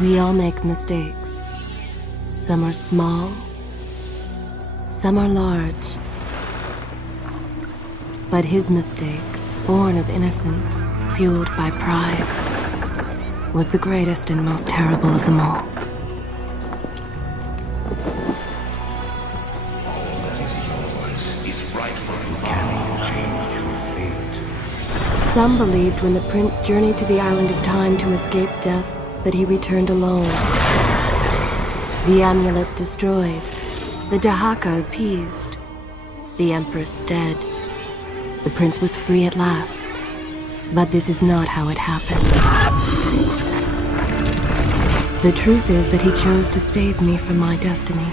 We all make mistakes. Some are small, some are large. But his mistake, born of innocence, fueled by pride, was the greatest and most terrible of them all. Some believed when the prince journeyed to the island of time to escape death, that he returned alone. The amulet destroyed, the Dahaka appeased, the empress dead. The prince was free at last. But this is not how it happened. The truth is that he chose to save me from my destiny.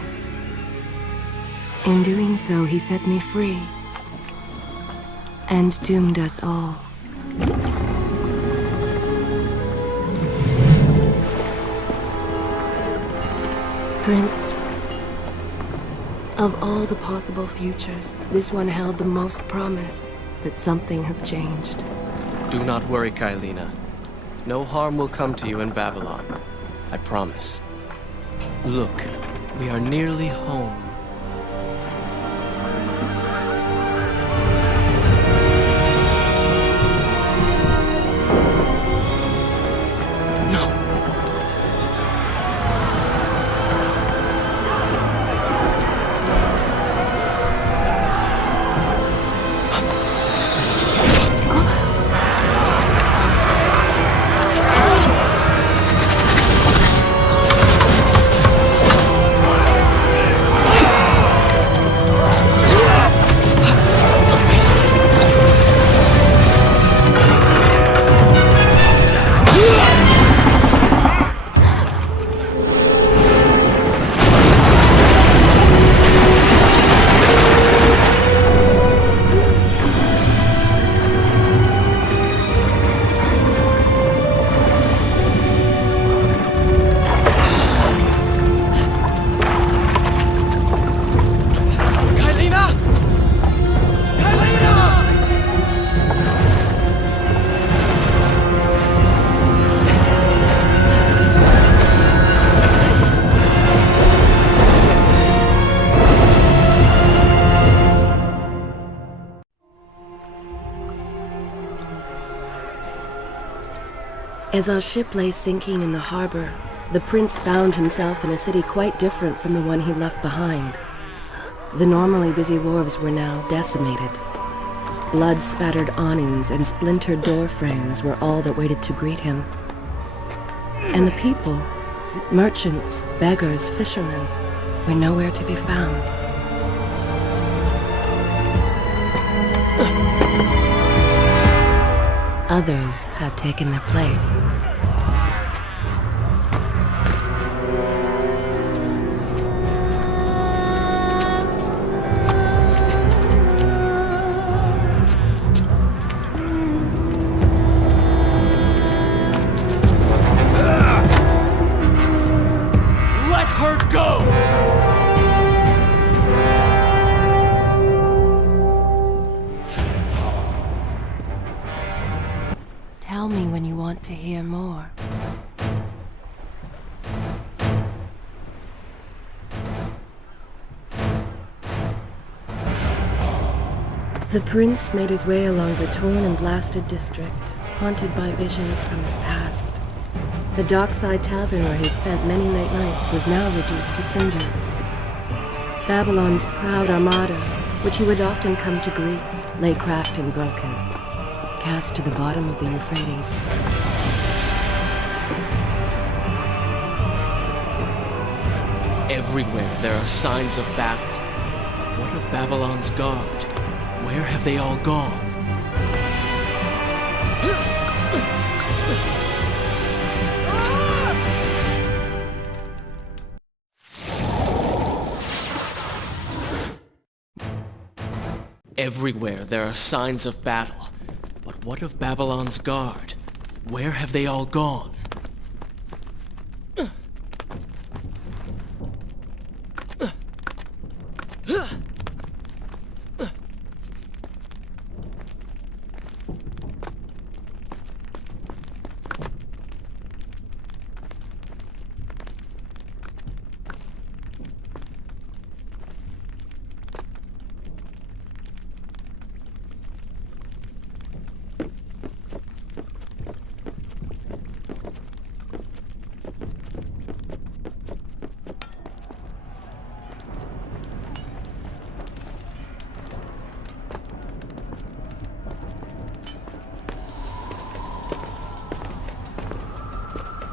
In doing so, he set me free and doomed us all. Prince, of all the possible futures, this one held the most promise that something has changed. Do not worry, Kaileena. No harm will come to you in Babylon. I promise. Look, we are nearly home. As our ship lay sinking in the harbor, the prince found himself in a city quite different from the one he left behind. The normally busy wharves were now decimated. Blood-spattered awnings and splintered door frames were all that waited to greet him. And the people, merchants, beggars, fishermen, were nowhere to be found. Others had taken their place. The prince made his way along the torn and blasted district, haunted by visions from his past. The dockside tavern where he'd spent many late nights was now reduced to cinders. Babylon's proud armada, which he would often come to greet, lay cracked and broken, cast to the bottom of the Euphrates. Everywhere there are signs of battle. What of Babylon's guard? Where have they all gone? Everywhere there are signs of battle. But what of Babylon's guard? Where have they all gone?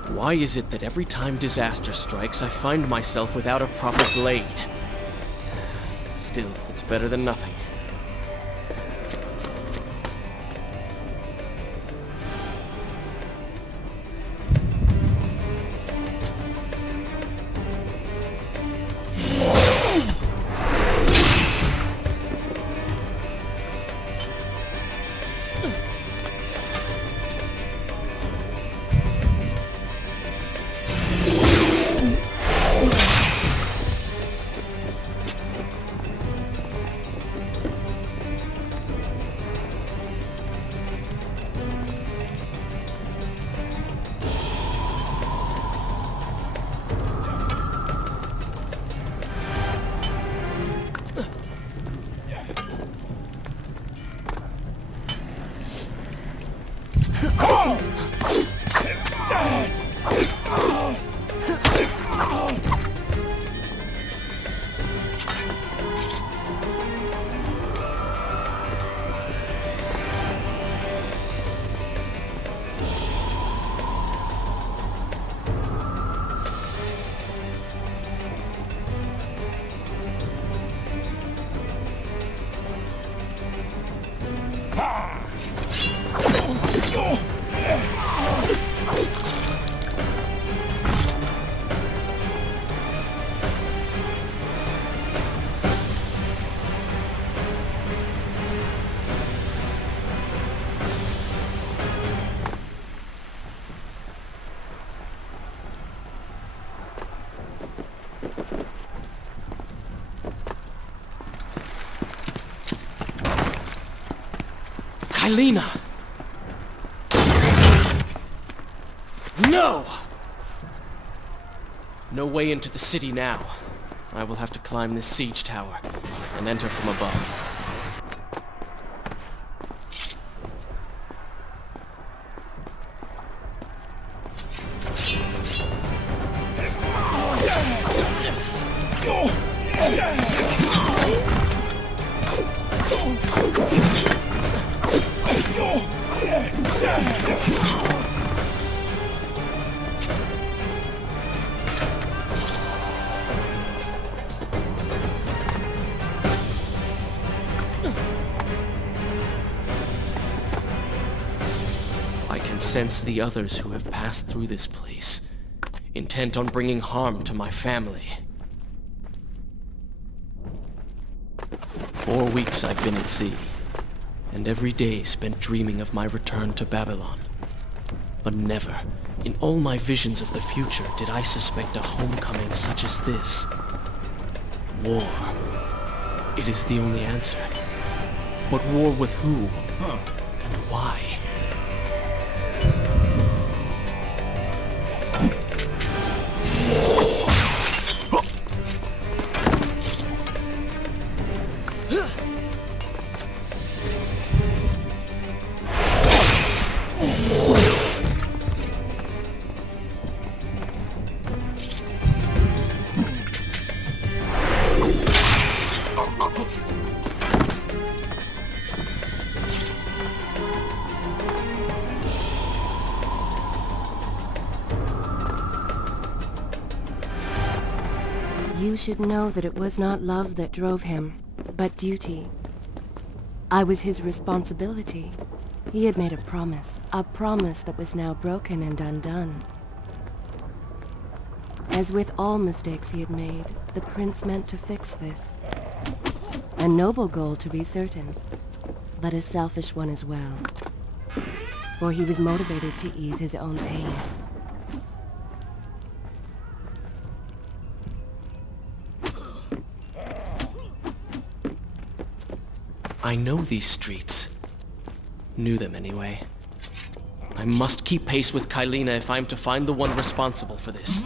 Why is it that every time disaster strikes, I find myself without a proper blade? Still, it's better than nothing. Kaileena! No! No way into the city now. I will have to climb this siege tower and enter from above. I can sense the others who have passed through this place, intent on bringing harm to my family. 4 weeks I've been at sea, and every day spent dreaming of my return to Babylon. But never, in all my visions of the future, did I suspect a homecoming such as this. War. It is the only answer. But war with who? And why? You should know that it was not love that drove him, but duty. I was his responsibility. He had made a promise that was now broken and undone. As with all mistakes he had made, the prince meant to fix this. A noble goal, to be certain, but a selfish one as well. For he was motivated to ease his own pain. I know these streets. Knew them anyway. I must keep pace with Kaileena if I'm to find the one responsible for this.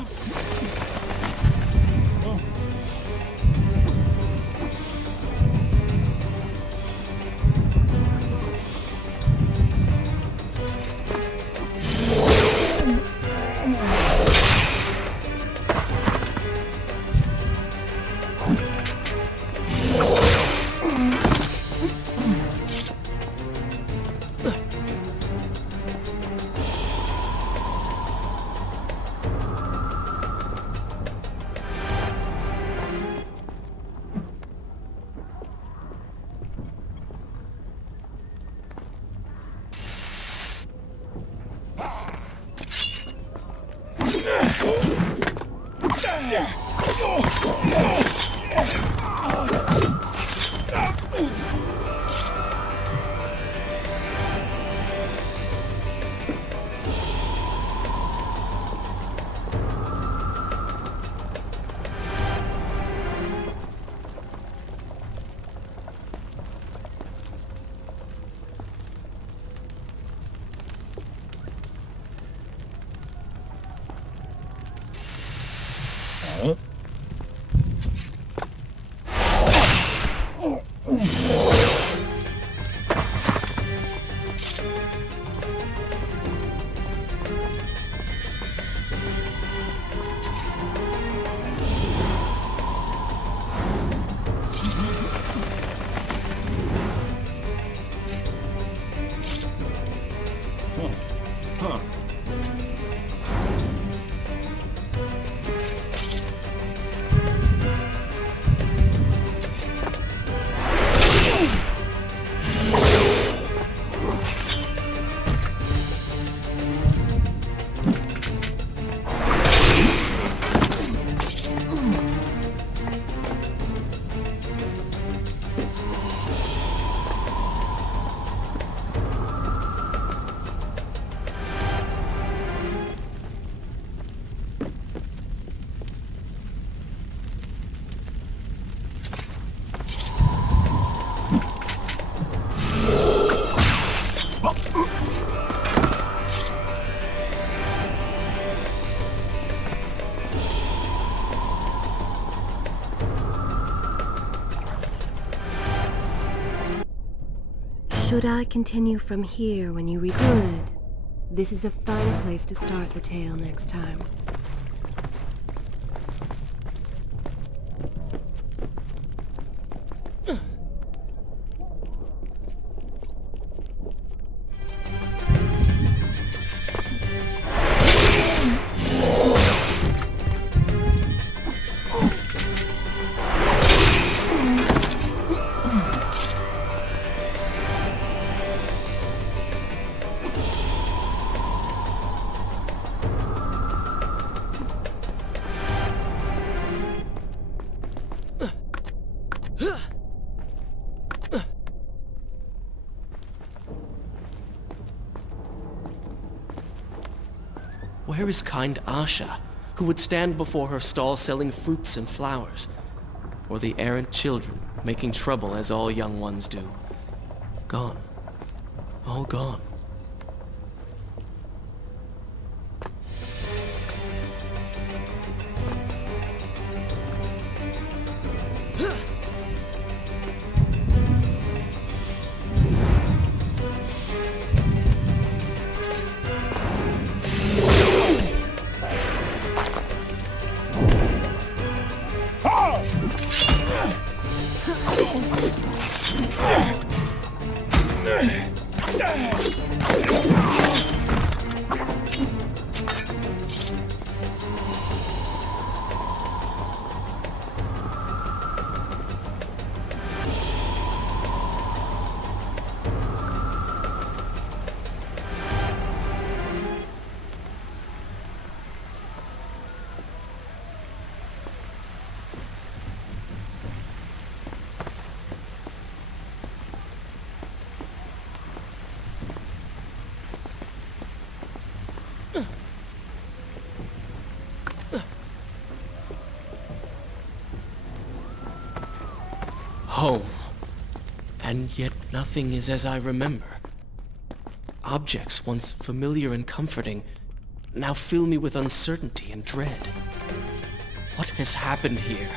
Should I continue from here when you reach? Good. This is a fine place to start the tale next time. Where is kind Asha, who would stand before her stall selling fruits and flowers? Or the errant children, making trouble as all young ones do? Gone. All gone. And yet nothing is as I remember. Objects once familiar and comforting now fill me with uncertainty and dread. What has happened here?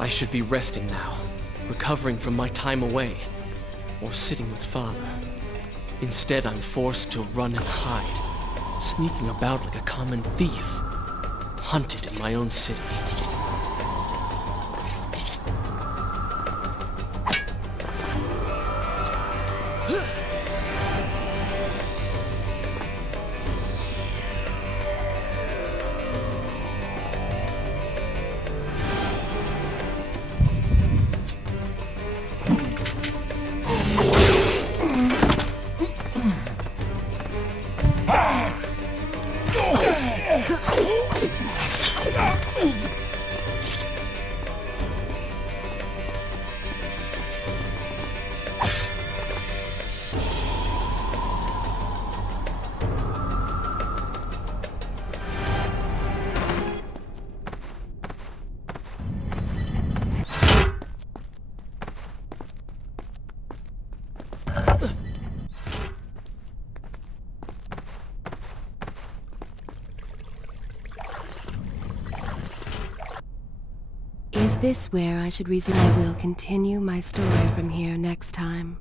I should be resting now, recovering from my time away, or sitting with Father. Instead, I'm forced to run and hide, sneaking about like a common thief, hunted in my own city. Is this where I should resume? I will continue my story from here next time.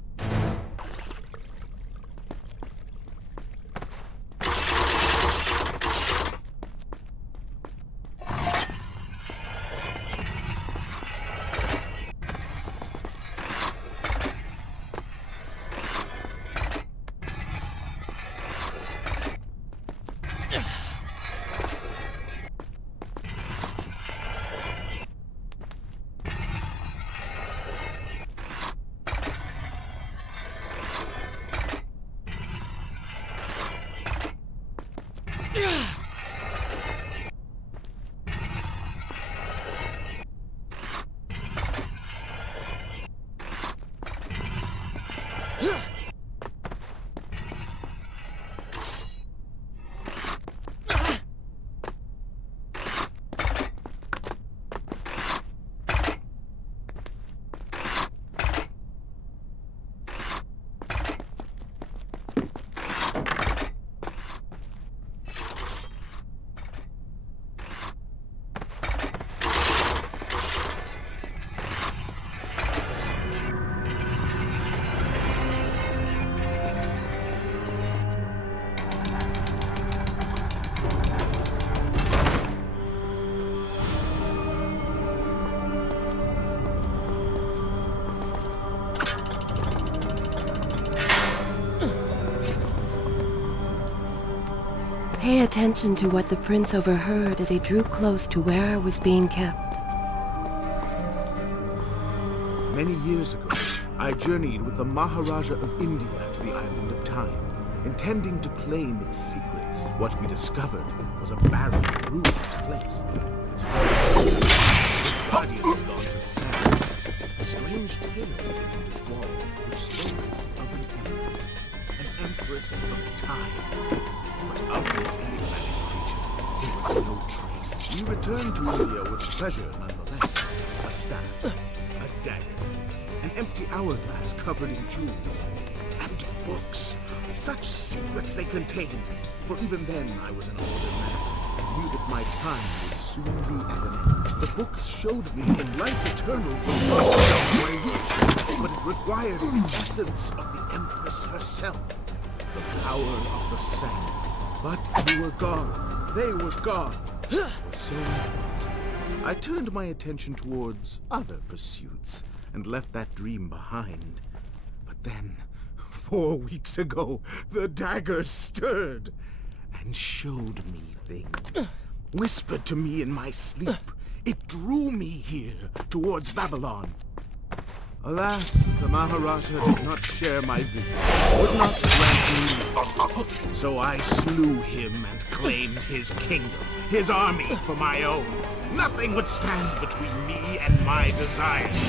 Pay attention to what the prince overheard as he drew close to where I was being kept. Many years ago, I journeyed with the Maharaja of India to the island of Time, intending to claim its secrets. What we discovered was a barren, ruined place. Its guardians gone to sand. Strange tales around its walls, which spoke of an empress of time. But of this enigmatic creature, there was no trace. We returned to India with pleasure nonetheless. A staff, a dagger, an empty hourglass covered in jewels, and books. Such secrets they contained. For even then, I was an older man, knew that my time would soon be at an end. The books showed me in life eternal was not my wish, but it required the essence of the Empress herself, the power of the sand. But they were gone. They were gone. Or so I thought. I turned my attention towards other pursuits and left that dream behind. But then, 4 weeks ago, the dagger stirred and showed me things. Whispered to me in my sleep. It drew me here, towards Babylon. Alas, the Maharaja did not share my vision, would not grant me. So I slew him and claimed his kingdom, his army for my own. Nothing would stand between me and my desires.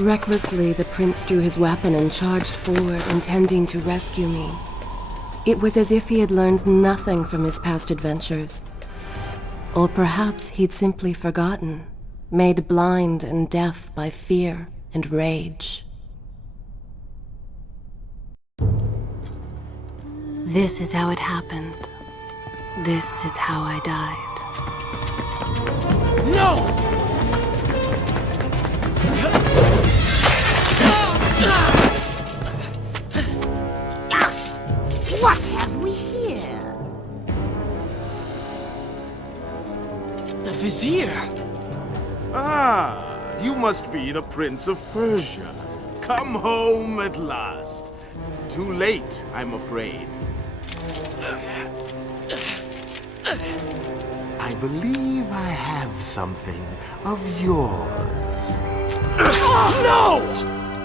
Recklessly, the prince drew his weapon and charged forward, intending to rescue me. It was as if he had learned nothing from his past adventures. Or perhaps he'd simply forgotten, made blind and deaf by fear and rage. This is how it happened. This is how I died. No! What have we here? The Vizier! Ah, you must be the Prince of Persia. Come home at last. Too late, I'm afraid. I believe I have something of yours. No!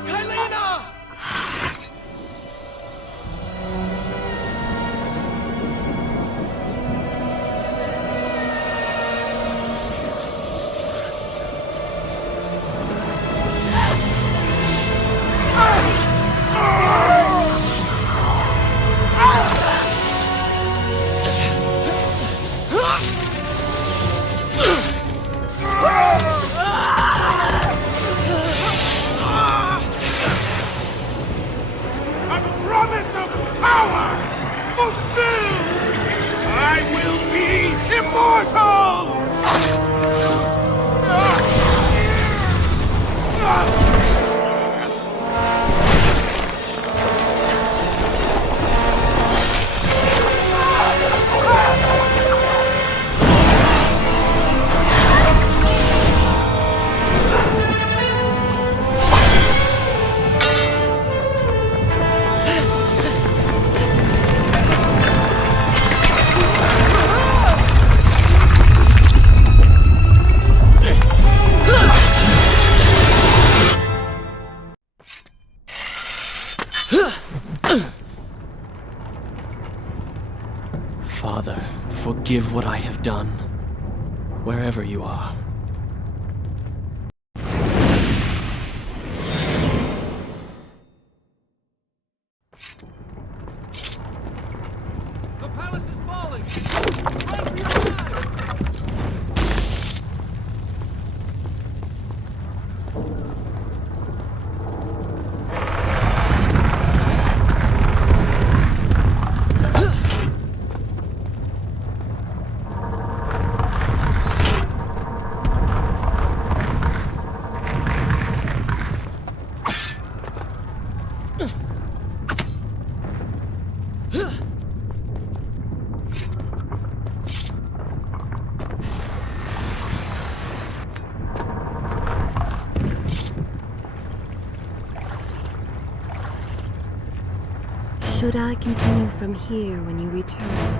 Kaileena! Father, forgive what I have done, wherever you are. The palace is falling! Run for your lives! should I continue from here when you return?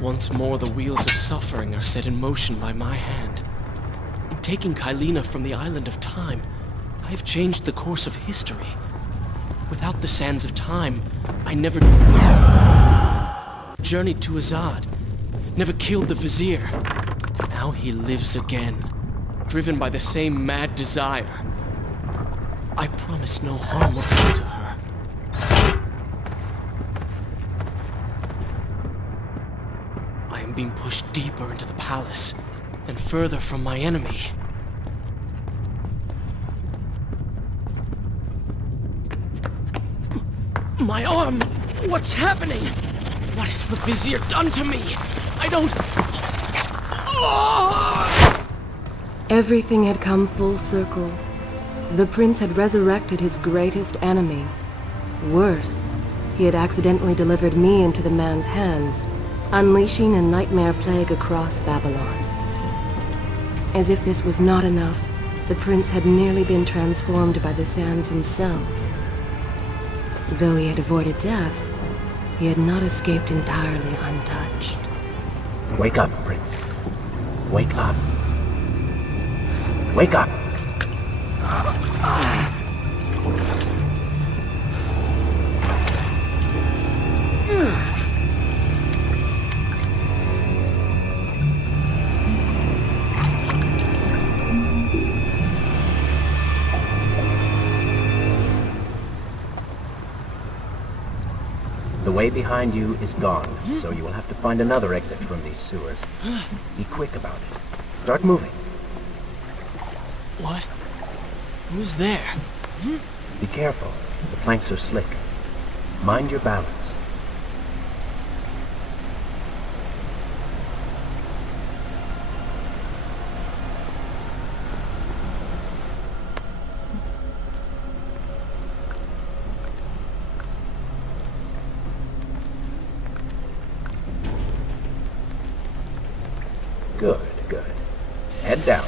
Once more, the wheels of suffering are set in motion by my hand. In taking Kaileena from the island of time, I have changed the course of history. Without the sands of time, I never journeyed to Azad, never killed the Vizier. Now he lives again, driven by the same mad desire. I promise no harm will come to her. I am being pushed deeper into the palace, and further from my enemy. My arm! What's happening? What has the Vizier done to me? I don't... Everything had come full circle. The prince had resurrected his greatest enemy. Worse, he had accidentally delivered me into the man's hands, unleashing a nightmare plague across Babylon. As if this was not enough, the prince had nearly been transformed by the sands himself. Though he had avoided death, he had not escaped entirely untouched. Wake up, Prince. Wake up. Wake up! The way behind you is gone, so you will have to find another exit from these sewers. Be quick about it. Start moving. What? Who's there? Be careful. The planks are slick. Mind your balance. Good, good. Head down.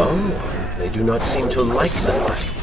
Oh, they do not seem to like the light.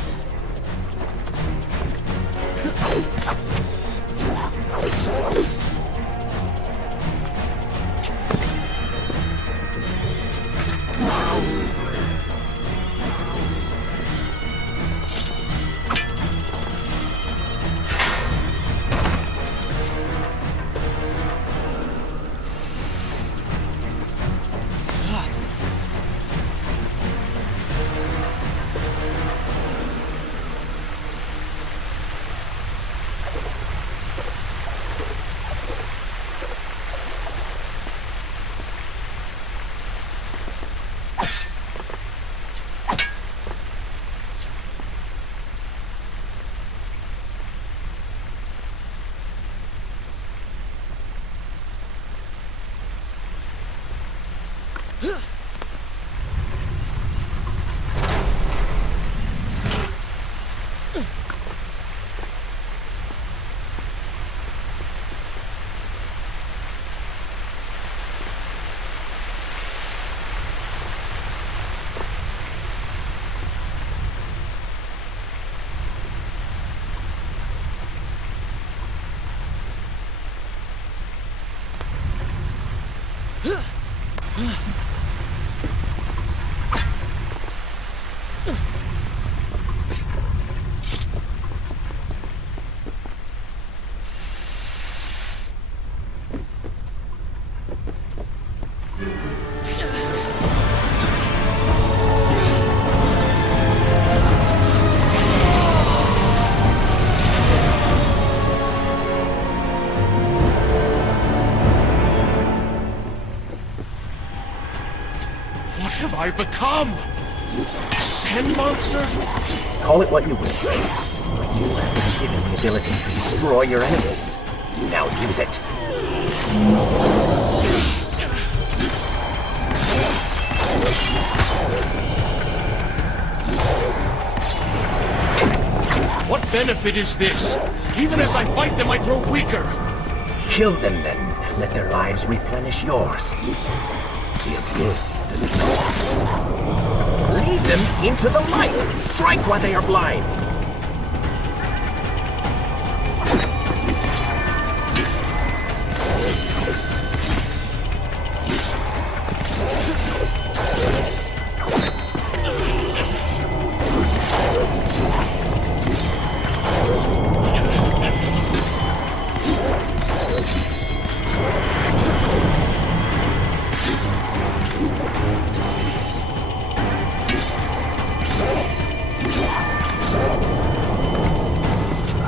What have I become? A sand monster? Call it what you will, Prince, but you have been given the ability to destroy your enemies. Now use it. What benefit is this? Even as I fight them, I grow weaker. Kill them then. Let their lives replenish yours. Feels good, does it not? Lead them into the light. Strike while they are blind.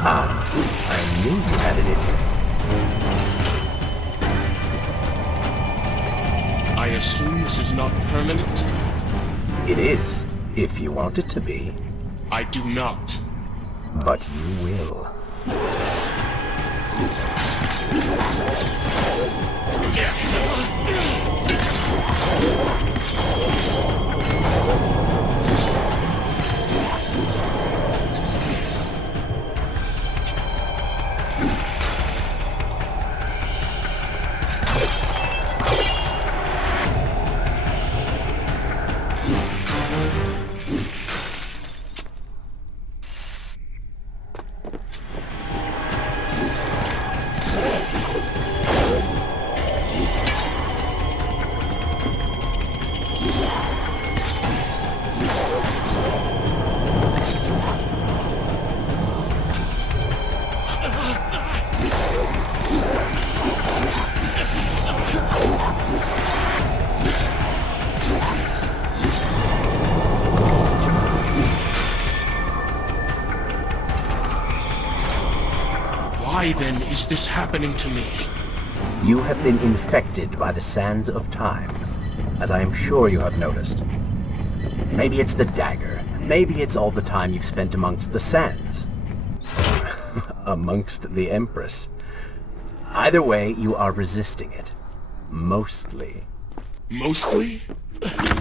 I knew you had it in you. I assume this is not permanent? It is, if you want it to be. I do not. But you will. Why then is this happening to me? You have been infected by the sands of time, as I am sure you have noticed. Maybe it's the dagger. Maybe it's all the time you've spent amongst the sands. Amongst the Empress. Either way, you are resisting it. Mostly. Mostly?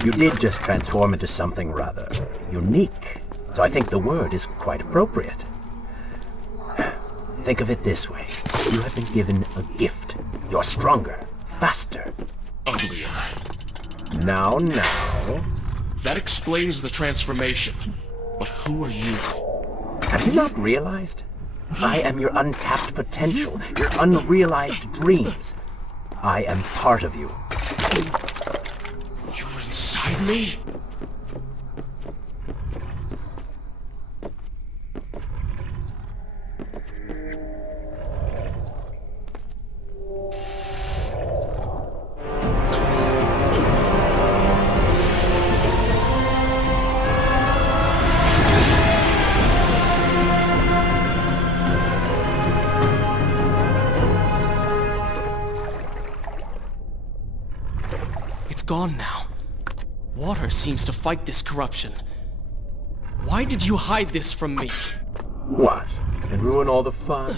You did just transform into something rather unique, so I think the word is quite appropriate. Think of it this way. You have been given a gift. You're stronger, faster. Uglier. Now. That explains the transformation. But who are you? Have you not realized? I am your untapped potential, your unrealized dreams. I am part of you. You're inside me? It's gone now. Water seems to fight this corruption. Why did you hide this from me? What? And ruin all the fun?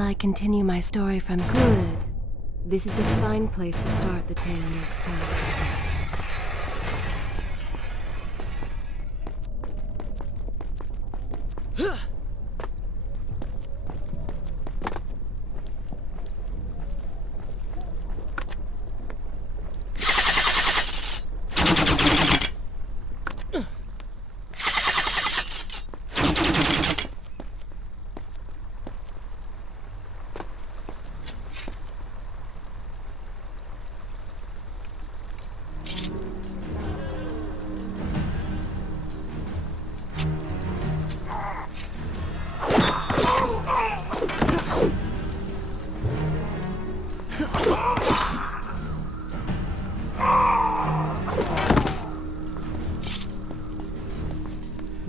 I continue my story from good. This is a fine place to start the tale next time.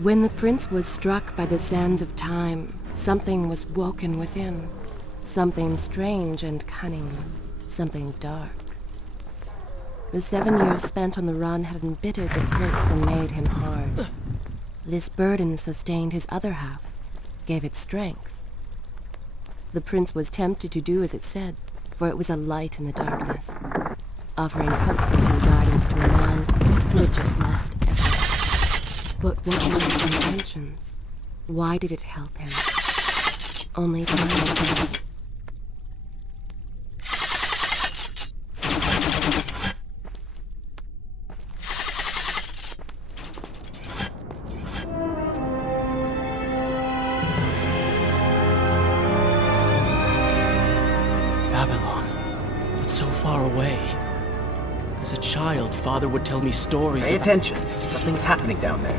When the prince was struck by the sands of time, something was woken within. Something strange and cunning. Something dark. The 7 years spent on the run had embittered the prince and made him hard. This burden sustained his other half, gave it strength. The prince was tempted to do as it said, for it was a light in the darkness, offering comfort and guidance to a man who had just lost everything. But what were his intentions? Why did it help him? Only time will tell. child, Father would tell me stories Pay of... attention. Something's happening down there.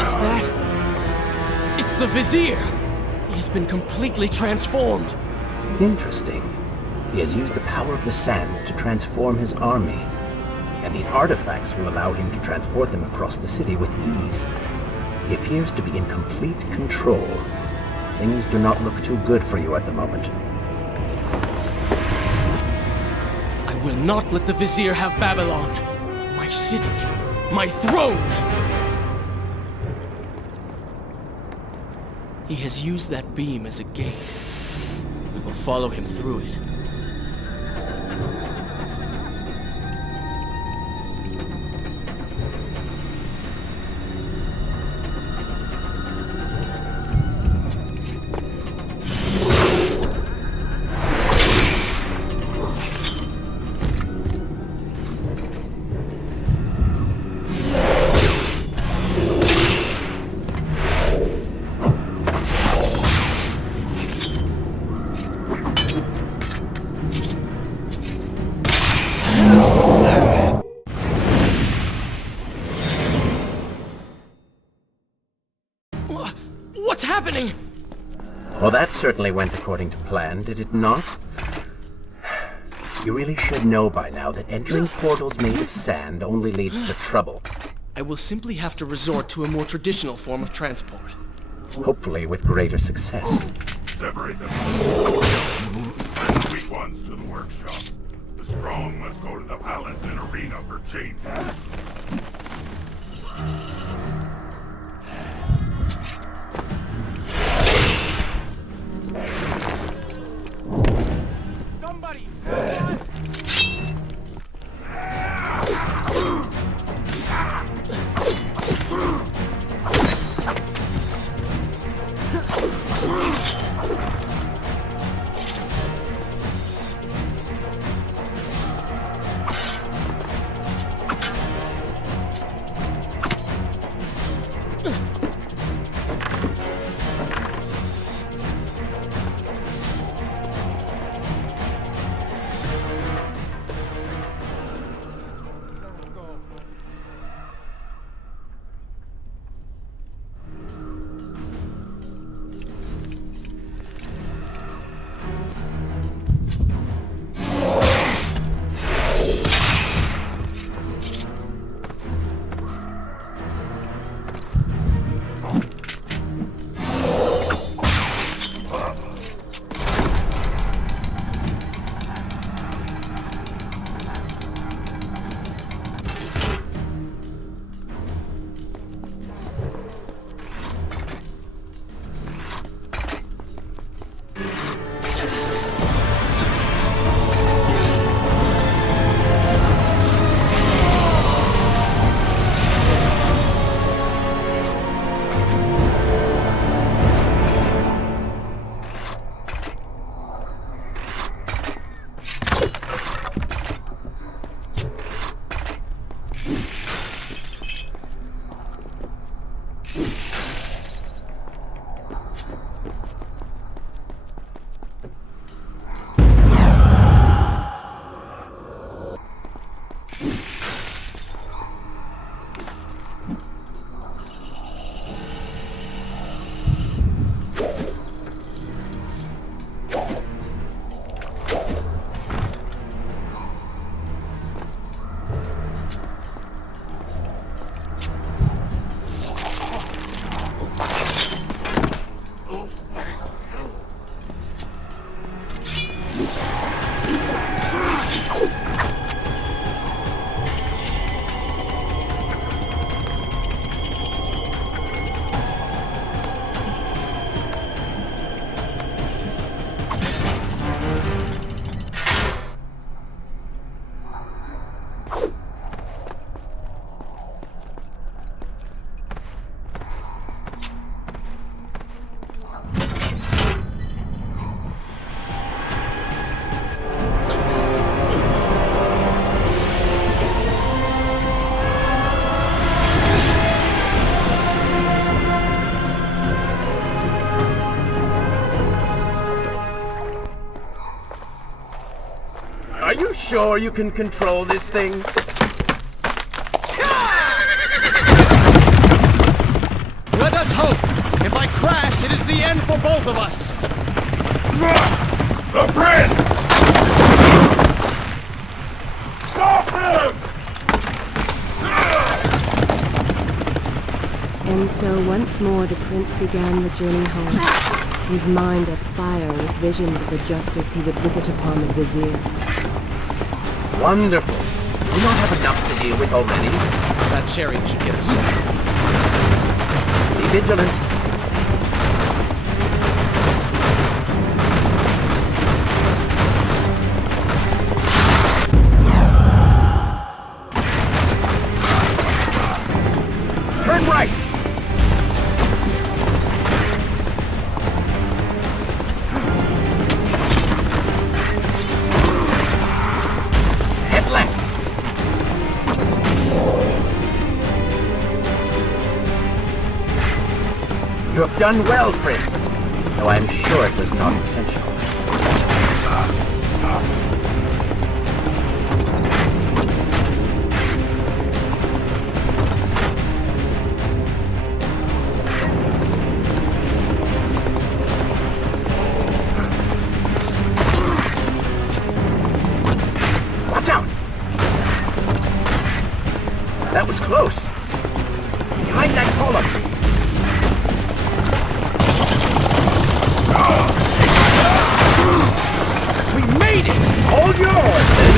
Is that... It's the Vizier! He has been completely transformed. Interesting. He has used the power of the sands to transform his army. And these artifacts will allow him to transport them across the city with ease. He appears to be in complete control. Things do not look too good for you at the moment. I will not let the Vizier have Babylon. My city. My throne! He has used that beam as a gate. We will follow him through it. What's happening? Well, that certainly went according to plan, did it not? You really should know by now that entering portals made of sand only leads to trouble. I will simply have to resort to a more traditional form of transport. Hopefully with greater success. Separate them. Send the weak ones to the workshop. The strong must go to the palace and arena for changes. Somebody! Help us! sure you can control this thing? Let us hope! If I crash, it is the end for both of us! The prince! Stop him! And so once more the prince began the journey home, his mind afire with visions of the justice he would visit upon the vizier. Wonderful. We don't have enough to deal with already. That chariot should get us. Be vigilant. Turn right! Head left. You have done well, Prince. Though I'm sure it was not intentional. Watch out! That was close. Behind that column. We made it! Hold your horses!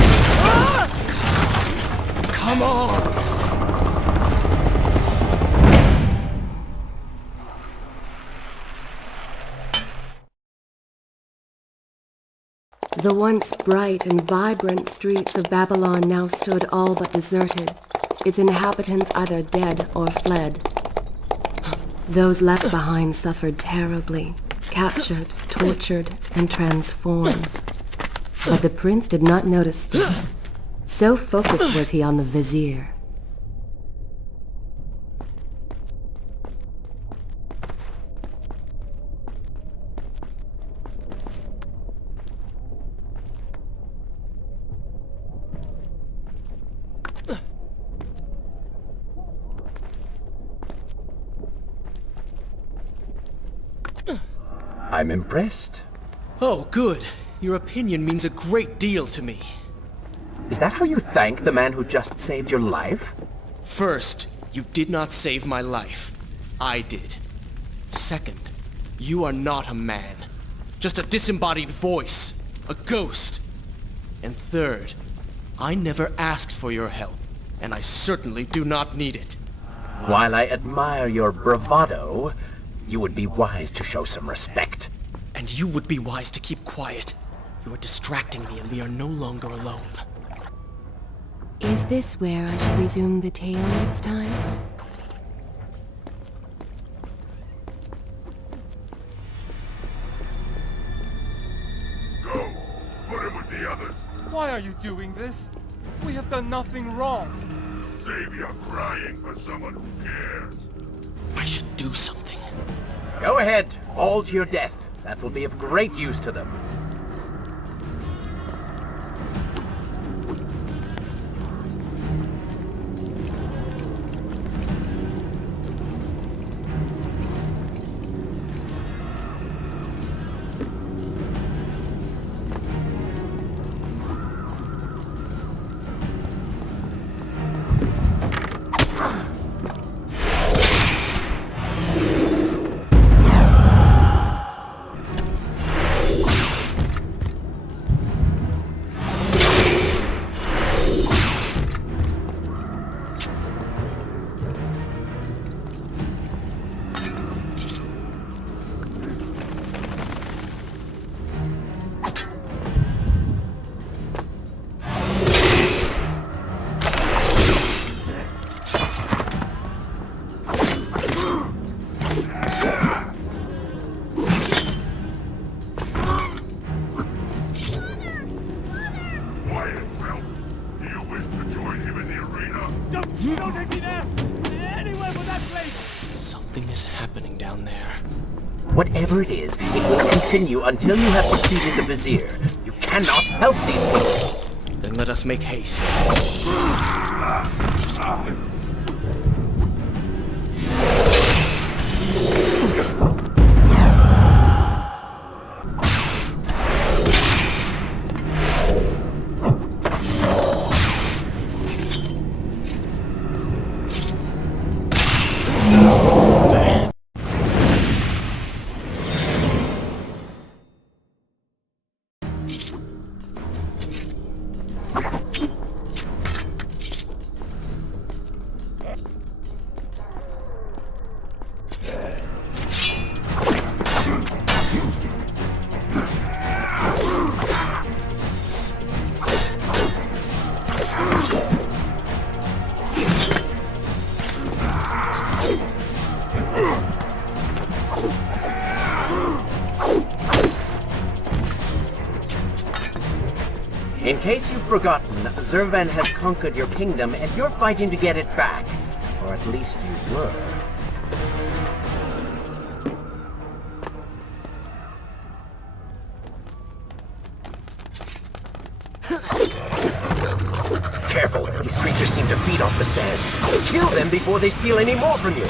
Come on! The once bright and vibrant streets of Babylon now stood all but deserted, its inhabitants either dead or fled. Those left behind suffered terribly, captured, tortured, and transformed. But the prince did not notice this. So focused was he on the vizier. I'm impressed. Oh, good. Your opinion means a great deal to me. Is that how you thank the man who just saved your life? First, you did not save my life. I did. Second, you are not a man. Just a disembodied voice. A ghost. And third, I never asked for your help, and I certainly do not need it. While I admire your bravado, you would be wise to show some respect. And you would be wise to keep quiet. You are distracting me and we are no longer alone. Is this where I should resume the tale next time? Go! Put him with the others! Why are you doing this? We have done nothing wrong. Save your crying for someone who cares. I should do something. Go ahead, fall to your death. That will be of great use to them. Quiet, Will. Do you wish to join him in the arena? Don't take me there! Anywhere but that place! Something is happening down there. Whatever it is, it will continue until you have defeated the Vizier. You cannot help these people. Then Let us make haste. In case you've forgotten, Zervan has conquered your kingdom and you're fighting to get it back. Or at least you were. Careful, these creatures seem to feed off the sands. Kill them before they steal any more from you.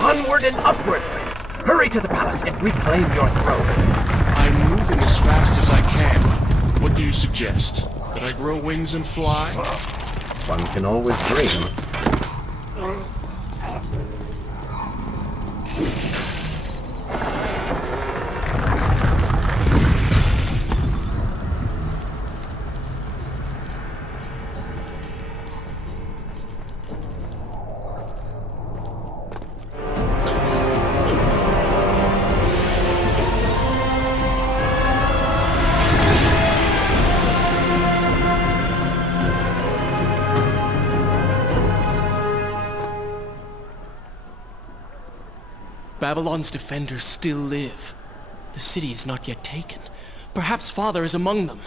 Onward and upward, Prince! Hurry to the palace and reclaim your throne! I'm moving as fast as I can. What do you suggest? That I grow wings and fly? One can always dream. Babylon's defenders still live. The city is not yet taken. Perhaps Father is among them.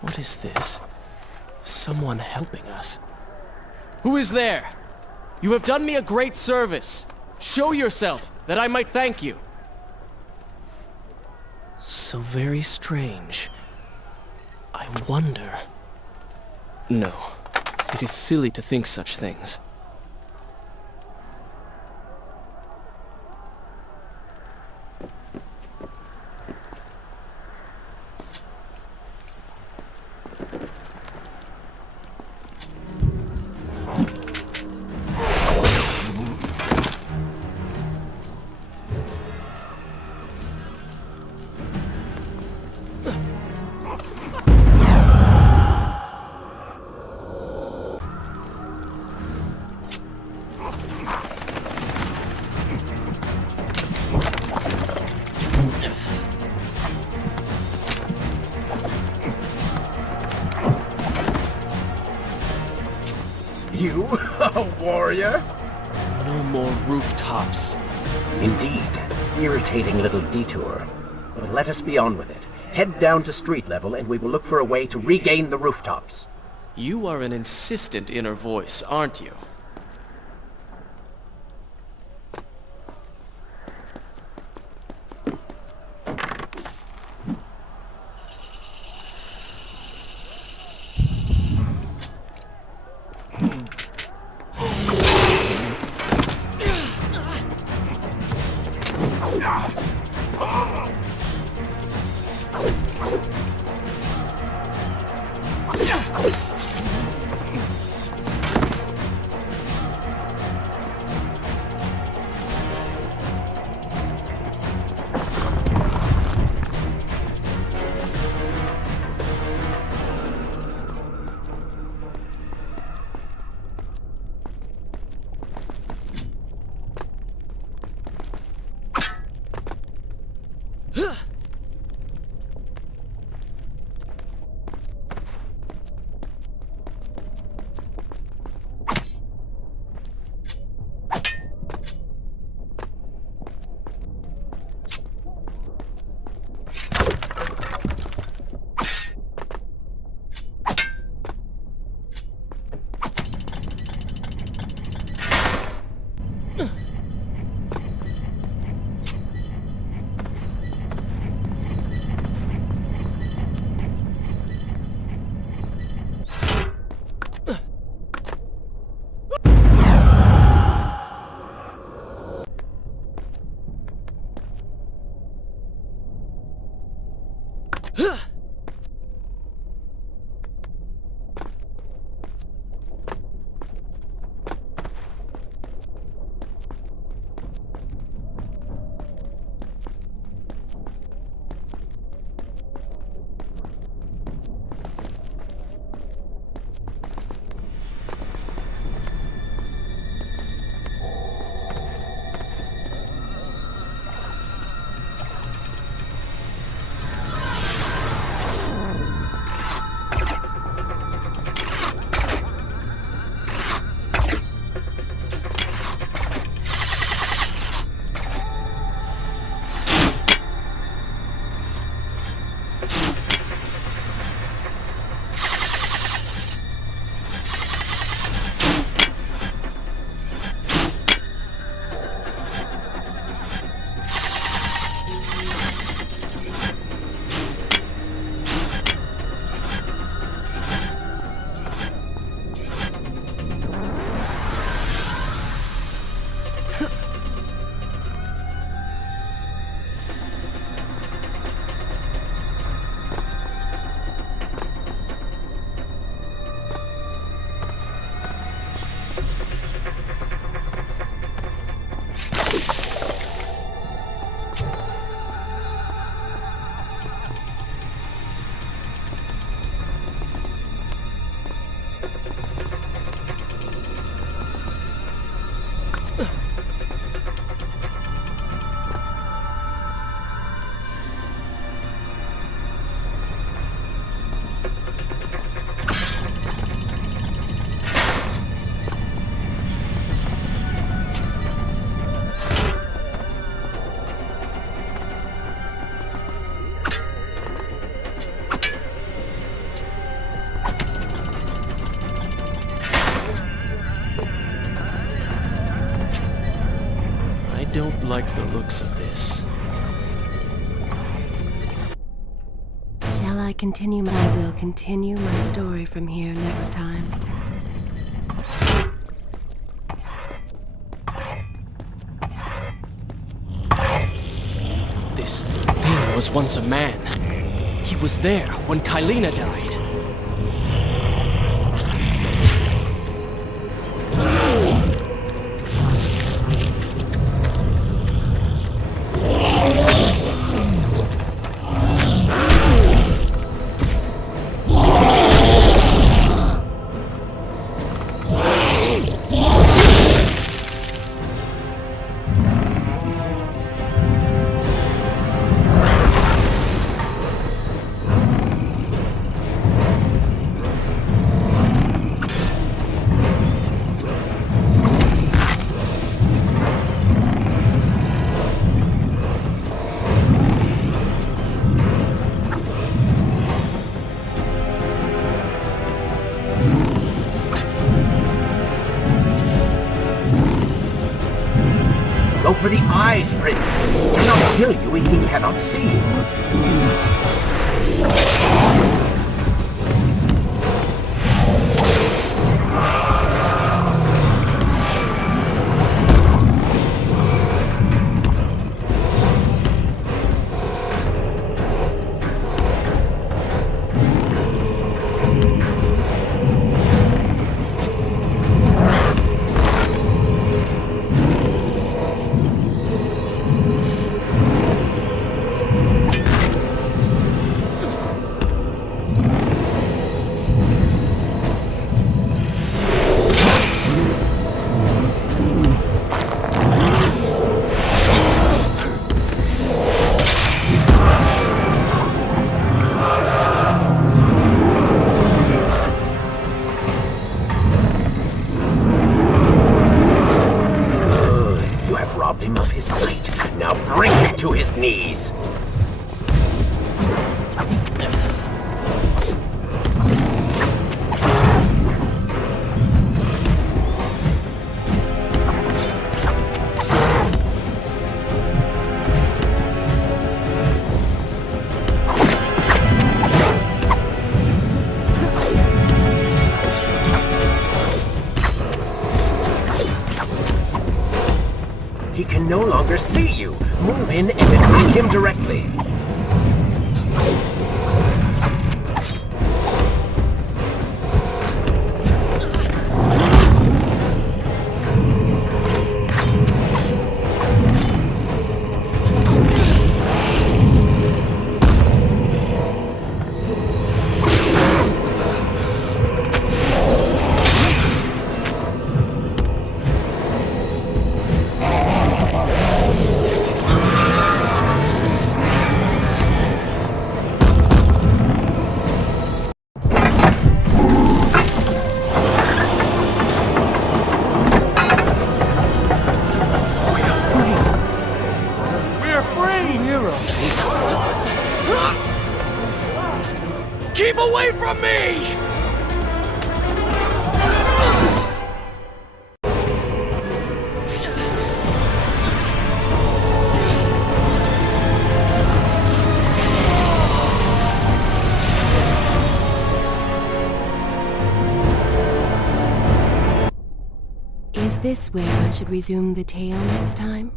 What is this? Someone helping us. Who is there? You have done me a great service. Show yourself, that I might thank you. So very strange. I wonder... No, it is silly to think such things. A warrior? No more rooftops. Indeed. Irritating little detour. But let us be on with it. Head down to street level and we will look for a way to regain the rooftops. You are an insistent inner voice, aren't you? Don't like the looks of this. Shall I continue? I will continue my story from here next time. This thing was once a man. He was there when Kaileena died. eyes, Prince. Do not kill you if he cannot see you. Knees. He can no longer see you. Move in and attack him directly. Keep away from me! Is this where I should resume the tale next time?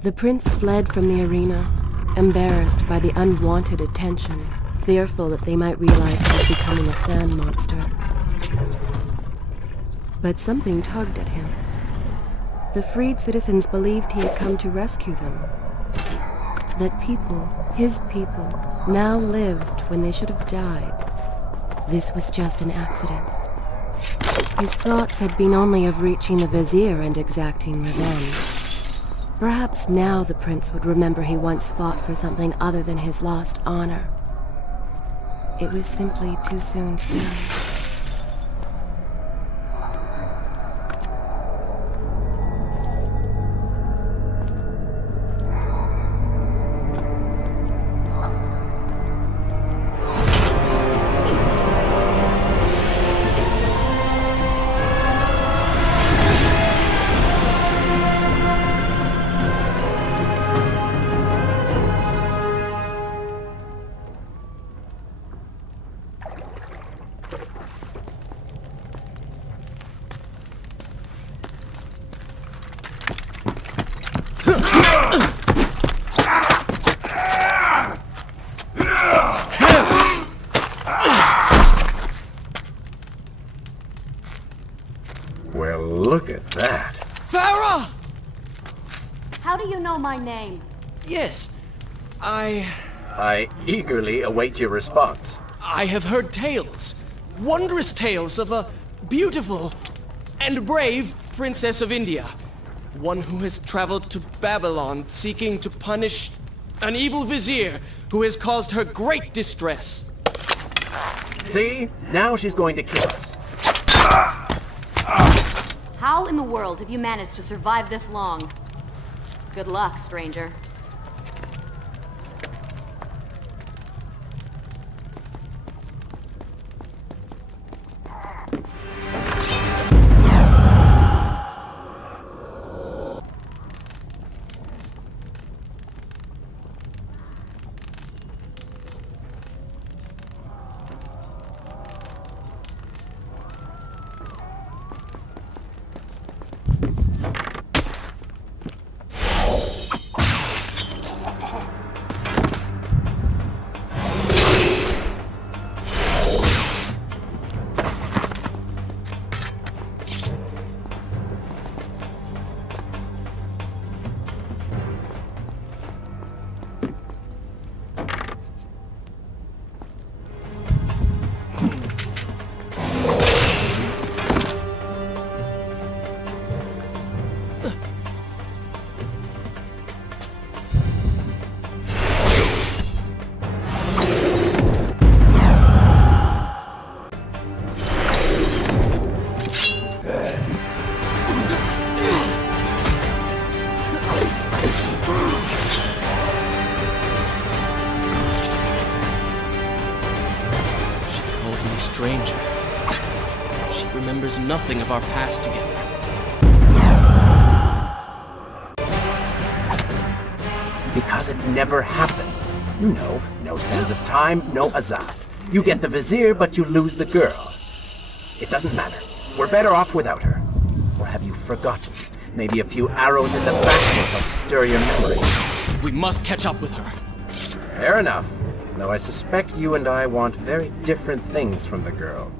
The prince fled from the arena, embarrassed by the unwanted attention, fearful that they might realize he was becoming a sand monster. But something tugged at him. The freed citizens believed he had come to rescue them. That people, his people, now lived when they should have died. This was just an accident. His thoughts had been only of reaching the vizier and exacting revenge. Perhaps now the prince would remember he once fought for something other than his lost honor. It was simply too soon to tell. Well, look at that. Farah! How do you know my name? Yes, I eagerly await your response. I have heard tales, wondrous tales of a beautiful and brave princess of India. One who has traveled to Babylon seeking to punish an evil vizier who has caused her great distress. See? Now she's going to kill us. How in the world have you managed to survive this long? Good luck, stranger. Stranger. She remembers nothing of our past together. Because it never happened. You know, no sands of time, no Azad. You get the vizier, but you lose the girl. It doesn't matter. We're better off without her. Or have you forgotten? Maybe a few arrows in the back will help stir your memory. We must catch up with her. Fair enough. Though I suspect you and I want very different things from the girl.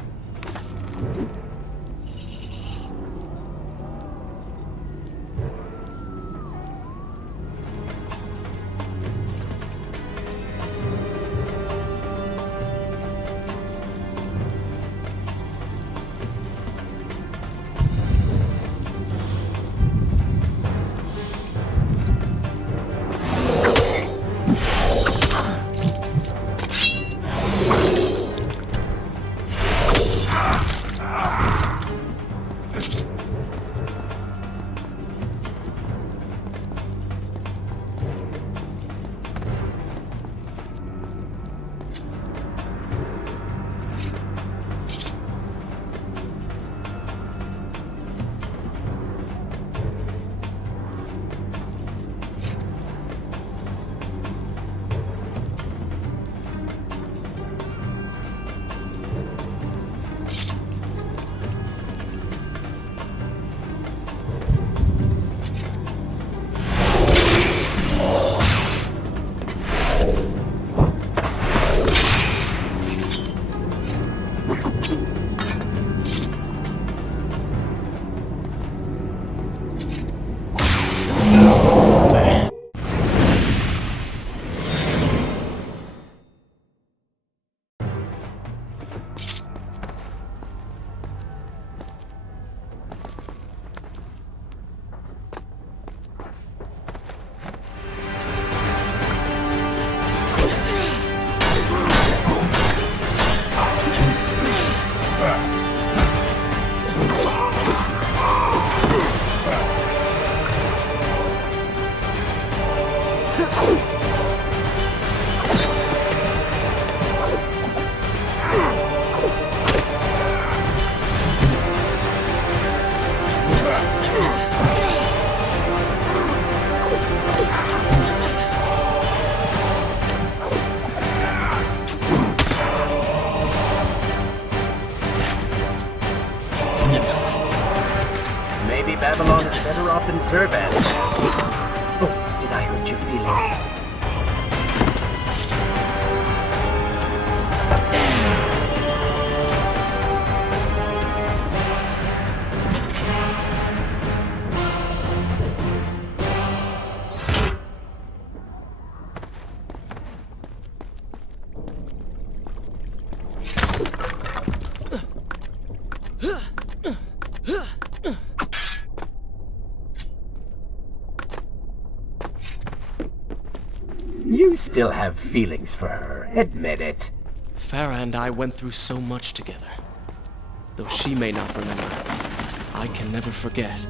still have feelings for her. Admit it. Farah and I went through so much together. Though she may not remember, I can never forget.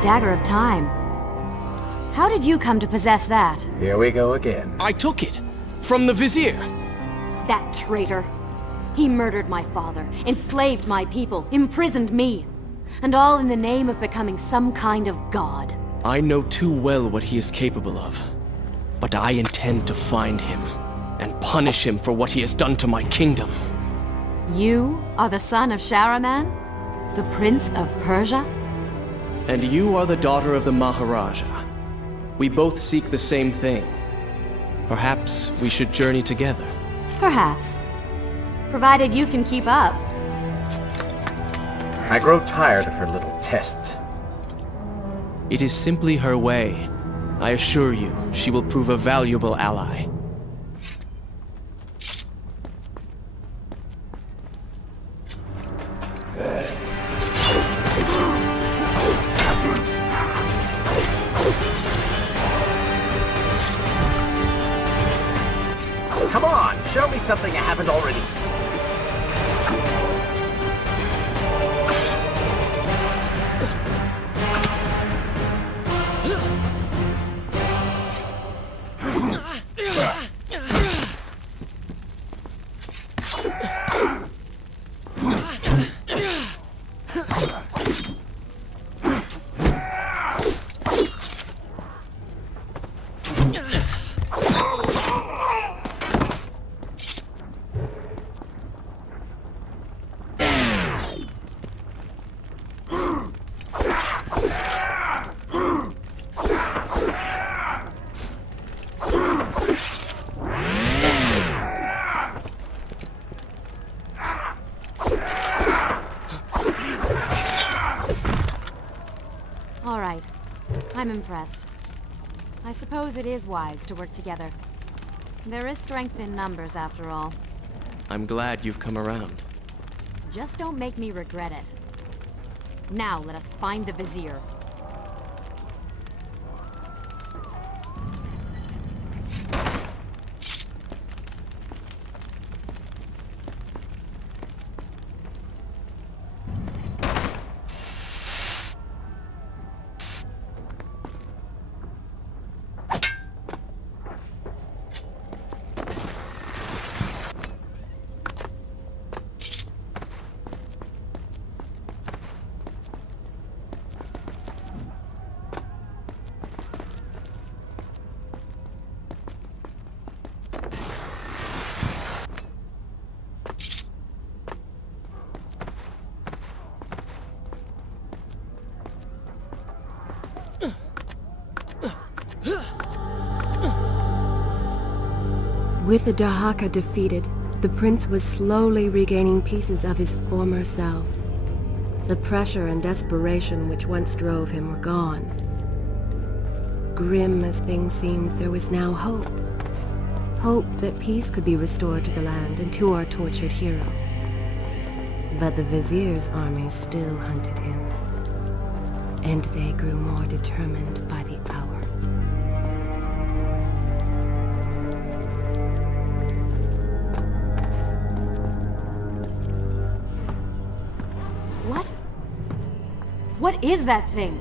Dagger of Time. How did you come to possess that? Here we go again. I took it! From the Vizier! That traitor. He murdered my father, enslaved my people, imprisoned me. And all in the name of becoming some kind of god. I know too well what he is capable of. But I intend to find him, and punish him for what he has done to my kingdom. You are the son of Shahraman? The Prince of Persia? And you are the daughter of the Maharaja. We both seek the same thing. Perhaps we should journey together. Perhaps. Provided you can keep up. I grow tired of her little tests. It is simply her way. I assure you, she will prove a valuable ally. Come on, show me something I haven't already seen. All right. I'm impressed. I suppose it is wise to work together. There is strength in numbers, after all. I'm glad you've come around. Just don't make me regret it. Now let us find the Vizier. With the Dahaka defeated, the prince was slowly regaining pieces of his former self. The pressure and desperation which once drove him were gone. Grim as things seemed, there was now hope. Hope that peace could be restored to the land and to our tortured hero. But the Vizier's army still hunted him, and they grew more determined by the hour. What is that thing?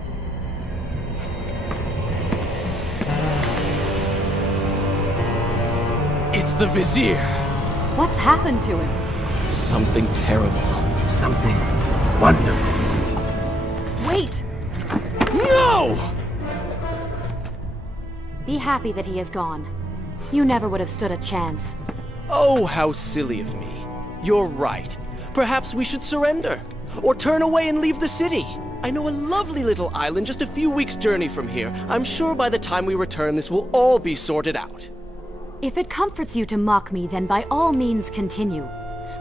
It's the Vizier! What's happened to him? Something terrible. Something wonderful. Wait! No! Be happy that he is gone. You never would have stood a chance. Oh, how silly of me. You're right. Perhaps we should surrender. Or turn away and leave the city. I know a lovely little island just a few weeks' journey from here. I'm sure by the time we return this will all be sorted out. If it comforts you to mock me, then by all means continue.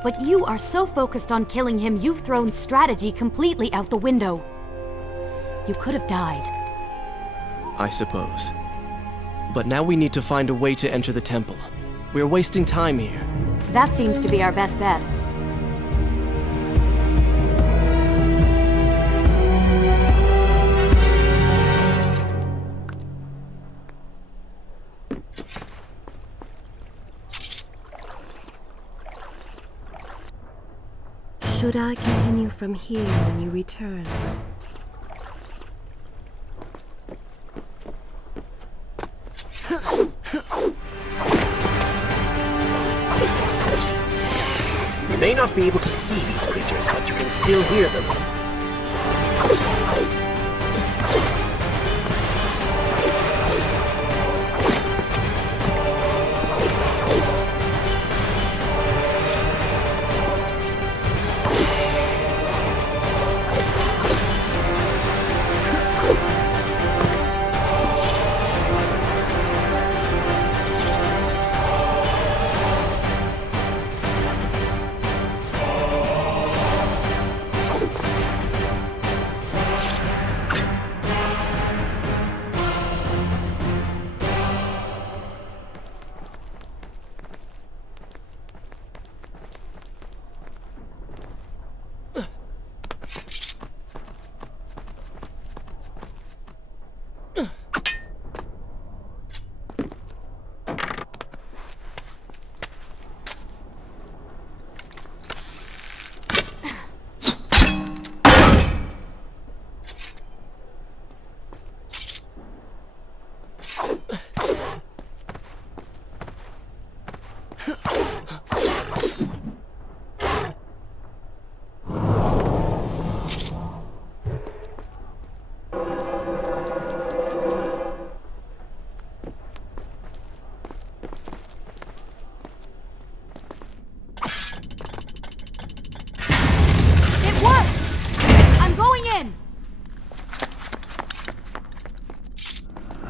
But you are so focused on killing him, you've thrown strategy completely out the window. You could have died. I suppose. But now we need to find a way to enter the temple. We're wasting time here. That seems to be our best bet. Should I continue from here when you return? You may not be able to see these creatures, but you can still hear them.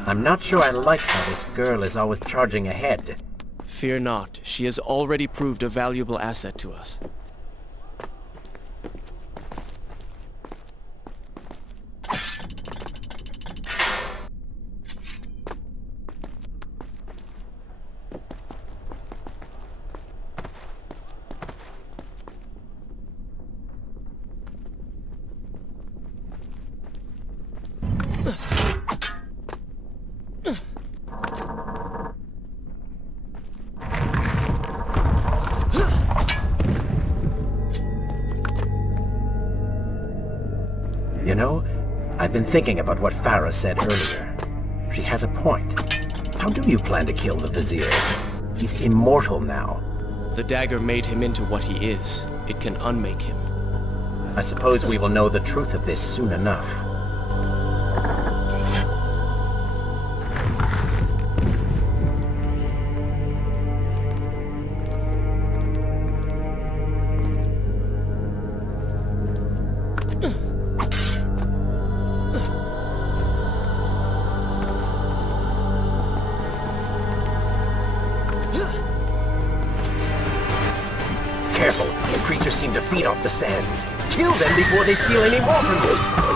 I'm not sure I like how this girl is always charging ahead. Fear not, she has already proved a valuable asset to us. You know, I've been thinking about what Farah said earlier. She has a point. How do you plan to kill the Vizier? He's immortal now. The dagger made him into what he is. It can unmake him. I suppose we will know the truth of this soon enough. Careful, these creatures seem to feed off the sands. Kill them before they steal any more from you!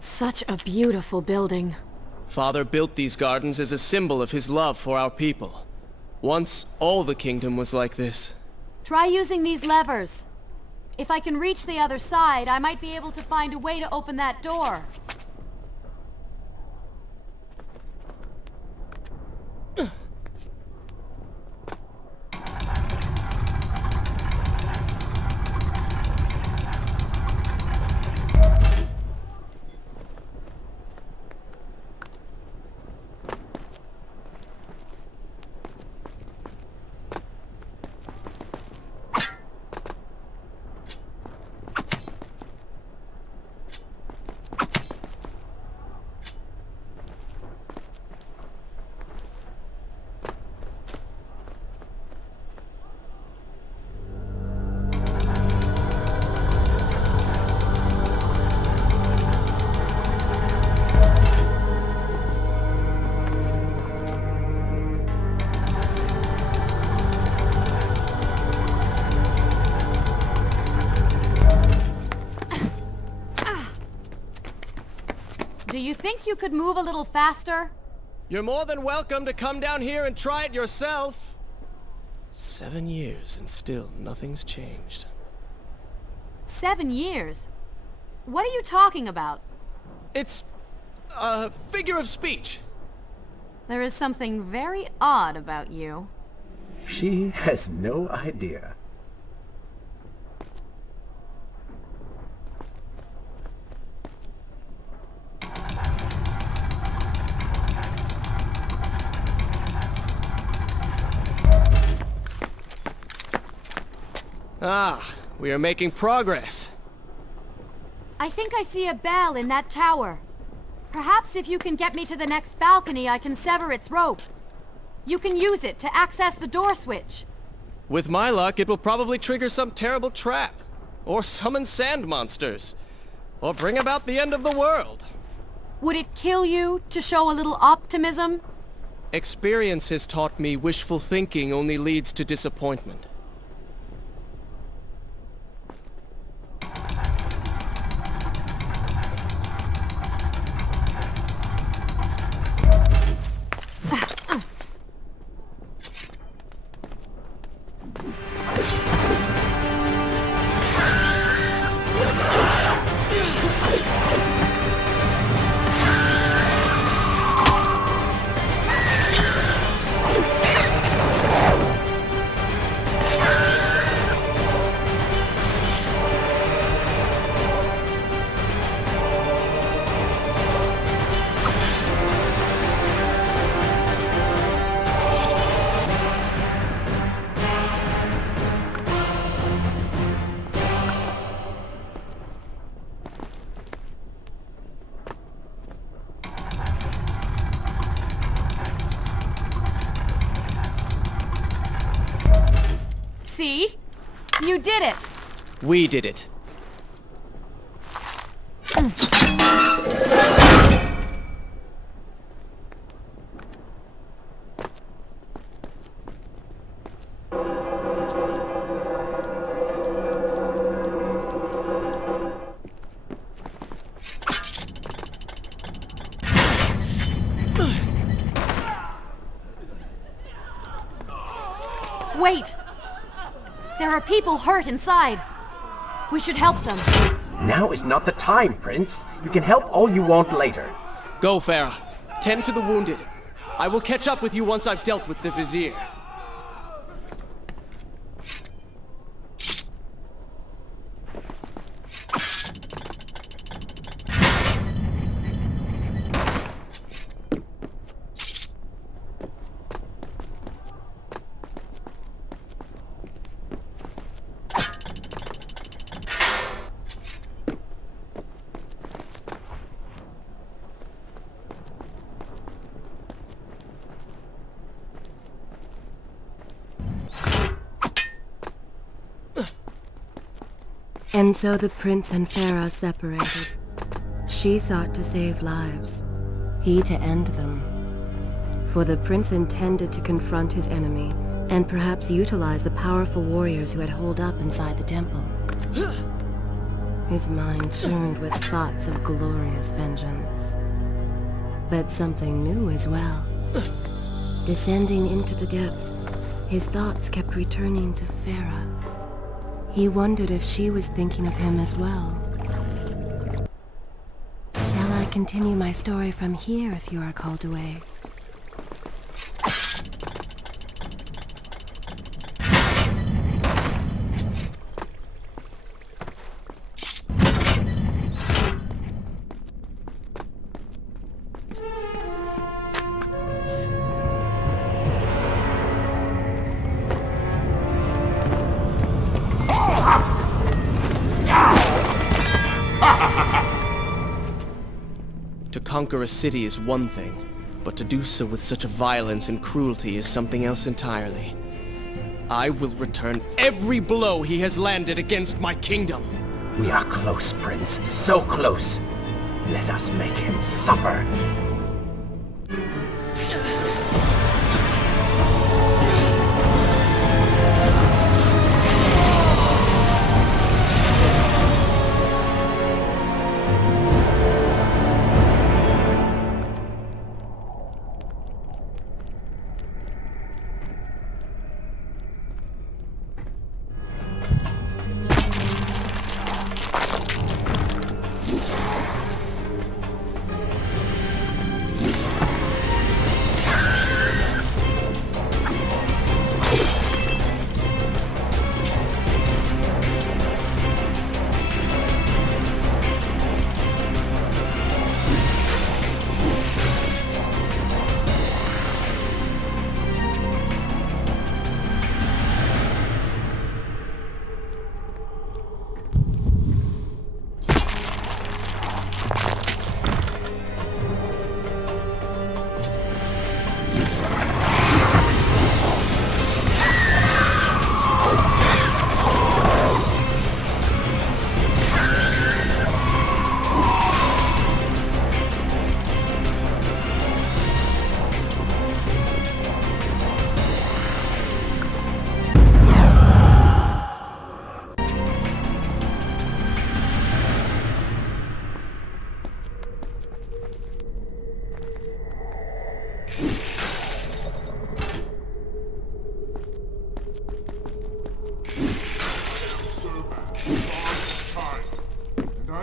Such a beautiful building. Father built these gardens as a symbol of his love for our people. Once, all the kingdom was like this. Try using these levers. If I can reach the other side, I might be able to find a way to open that door. Do you think you could move a little faster? You're more than welcome to come down here and try it yourself. 7 years and still nothing's changed. 7 years? What are you talking about? It's a figure of speech. There is something very odd about you. She has no idea. Ah, we are making progress. I think I see a bell in that tower. Perhaps if you can get me to the next balcony, I can sever its rope. You can use it to access the door switch. With my luck, it will probably trigger some terrible trap. Or summon sand monsters. Or bring about the end of the world. Would it kill you to show a little optimism? Experience has taught me wishful thinking only leads to disappointment. See? You did it! We did it. Wait! There are people hurt inside. We should help them. Now is not the time, Prince. You can help all you want later. Go, Farah. Tend to the wounded. I will catch up with you once I've dealt with the Vizier. And so the prince and Farah separated. She sought to save lives, he to end them. For the prince intended to confront his enemy, and perhaps utilize the powerful warriors who had holed up inside the temple. His mind churned with thoughts of glorious vengeance. But something new as well. Descending into the depths, his thoughts kept returning to Farah. He wondered if she was thinking of him as well. Shall I continue my story from here if you are called away? To conquer a city is one thing, but to do so with such a violence and cruelty is something else entirely. I will return every blow he has landed against my kingdom. We are close, Prince. So close. Let us make him suffer.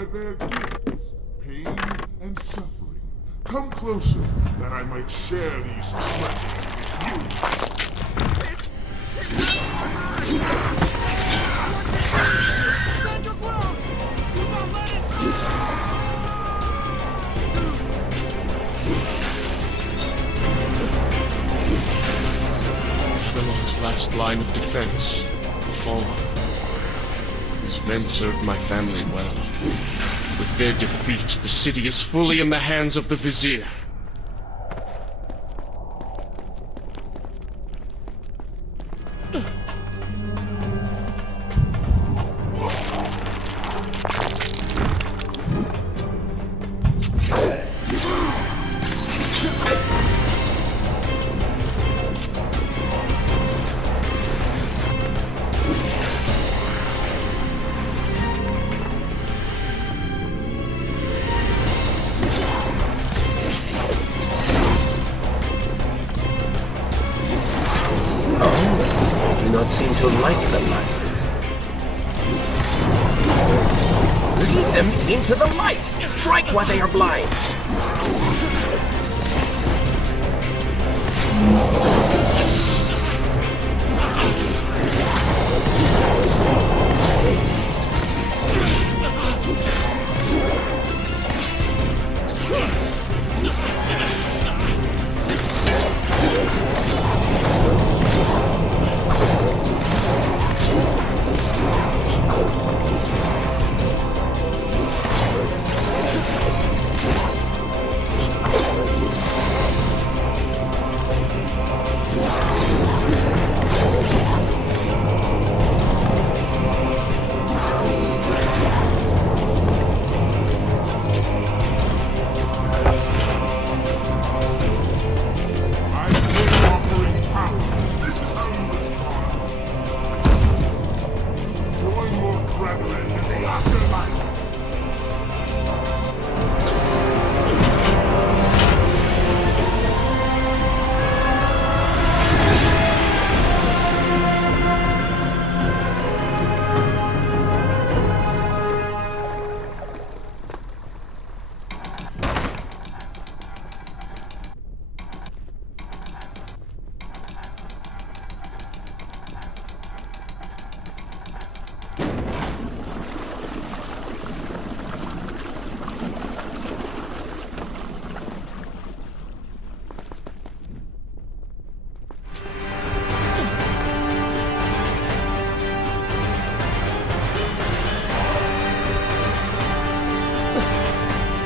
I bear gifts, pain, and suffering. Come closer, that I might share these pleasures with you. Babylon's last line of defense, fallen. These men served my family well. With their defeat, the city is fully in the hands of the Vizier. strike the light. Lead them into the light! Strike while they are blind!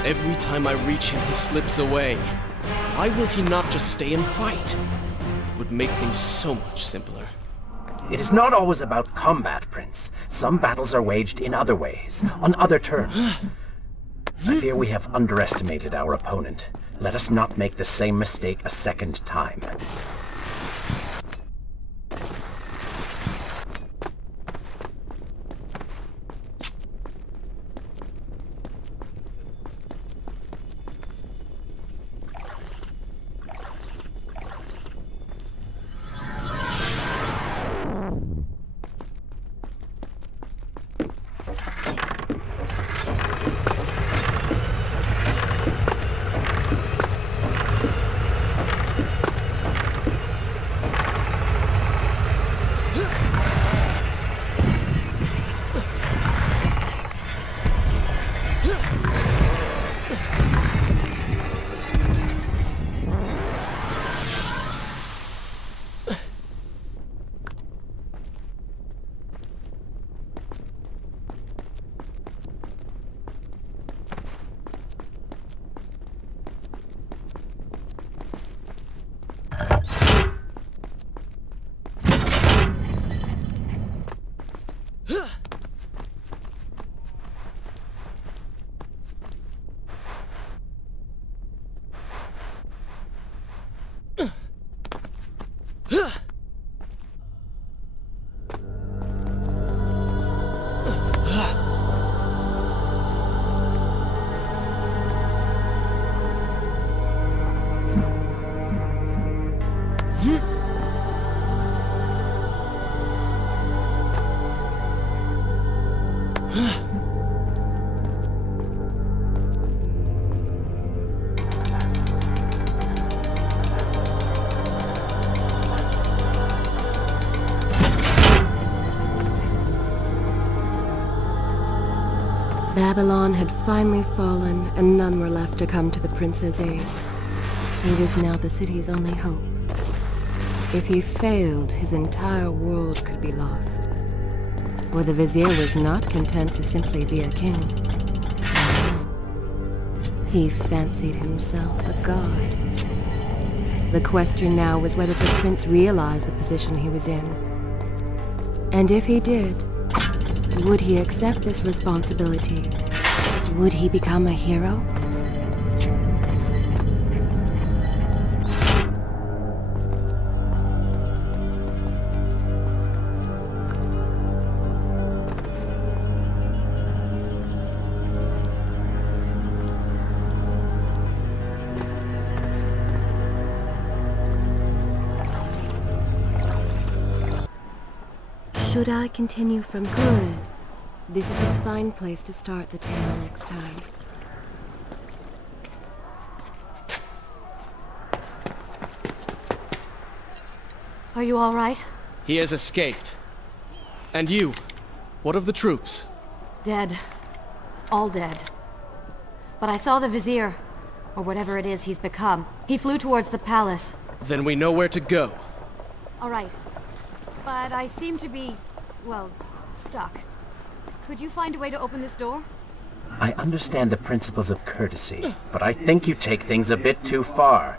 Every time I reach him, he slips away. Why will he not just stay and fight? It would make things so much simpler. It is not always about combat, Prince. Some battles are waged in other ways, on other terms. I fear we have underestimated our opponent. Let us not make the same mistake a second time. Babylon had finally fallen, and none were left to come to the prince's aid. He was now the city's only hope. If he failed, his entire world could be lost. For the vizier was not content to simply be a king. He fancied himself a god. The question now was whether the prince realized the position he was in. And if he did, would he accept this responsibility? Would he become a hero? Should I continue from good? This is a fine place to start the tale next time. Are you all right? He has escaped. And you? What of the troops? Dead. All dead. But I saw the Vizier, or whatever it is he's become. He flew towards the palace. Then we know where to go. All right. But I seem to be, well, stuck. Could you find a way to open this door? I understand the principles of courtesy, but I think you take things a bit too far.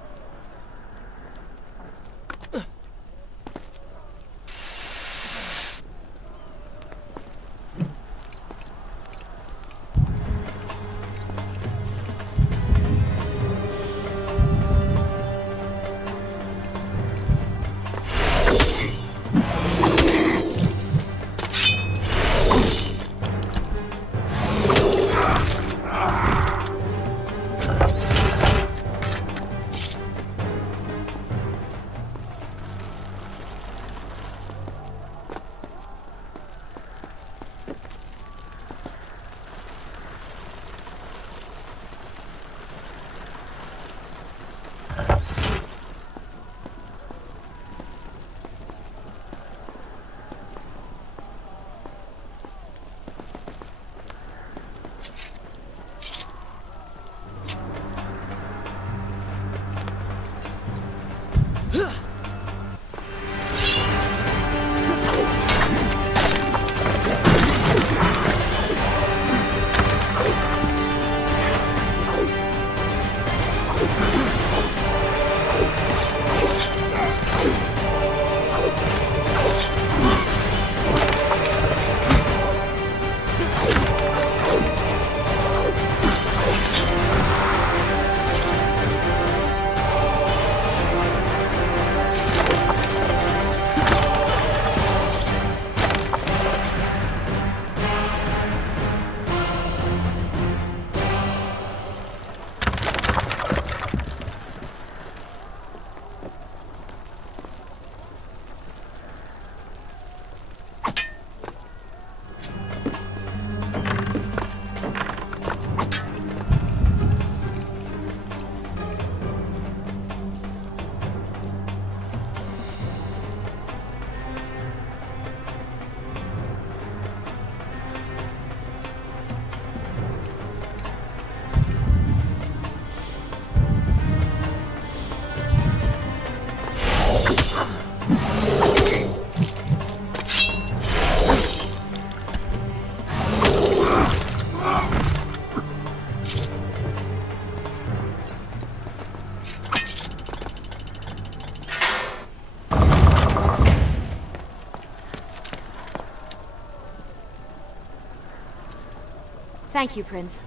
Thank you, Prince.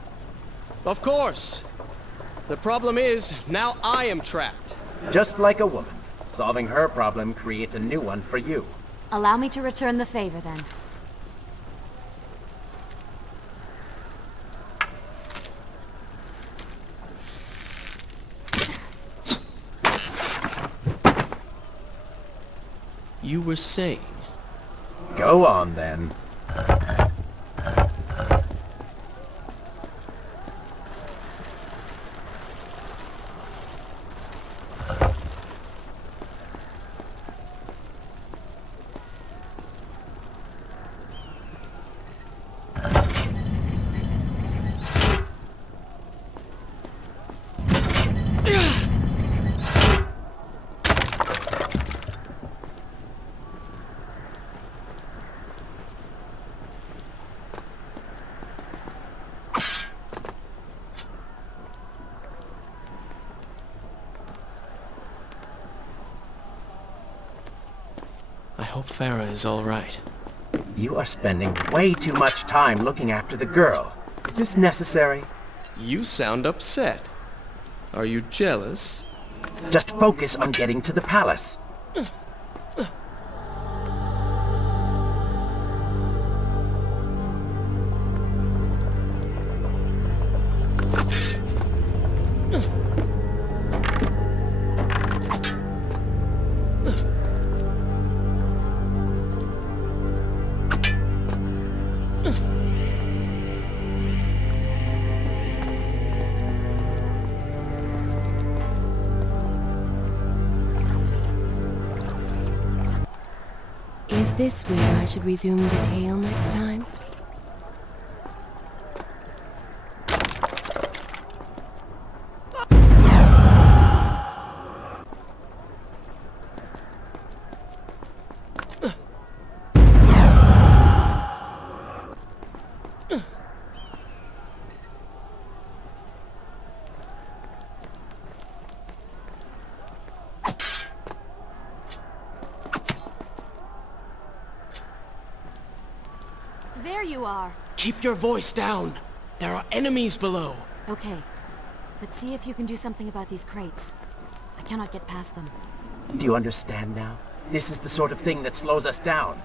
Of course. The problem is, now I am trapped. Just like a woman. Solving her problem creates a new one for you. Allow me to return the favor, then. You were saying? Go on, then. I hope Farah is all right. You are spending way too much time looking after the girl. Is this necessary? You sound upset. Are you jealous? Just focus on getting to the palace. this where I should resume the tale next time? There you are. Keep your voice down. There are enemies below. Okay. But see if you can do something about these crates. I cannot get past them. Do you understand now? This is the sort of thing that slows us down.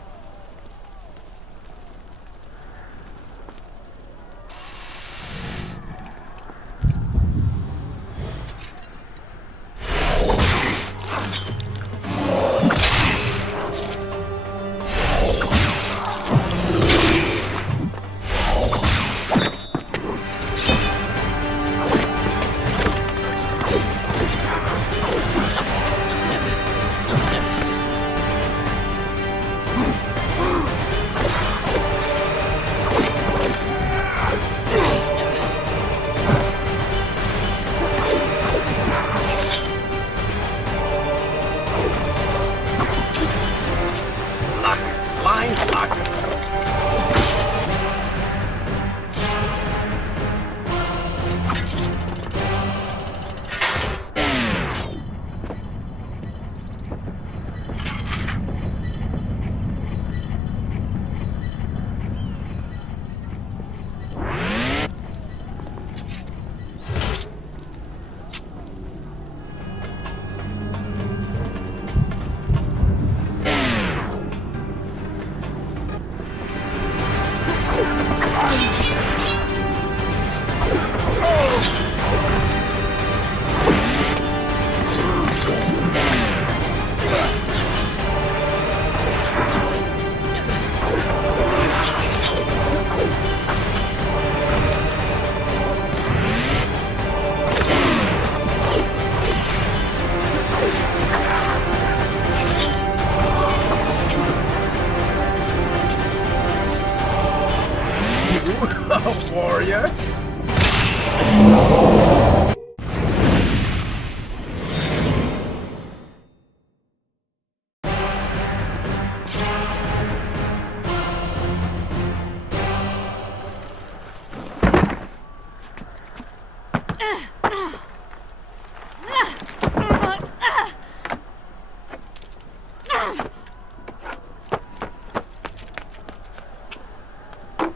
Warrior?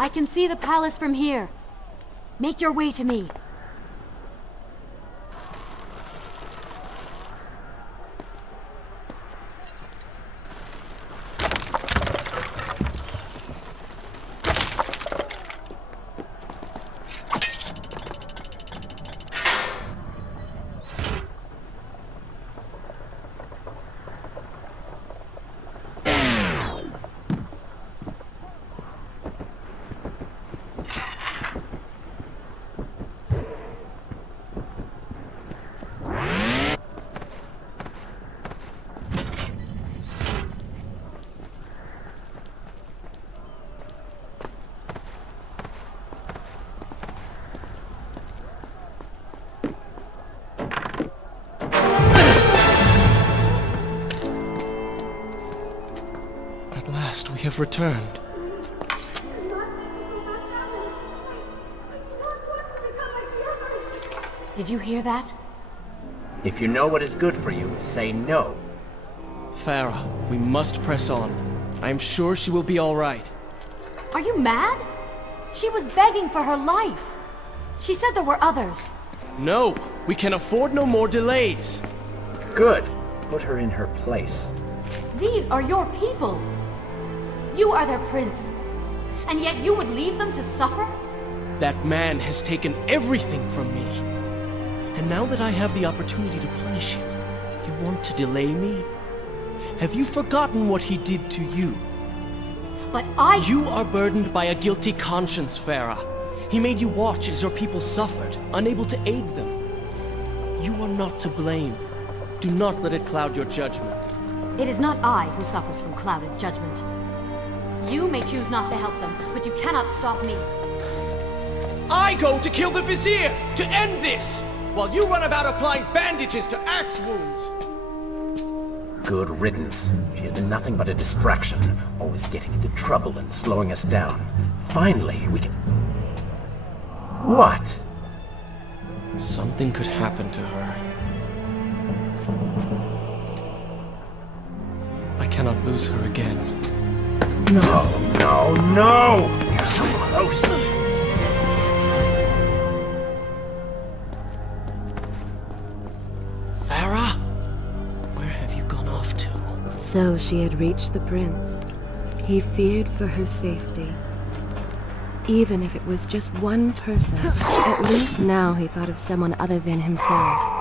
I can see the palace from here. Make your way to me. We have returned. Did you hear that? If you know what is good for you, say no. Farah, we must press on. I am sure she will be all right. Are you mad? She was begging for her life. She said there were others. No, we can afford no more delays. Good. Put her in her place. These are your people. You are their prince. And yet you would leave them to suffer? That man has taken everything from me. And now that I have the opportunity to punish him, you want to delay me? Have you forgotten what he did to you? But You are burdened by a guilty conscience, Farah. He made you watch as your people suffered, unable to aid them. You are not to blame. Do not let it cloud your judgment. It is not I who suffers from clouded judgment. You may choose not to help them, but you cannot stop me. I go to kill the Vizier, to end this, while you run about applying bandages to axe wounds. Good riddance. She has been nothing but a distraction, always getting into trouble and slowing us down. Finally, we can... What? Something could happen to her. I cannot lose her again. No, no, no! We're so close! Farah? Where have you gone off to? So she had reached the prince. He feared for her safety. Even if it was just one person, at least now he thought of someone other than himself.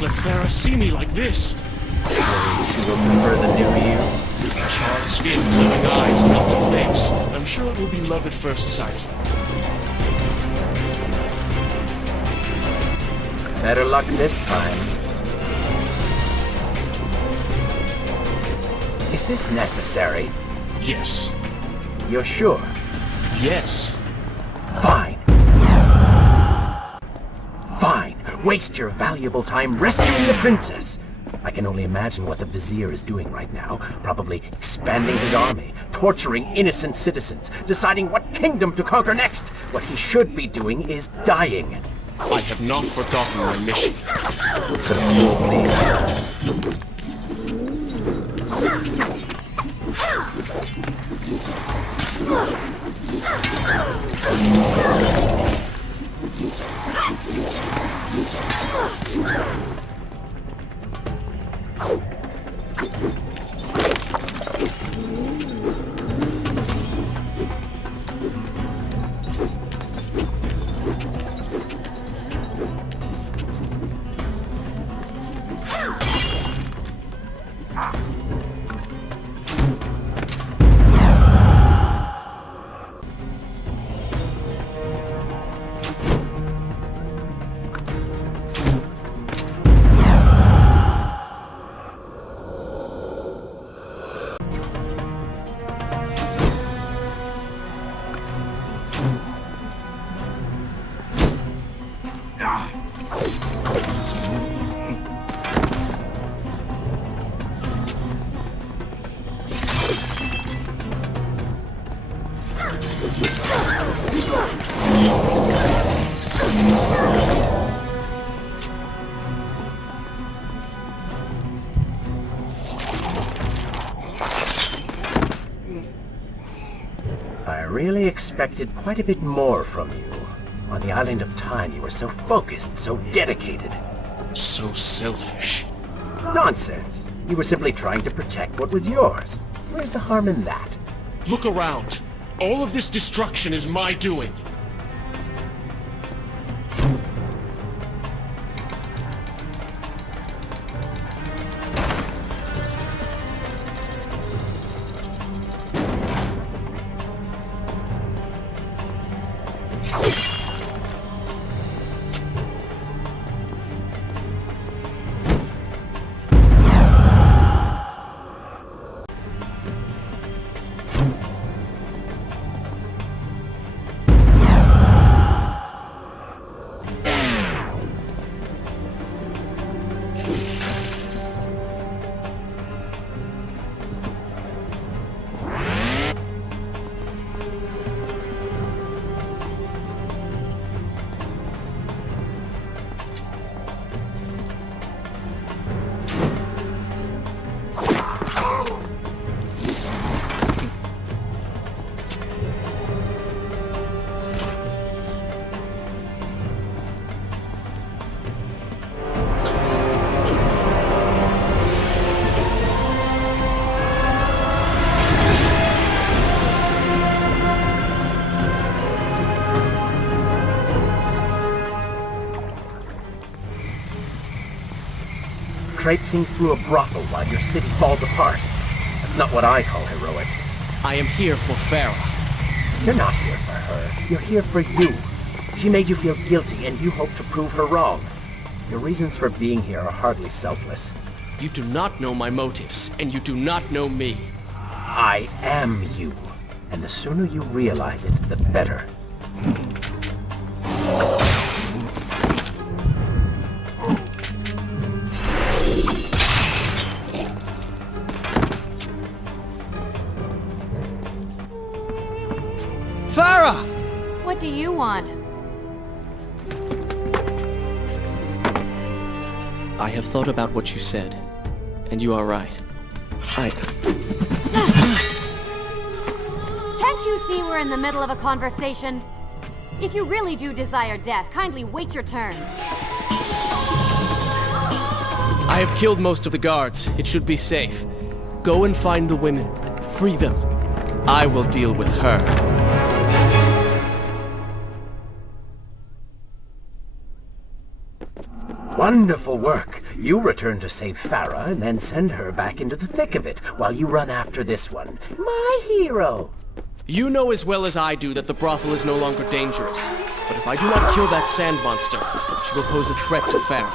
Let Farah see me like this. She will prefer the new you. Charred skin, glowing eyes, melted face. I'm sure it will be love at first sight. Better luck this time. Is this necessary? Yes. You're sure? Yes. Fine. Fine. Waste your valuable time rescuing the princess. I can only imagine what the Vizier is doing right now. Probably expanding his army, torturing innocent citizens, deciding what kingdom to conquer next. What he should be doing is dying. I have not forgotten my mission. Could have fooled me. I really expected quite a bit more from you. On the island of time, you were so focused, so dedicated. So selfish. Nonsense. You were simply trying to protect what was yours. Where's the harm in that? Look around. All of this destruction is my doing. traipsing through a brothel while your city falls apart. That's not what I call heroic. I am here for Farah. You're not here for her. You're here for you. She made you feel guilty, and you hope to prove her wrong. Your reasons for being here are hardly selfless. You do not know my motives, and you do not know me. I am you. And the sooner you realize it, the better. Farah! What do you want? I have thought about what you said, and you are right. Can't you see we're in the middle of a conversation? If you really do desire death, kindly wait your turn. I have killed most of the guards. It should be safe. Go and find the women. Free them. I will deal with her. Wonderful work. You return to save Farah and then send her back into the thick of it while you run after this one. My hero! You know as well as I do that the brothel is no longer dangerous. But if I do not kill that sand monster, she will pose a threat to Farah.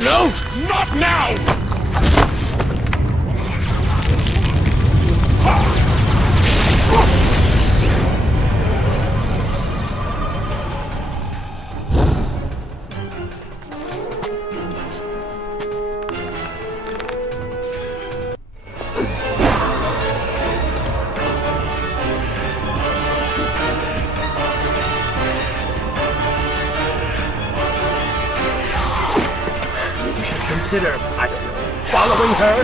No, not now! Consider, I don't know, following her?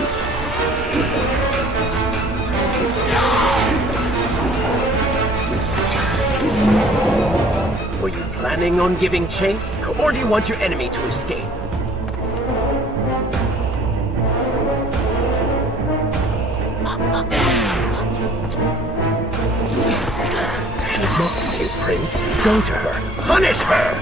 Were you planning on giving chase, or do you want your enemy to escape? She mocks you, Prince. Go to her. Punish her!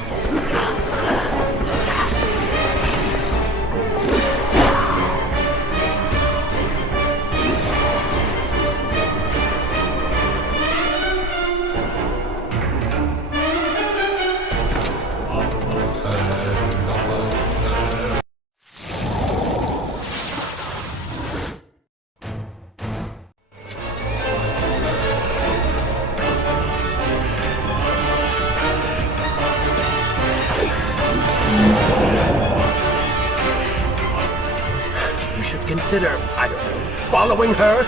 Consider, I don't know, following her?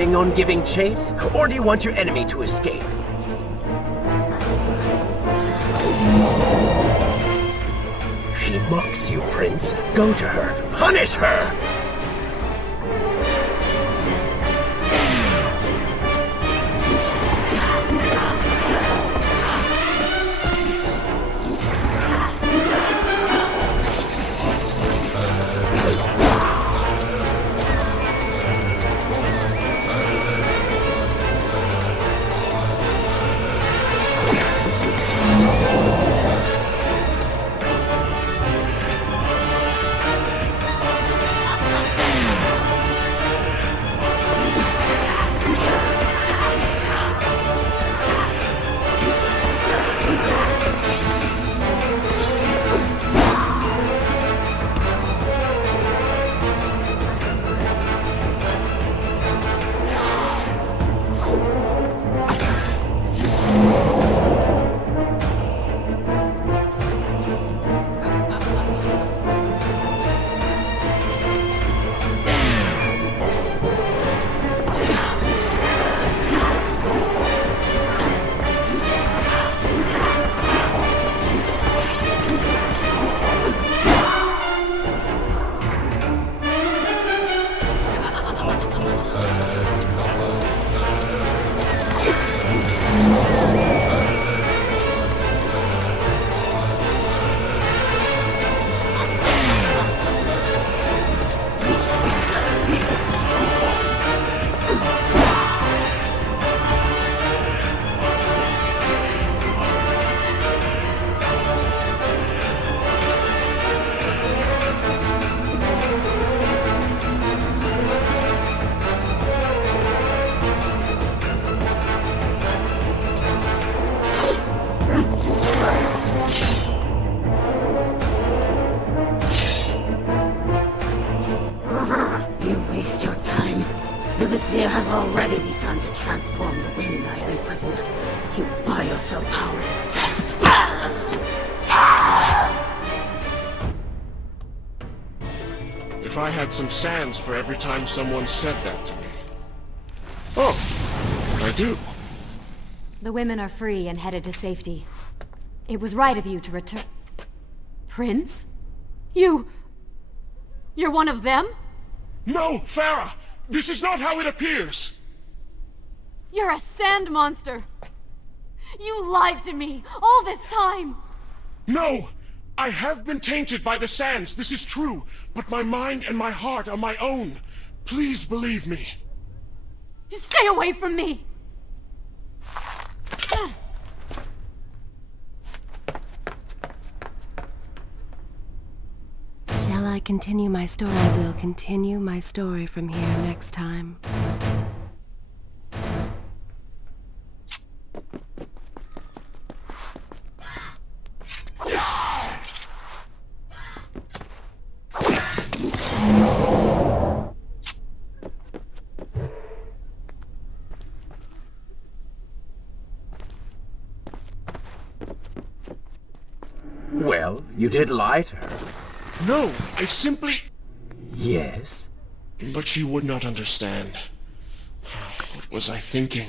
planning on giving chase? Or do you want your enemy to escape? She mocks you, Prince. Go to her. Punish her! Has already begun to transform the women I have imprisoned. You buy yourself powers at best. If I had some sands for every time someone said that to me. Oh, I do. The women are free and headed to safety. It was right of you to return... Prince? You're one of them? No, Farah! This is not how it appears! You're a sand monster! You lied to me all this time! No! I have been tainted by the sands, this is true, but my mind and my heart are my own. Please believe me. Stay away from me! Shall I continue my story? I will continue my story from here next time. Well, you did lie to her. No, I simply... Yes? But she would not understand. What was I thinking?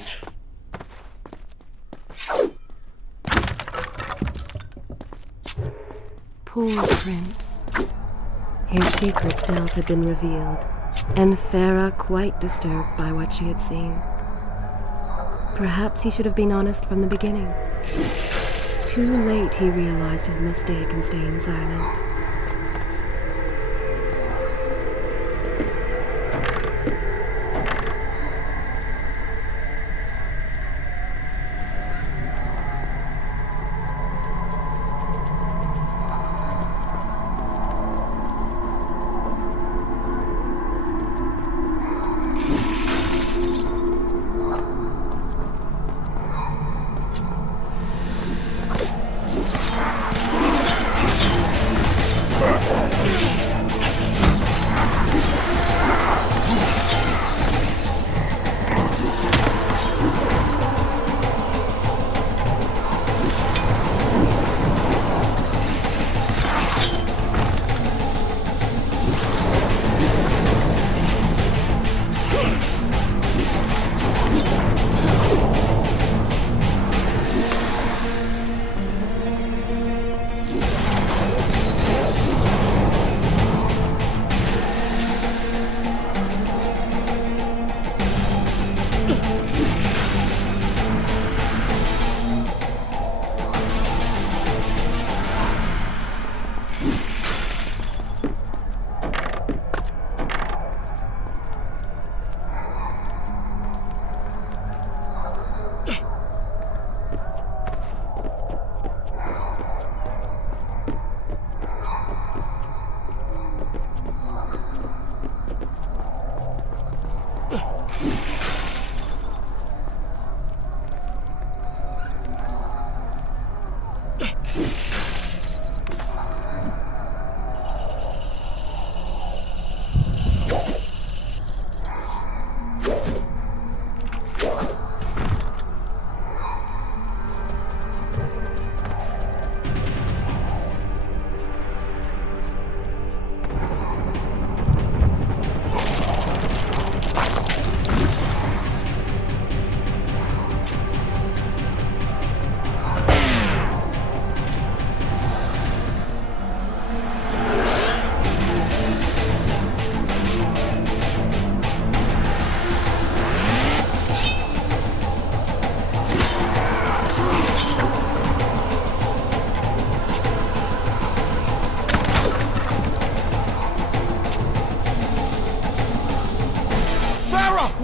Poor Prince. His secret self had been revealed, and Farah quite disturbed by what she had seen. Perhaps he should have been honest from the beginning. Too late he realized his mistake in staying silent.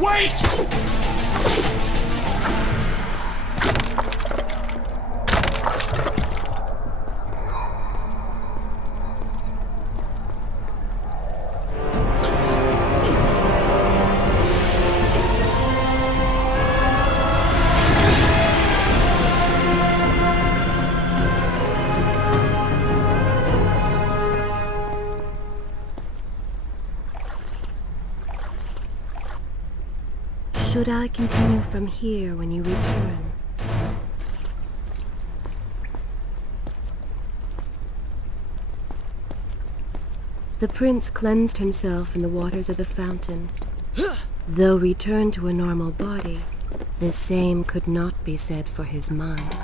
Wait! Should I continue from here when you return? The prince cleansed himself in the waters of the fountain. Though returned to a normal body, the same could not be said for his mind.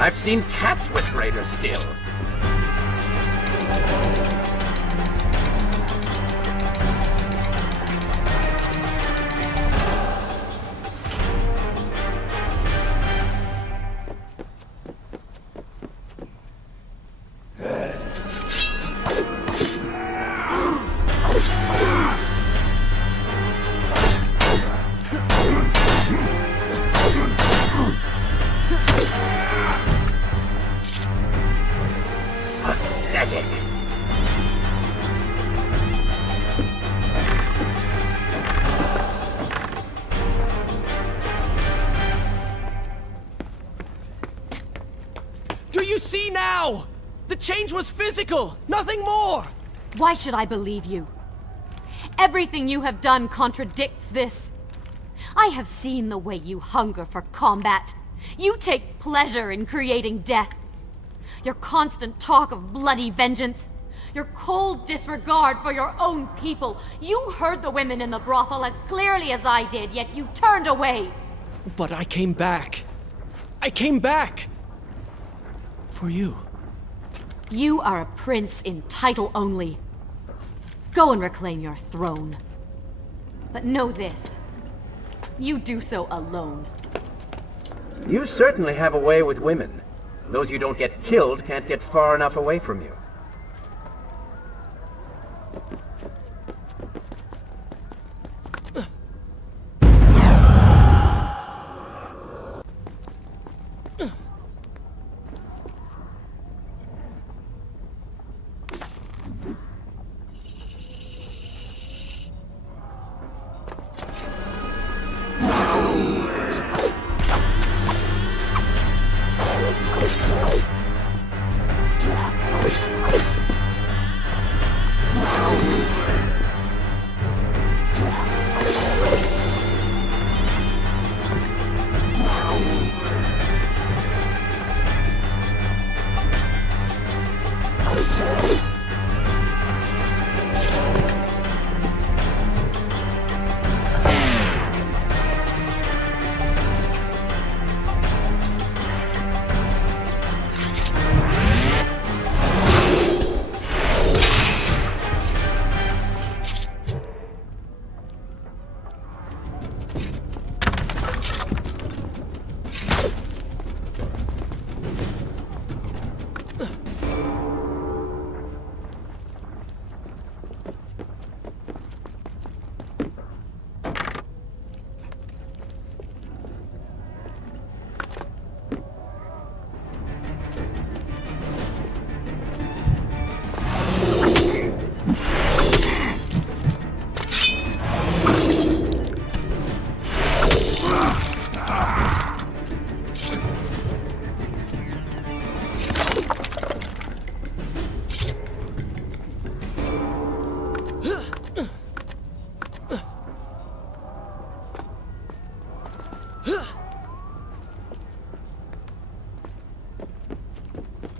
I've seen cats with greater skill. Pathetic. Do you see now? The change was physical, nothing more! Why should I believe you? Everything you have done contradicts this. I have seen the way you hunger for combat. You take pleasure in creating death. Your constant talk of bloody vengeance. Your cold disregard for your own people. You heard the women in the brothel as clearly as I did, yet you turned away. But I came back. I came back! For you. You are a prince in title only. Go and reclaim your throne. But know this. You do so alone. You certainly have a way with women. Those you don't get killed can't get far enough away from you.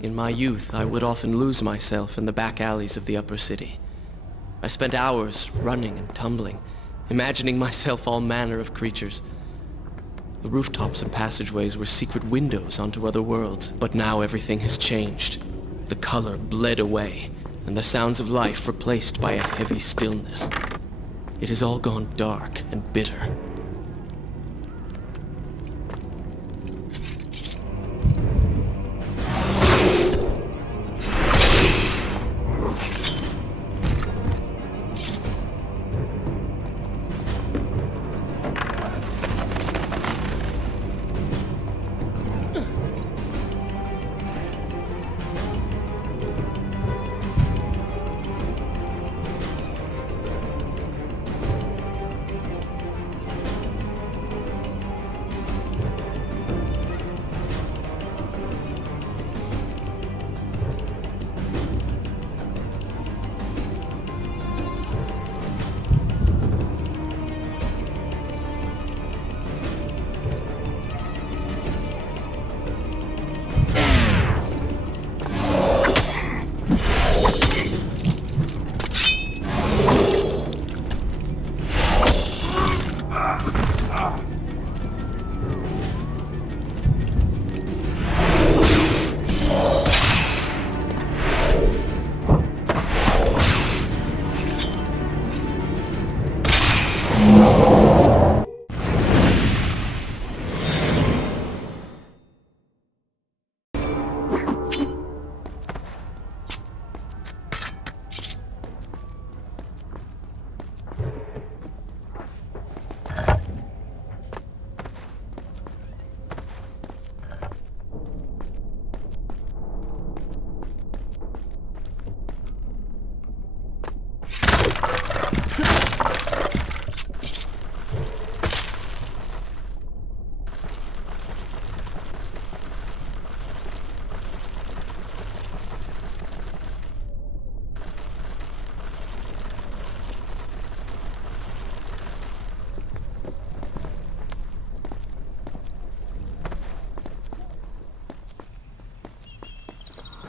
In my youth, I would often lose myself in the back alleys of the upper city. I spent hours running and tumbling, imagining myself all manner of creatures. The rooftops and passageways were secret windows onto other worlds, but now everything has changed. The color bled away, and the sounds of life replaced by a heavy stillness. It has all gone dark and bitter.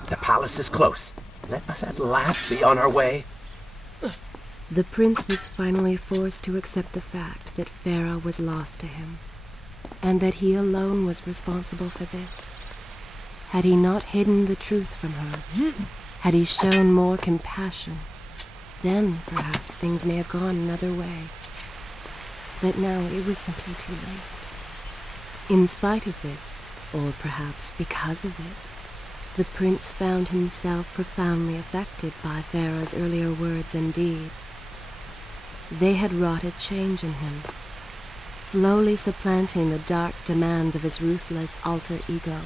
The palace is close. Let us at last be on our way. The prince was finally forced to accept the fact that Farah was lost to him, and that he alone was responsible for this. Had he not hidden the truth from her, had he shown more compassion, then perhaps things may have gone another way. But now it was simply too late. In spite of this, or perhaps because of it, the prince found himself profoundly affected by Farah's earlier words and deeds. They had wrought a change in him, slowly supplanting the dark demands of his ruthless alter ego.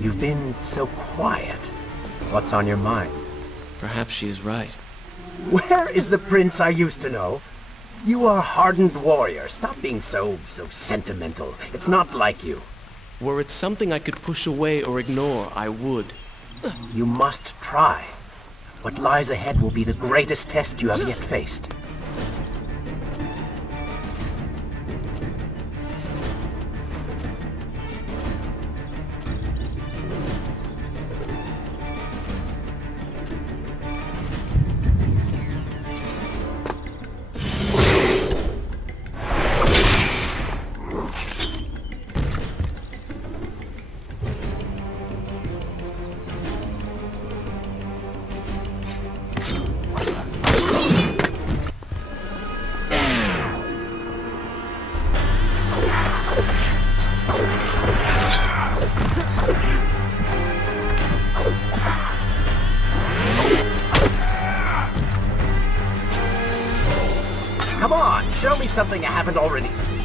You've been so quiet. What's on your mind? Perhaps she is right. Where is the prince I used to know? You are a hardened warrior. Stop being so sentimental. It's not like you. Were it something I could push away or ignore, I would. You must try. What lies ahead will be the greatest test you have yet faced. Come on, show me something I haven't already seen.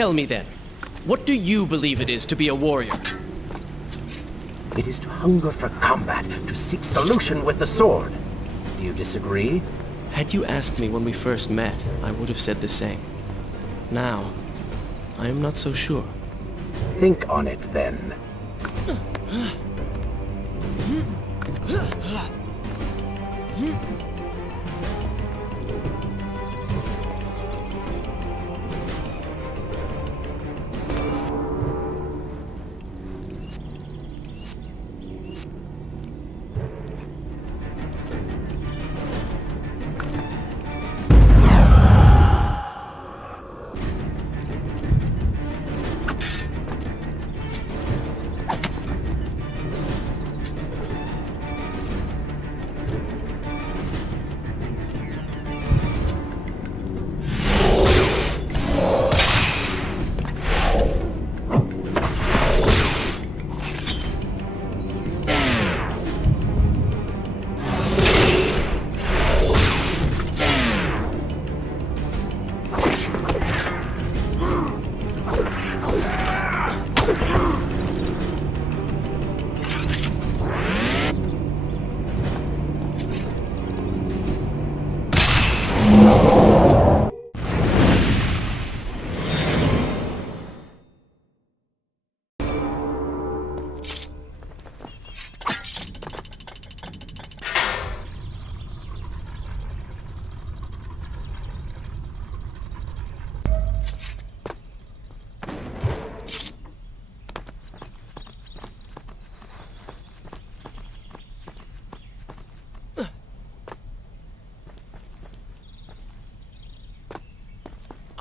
Tell me then, what do you believe it is to be a warrior? It is to hunger for combat, to seek solution with the sword. Do you disagree? Had you asked me when we first met, I would have said the same. Now, I am not so sure. Think on it, then.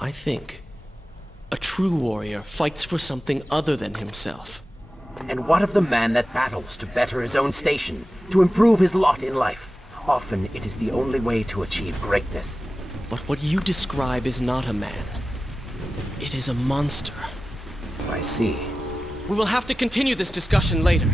I think a true warrior fights for something other than himself. And what of the man that battles to better his own station, to improve his lot in life? Often it is the only way to achieve greatness. But what you describe is not a man. It is a monster. I see. We will have to continue this discussion later.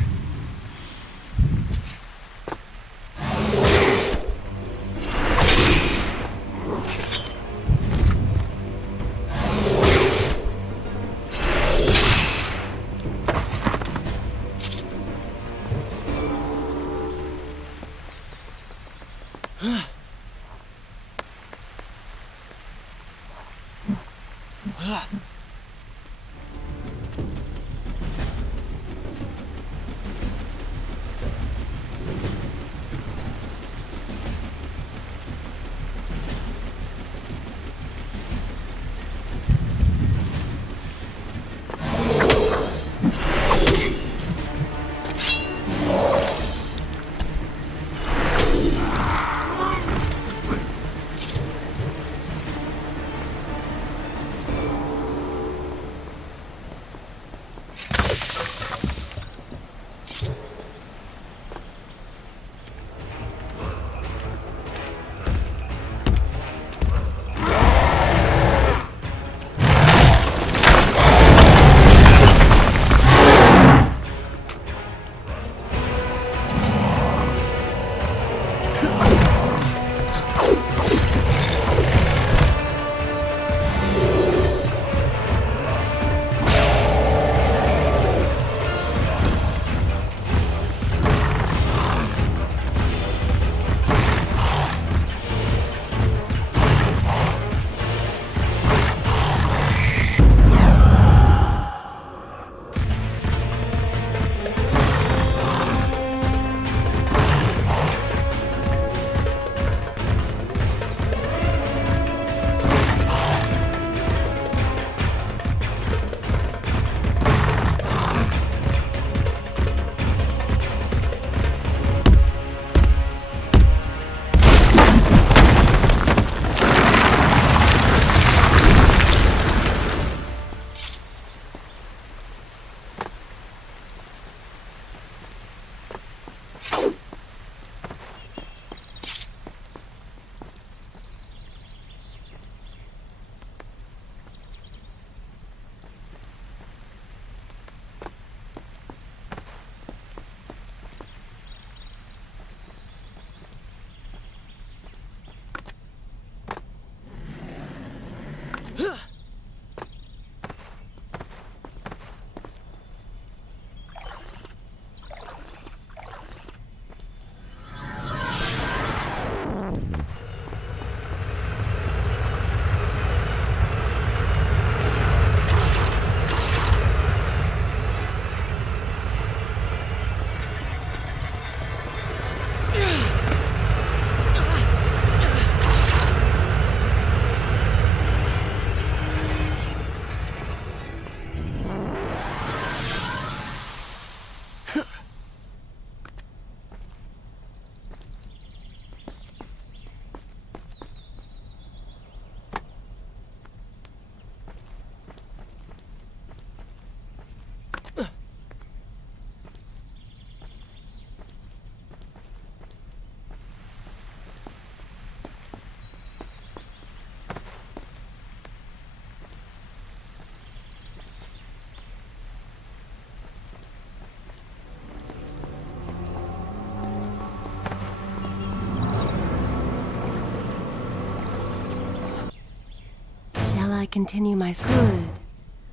continue my story. Good.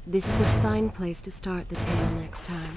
This is a fine place to start the tale next time.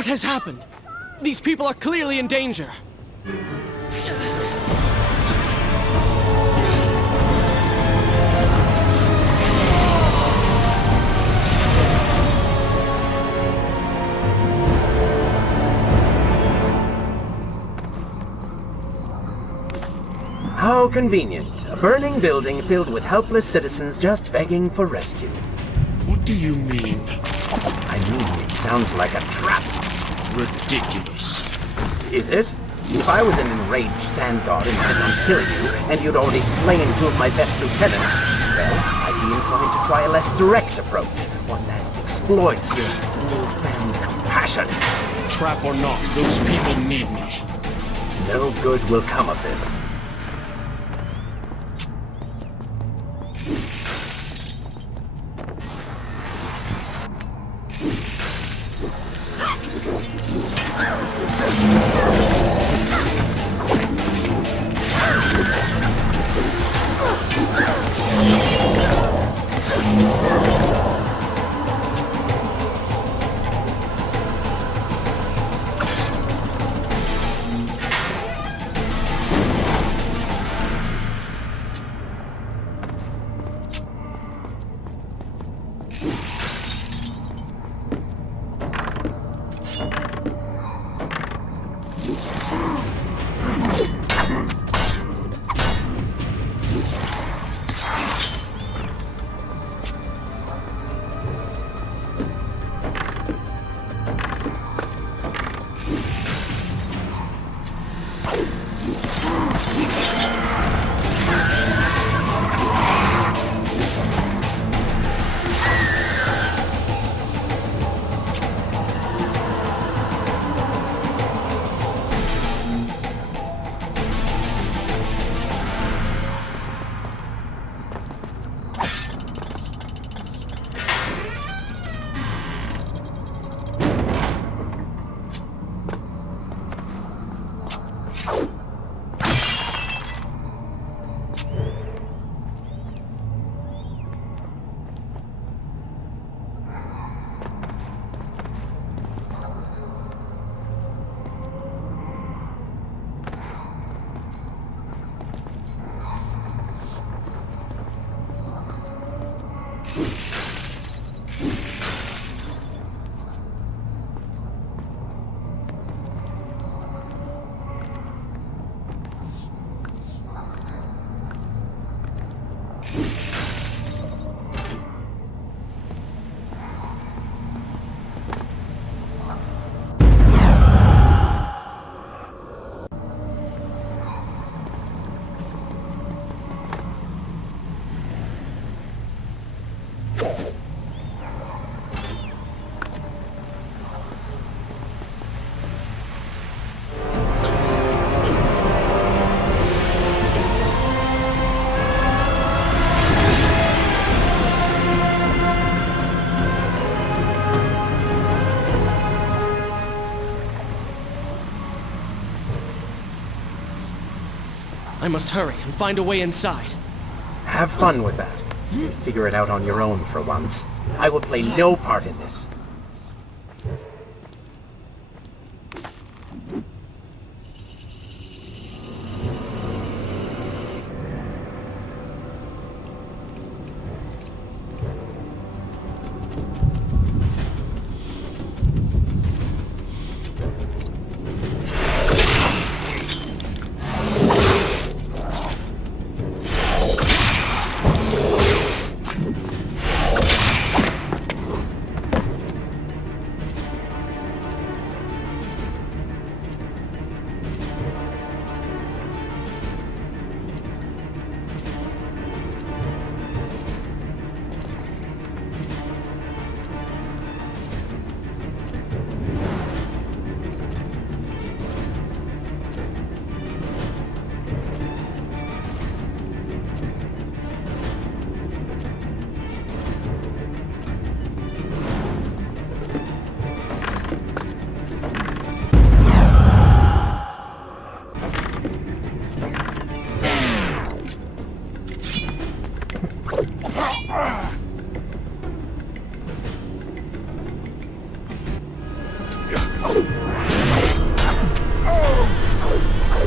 What has happened? These people are clearly in danger. How convenient. A burning building filled with helpless citizens just begging for rescue. What do you mean? I mean, it sounds like a trap. Ridiculous. Is it? If I was an enraged sand god intent on killing you, and you'd already slain two of my best lieutenants, well, I'd be inclined to try a less direct approach, one that exploits your newfound compassion. Trap or not, those people need me. No good will come of this. must hurry and find a way inside. Have fun with that. Figure it out on your own for once. I will play no part in this.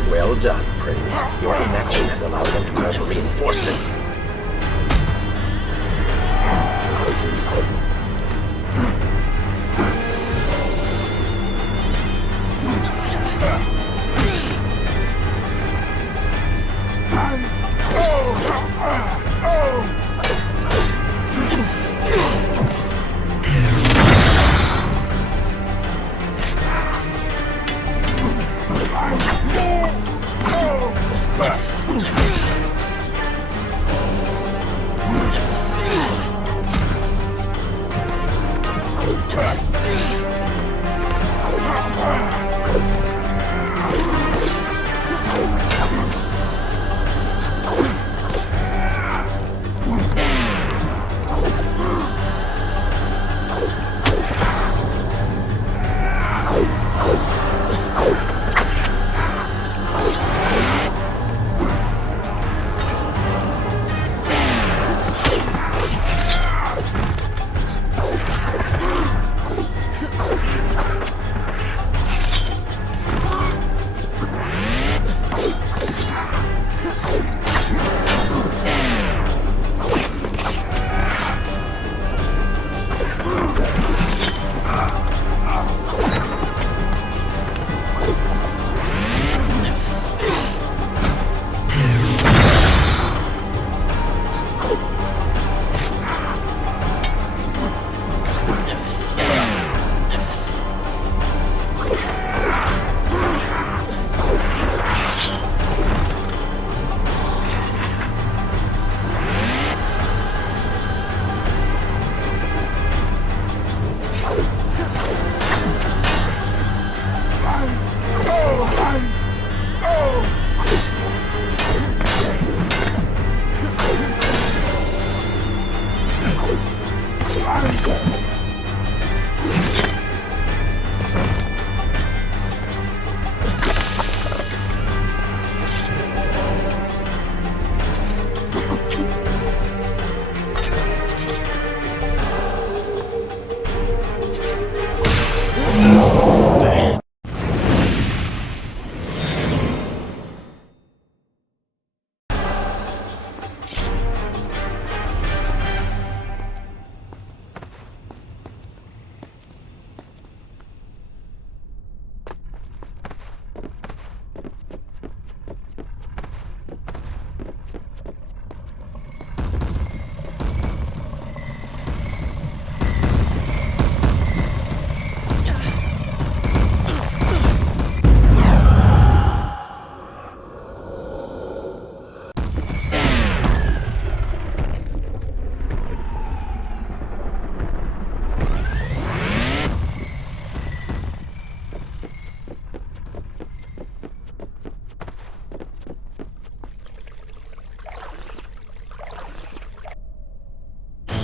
Well done, Prince. Your inaction has allowed them to call for reinforcements.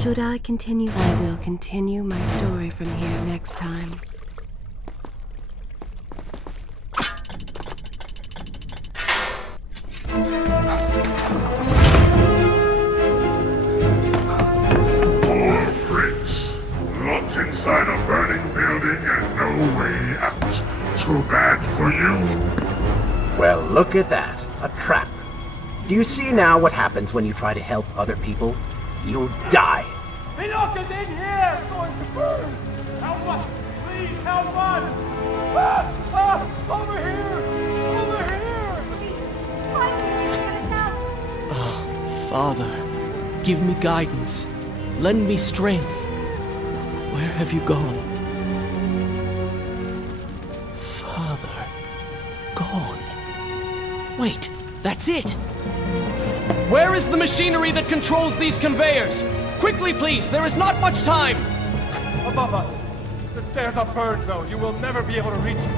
Should I continue? I will continue my story from here next time. Look at that. A trap. Do you see now what happens when you try to help other people? You die. Pinocchio's in here! Going to burn! Help us! Please help us! Over here! Over here! Father, give me guidance. Lend me strength. Where have you gone? Father, gone. Wait, that's it! Where is the machinery that controls these conveyors? Quickly, please, there is not much time! Above us. The stairs are burned, though. You will never be able to reach it.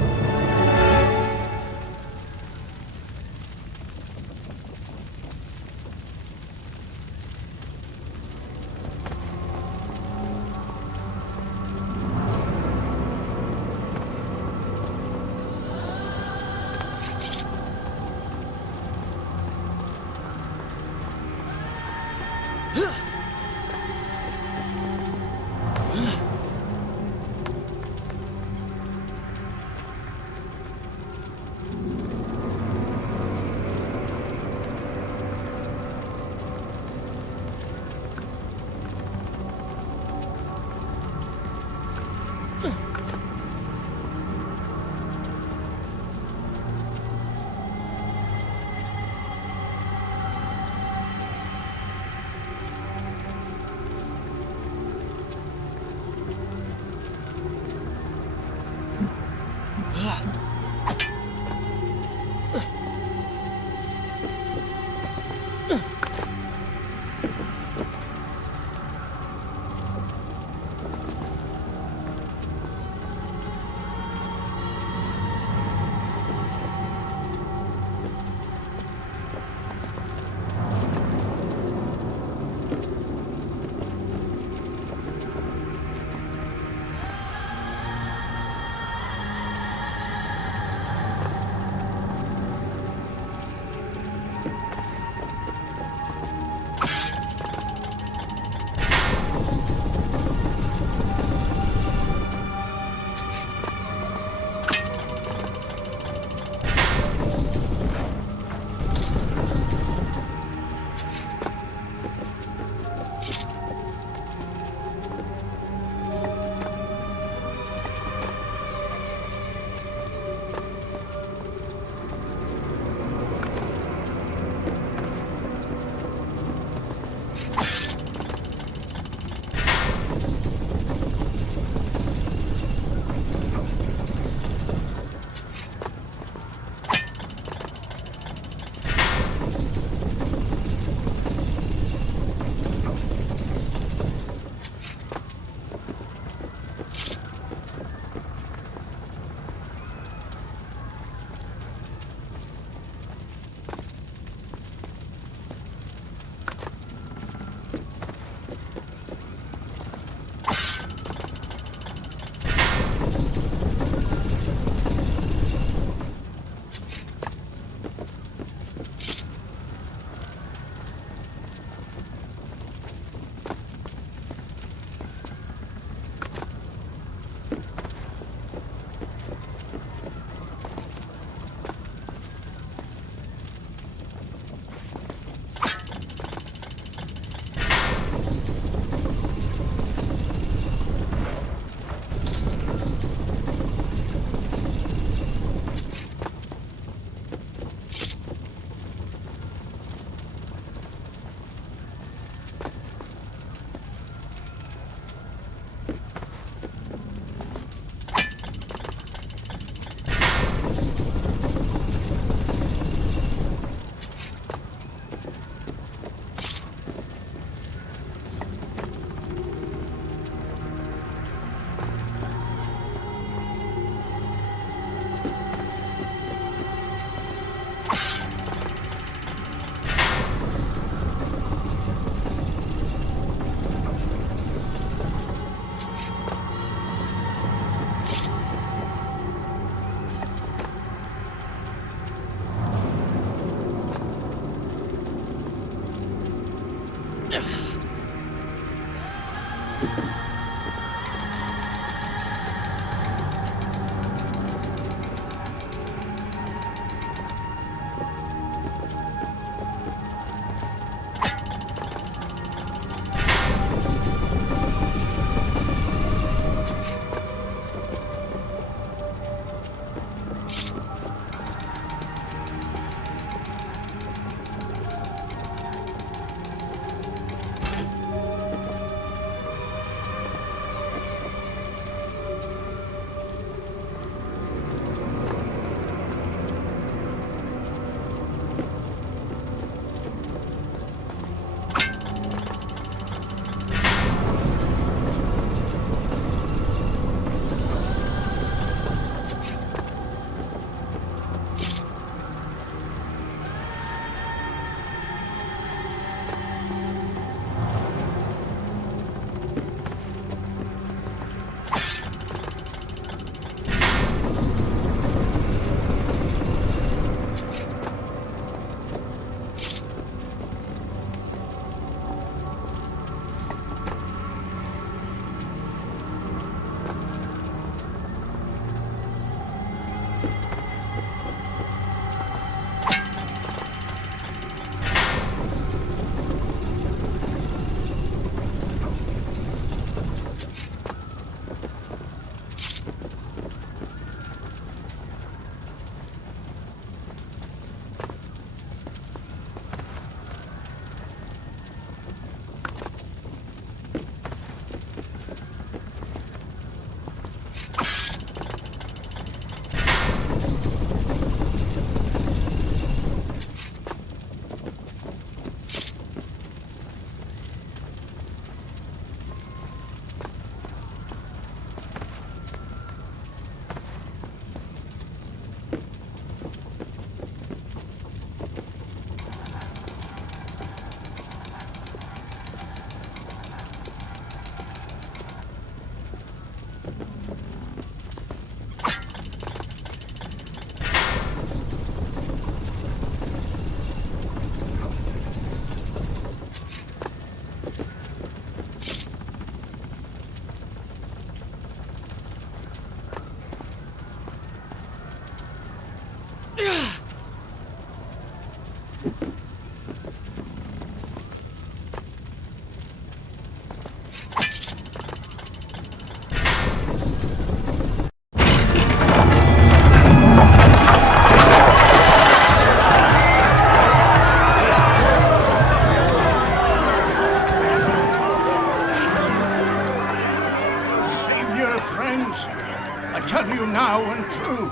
now and true.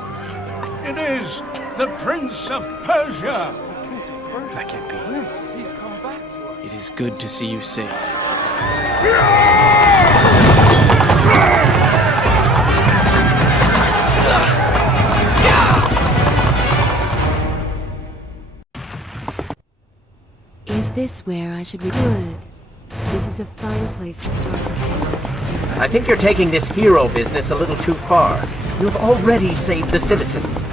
It is the Prince of Persia. That can't be. He's come back to us. It is good to see you safe. Is this where I should be? Good. This is a fine place to start the game. I think you're taking this hero business a little too far. You've already saved the citizens.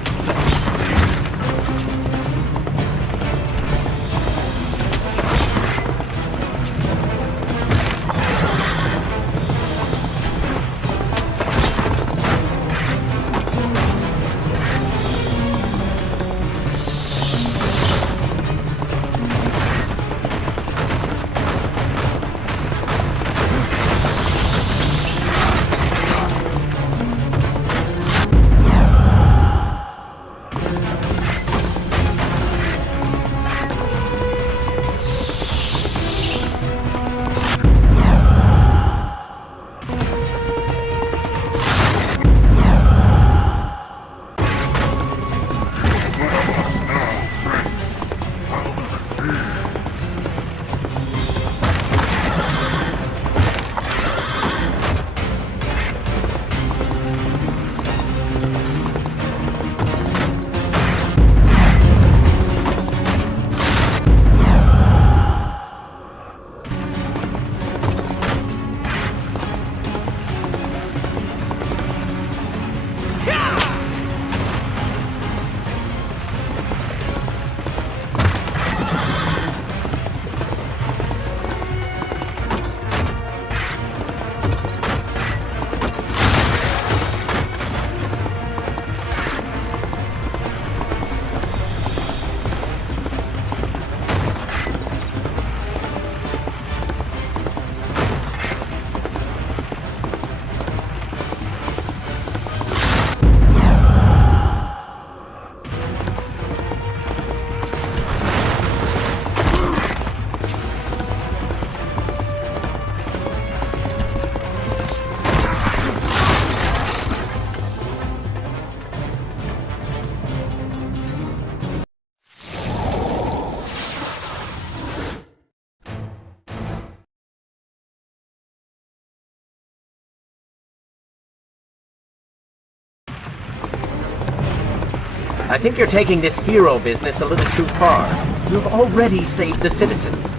I think you're taking this hero business a little too far. You've already saved the citizens.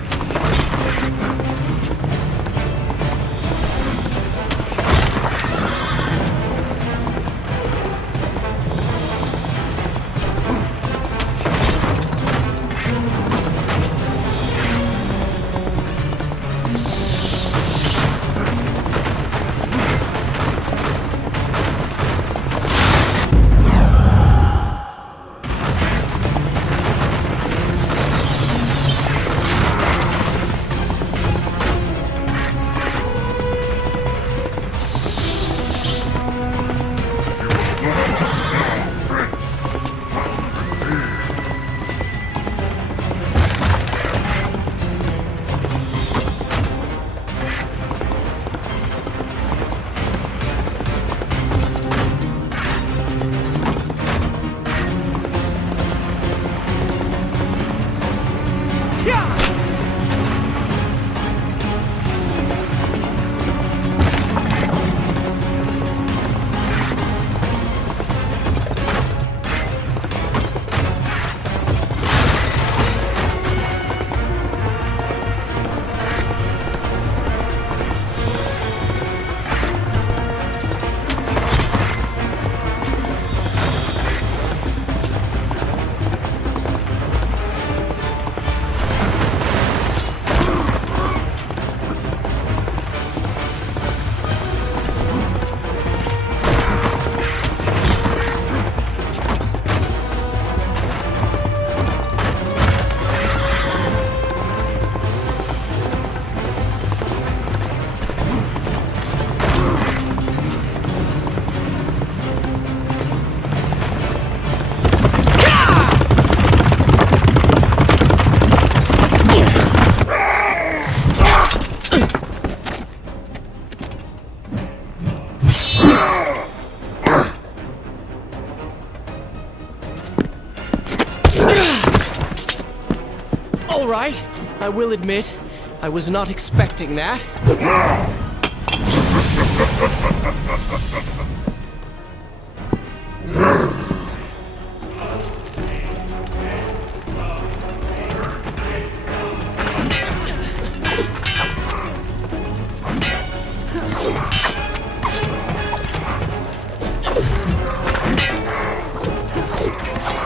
I will admit, I was not expecting that.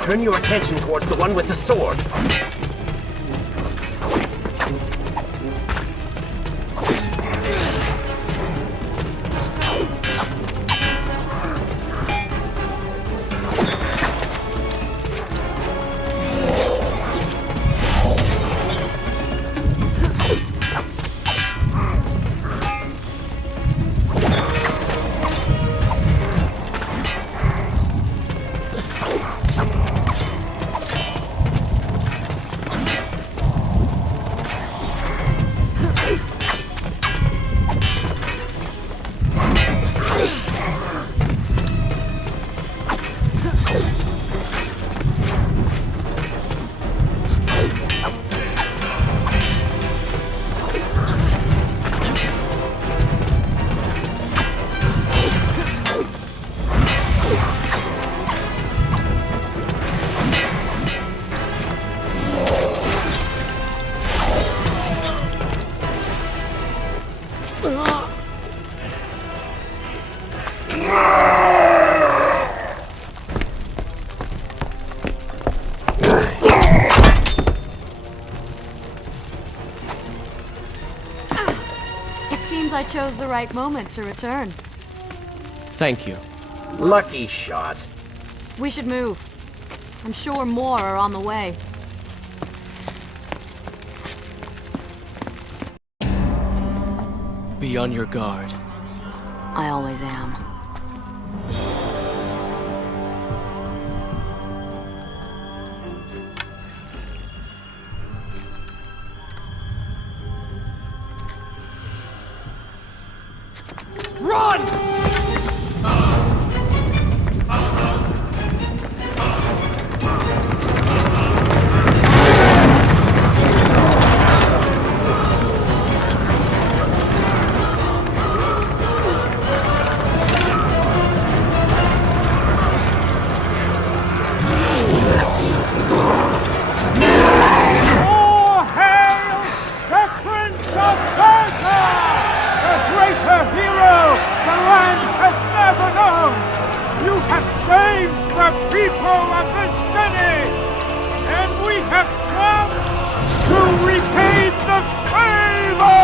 Turn your attention towards the one with the sword. I chose the right moment to return. Thank you. Lucky shot. We should move. I'm sure more are on the way. Be on your guard. I always am. Run! All hail the Prince of Persia! The greater hero the land has never known! You have saved the people of the city! And we have come to repay the favor!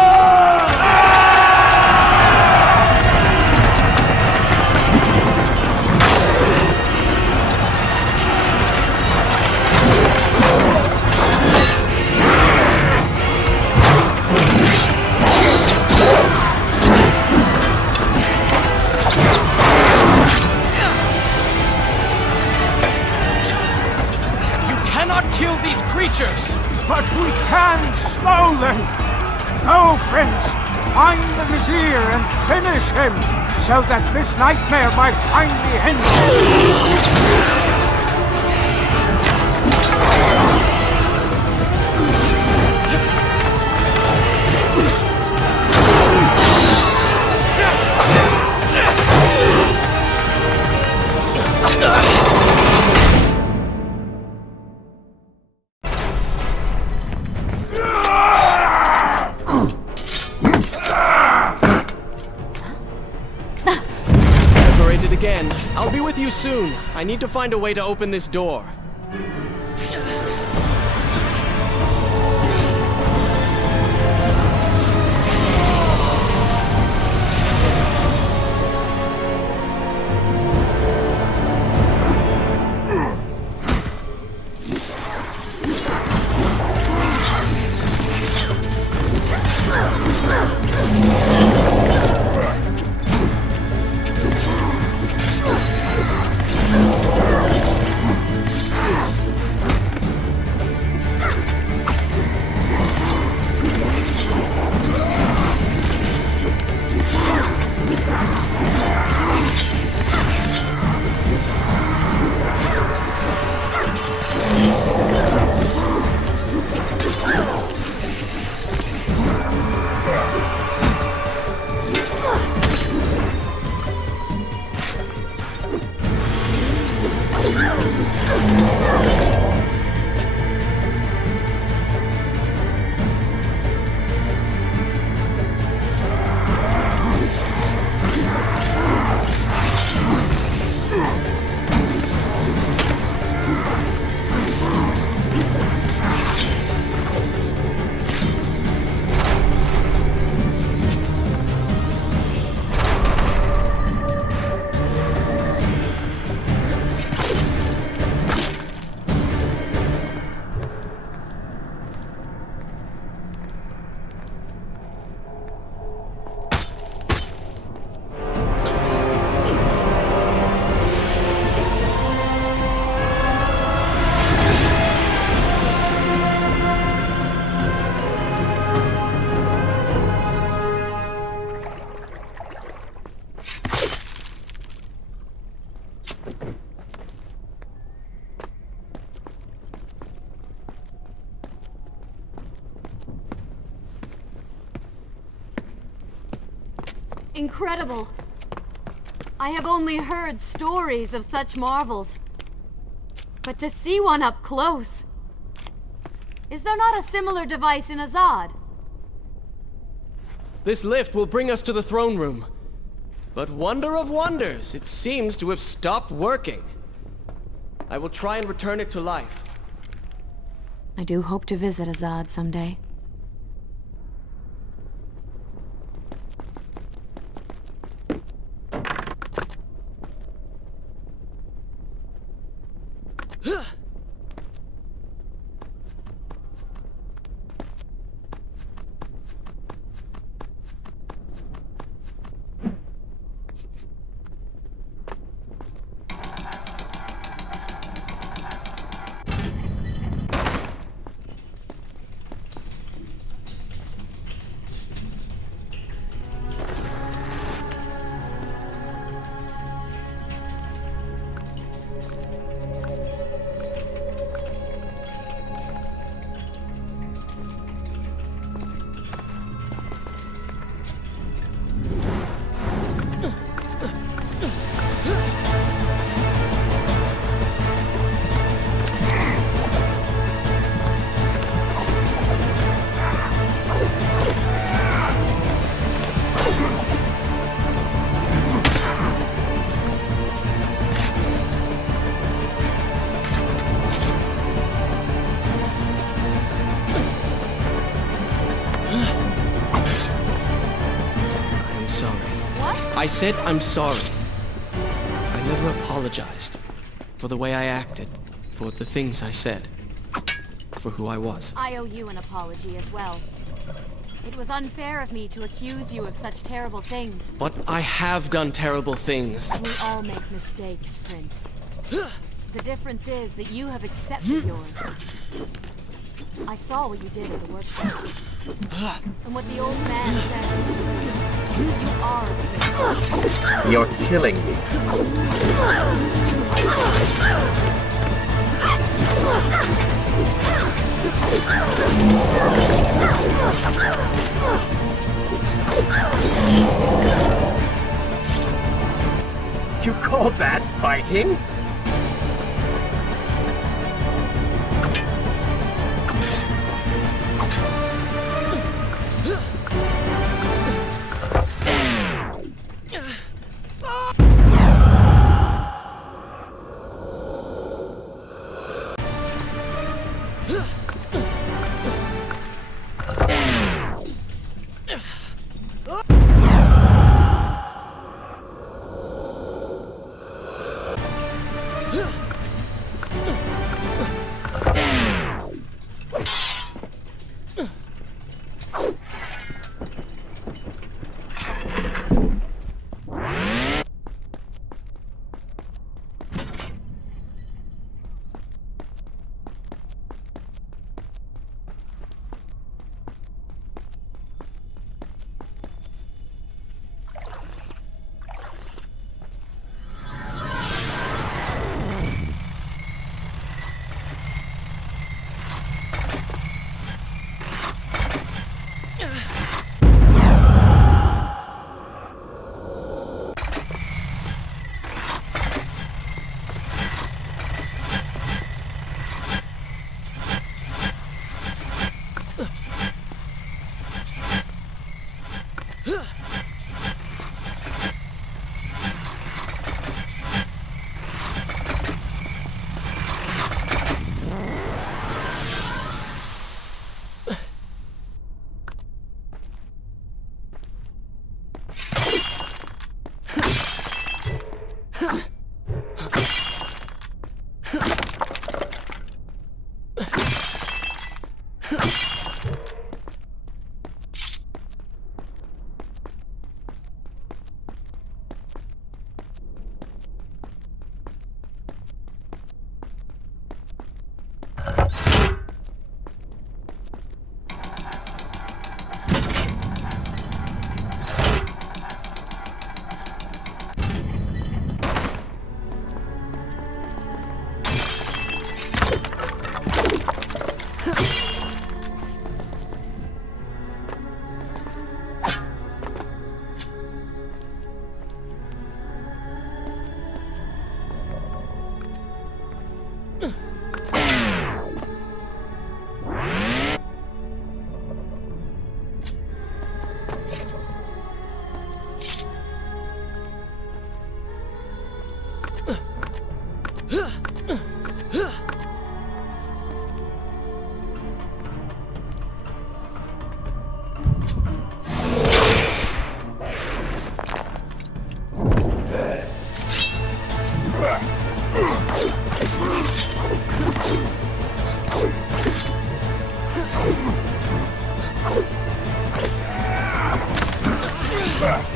Kill these creatures! But we can slow them! Go, Prince! Find the Vizier and finish him, so that this nightmare might finally end! Again. I'll be with you soon. I need to find a way to open this door. Incredible. I have only heard stories of such marvels. But to see one up close... Is there not a similar device in Azad? This lift will bring us to the throne room. But wonder of wonders, it seems to have stopped working. I will try and return it to life. I do hope to visit Azad someday. I said I'm sorry. I never apologized for the way I acted, for the things I said, for who I was. I owe you an apology as well. It was unfair of me to accuse you of such terrible things. But I have done terrible things. We all make mistakes, Prince. The difference is that you have accepted yours. I saw what you did at the workshop. And what the old man said is true. You are a prince. You're killing me. You call that fighting? Pathetic.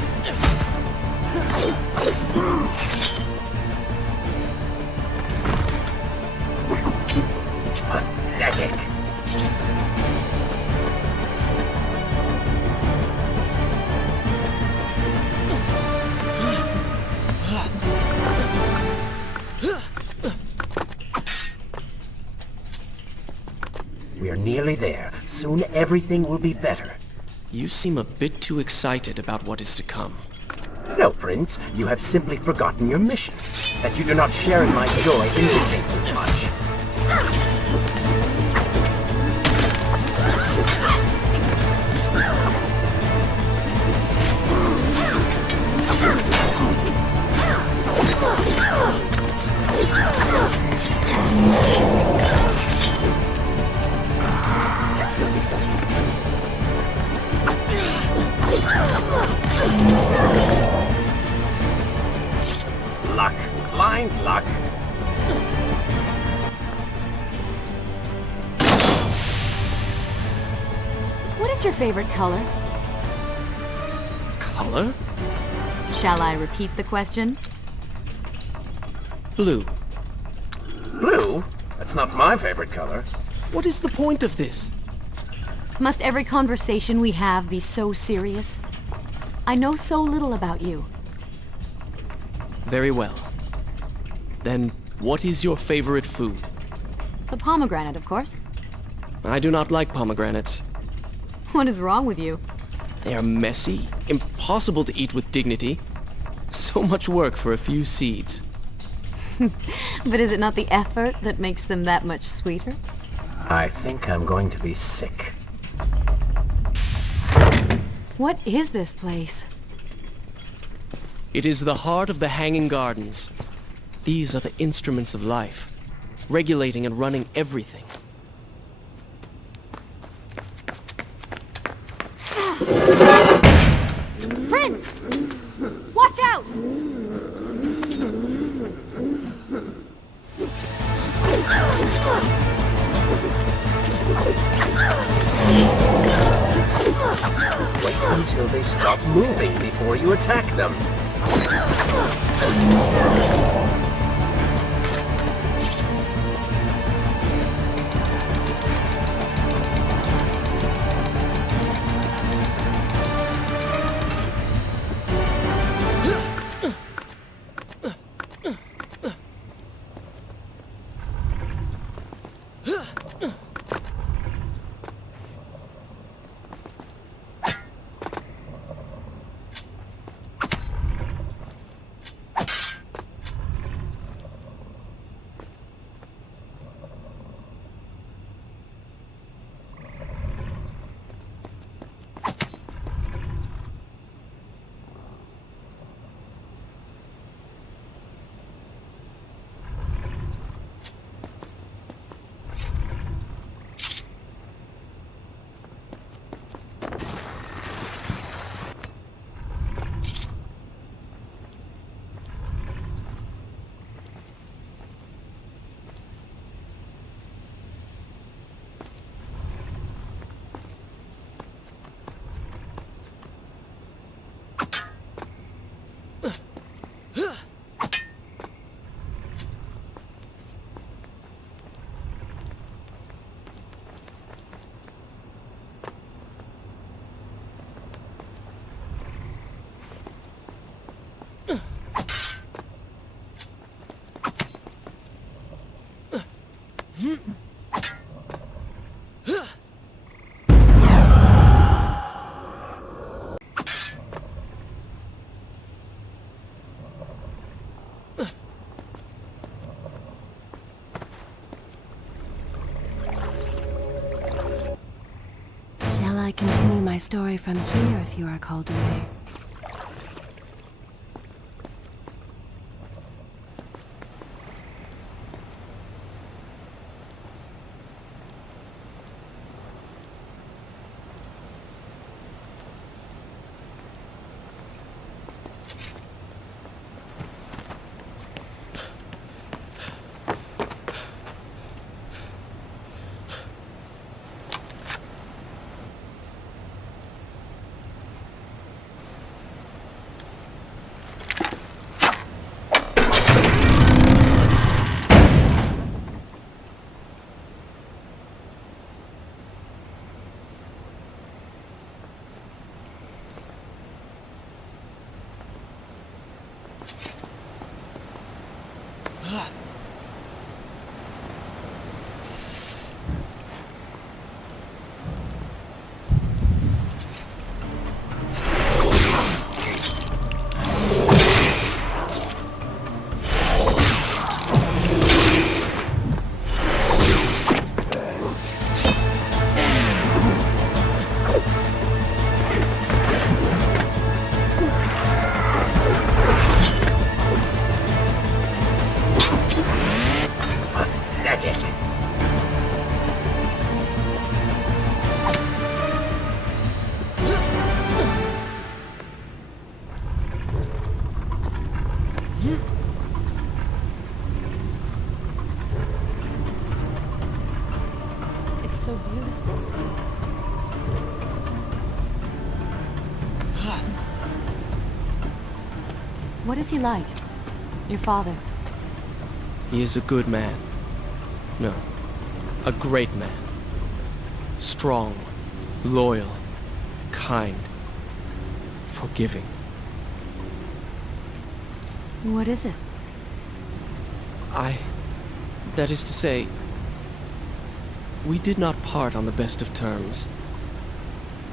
We are nearly there. Soon everything will be better. You seem a bit too excited about what is to come. No, Prince. You have simply forgotten your mission. That you do not share in my joy indicates as much. Luck. Blind luck. What is your favorite color? Color? Shall I repeat the question? Blue. Blue? That's not my favorite color. What is the point of this? Must every conversation we have be so serious? I know so little about you. Very well. Then, what is your favorite food? The pomegranate, of course. I do not like pomegranates. What is wrong with you? They are messy, impossible to eat with dignity. So much work for a few seeds. But is it not the effort that makes them that much sweeter? I think I'm going to be sick. What is this place? It is the heart of the Hanging Gardens. These are the instruments of life, regulating and running everything. Prince! Watch out! Wait until they stop moving before you attack them. Shall I continue my story from here if you are called away? It's so beautiful. What is he like? Your father? He is a good man. No, a great man. Strong, loyal, kind, forgiving. What is it? That is to say, we did not part on the best of terms.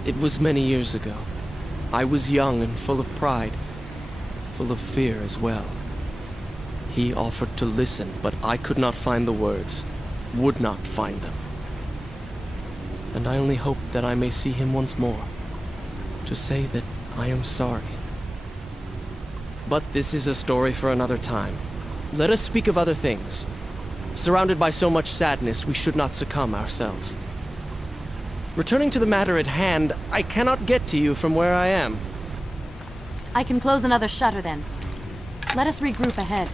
It was many years ago. I was young and full of pride, full of fear as well. He offered to listen, but I could not find the words, would not find them. And I only hope that I may see him once more, to say that I am sorry. But this is a story for another time. Let us speak of other things. Surrounded by so much sadness, we should not succumb ourselves. Returning to the matter at hand, I cannot get to you from where I am. I can close another shutter then. Let us regroup ahead.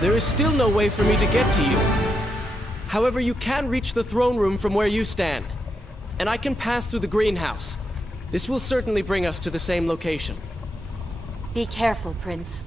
There is still no way for me to get to you. However, you can reach the throne room from where you stand. And I can pass through the greenhouse. This will certainly bring us to the same location. Be careful, Prince.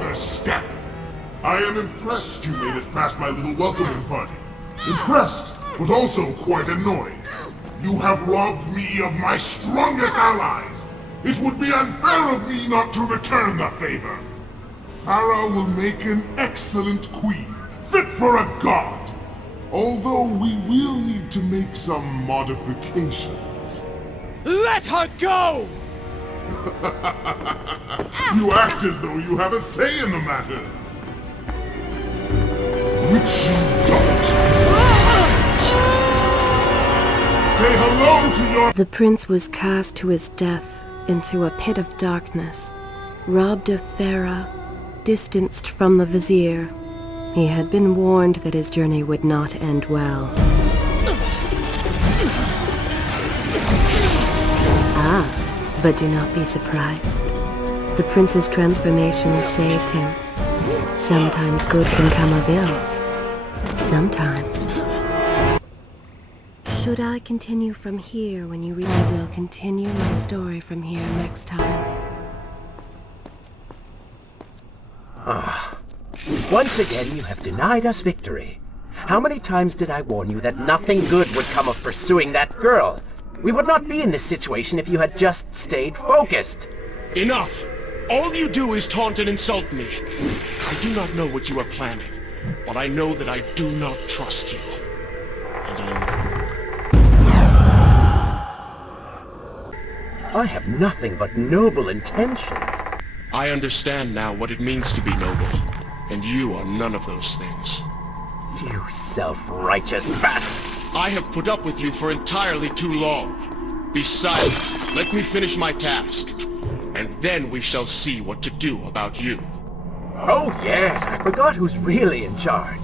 another step. I am impressed you made it past my little welcoming party. Impressed, but also quite annoyed. You have robbed me of my strongest allies. It would be unfair of me not to return the favor. Farah will make an excellent queen, fit for a god. Although we will need to make some modifications. Let her go! You act as though you have a say in the matter. Which you don't. Say hello to your... The prince was cast to his death into a pit of darkness, robbed of Farah, distanced from the vizier. He had been warned that his journey would not end well. But do not be surprised. The prince's transformation saved him. Sometimes good can come of ill. Sometimes. Should I continue from here when you read? I will continue my story from here next time. Once again, you have denied us victory. How many times did I warn you that nothing good would come of pursuing that girl? We would not be in this situation if you had just stayed focused. Enough! All you do is taunt and insult me. I do not know what you are planning, but I know that I do not trust you. I have nothing but noble intentions. I understand now what it means to be noble, and you are none of those things. You self-righteous bastard! I have put up with you for entirely too long. Be silent. Let me finish my task. And then we shall see what to do about you. Oh yes, I forgot who's really in charge.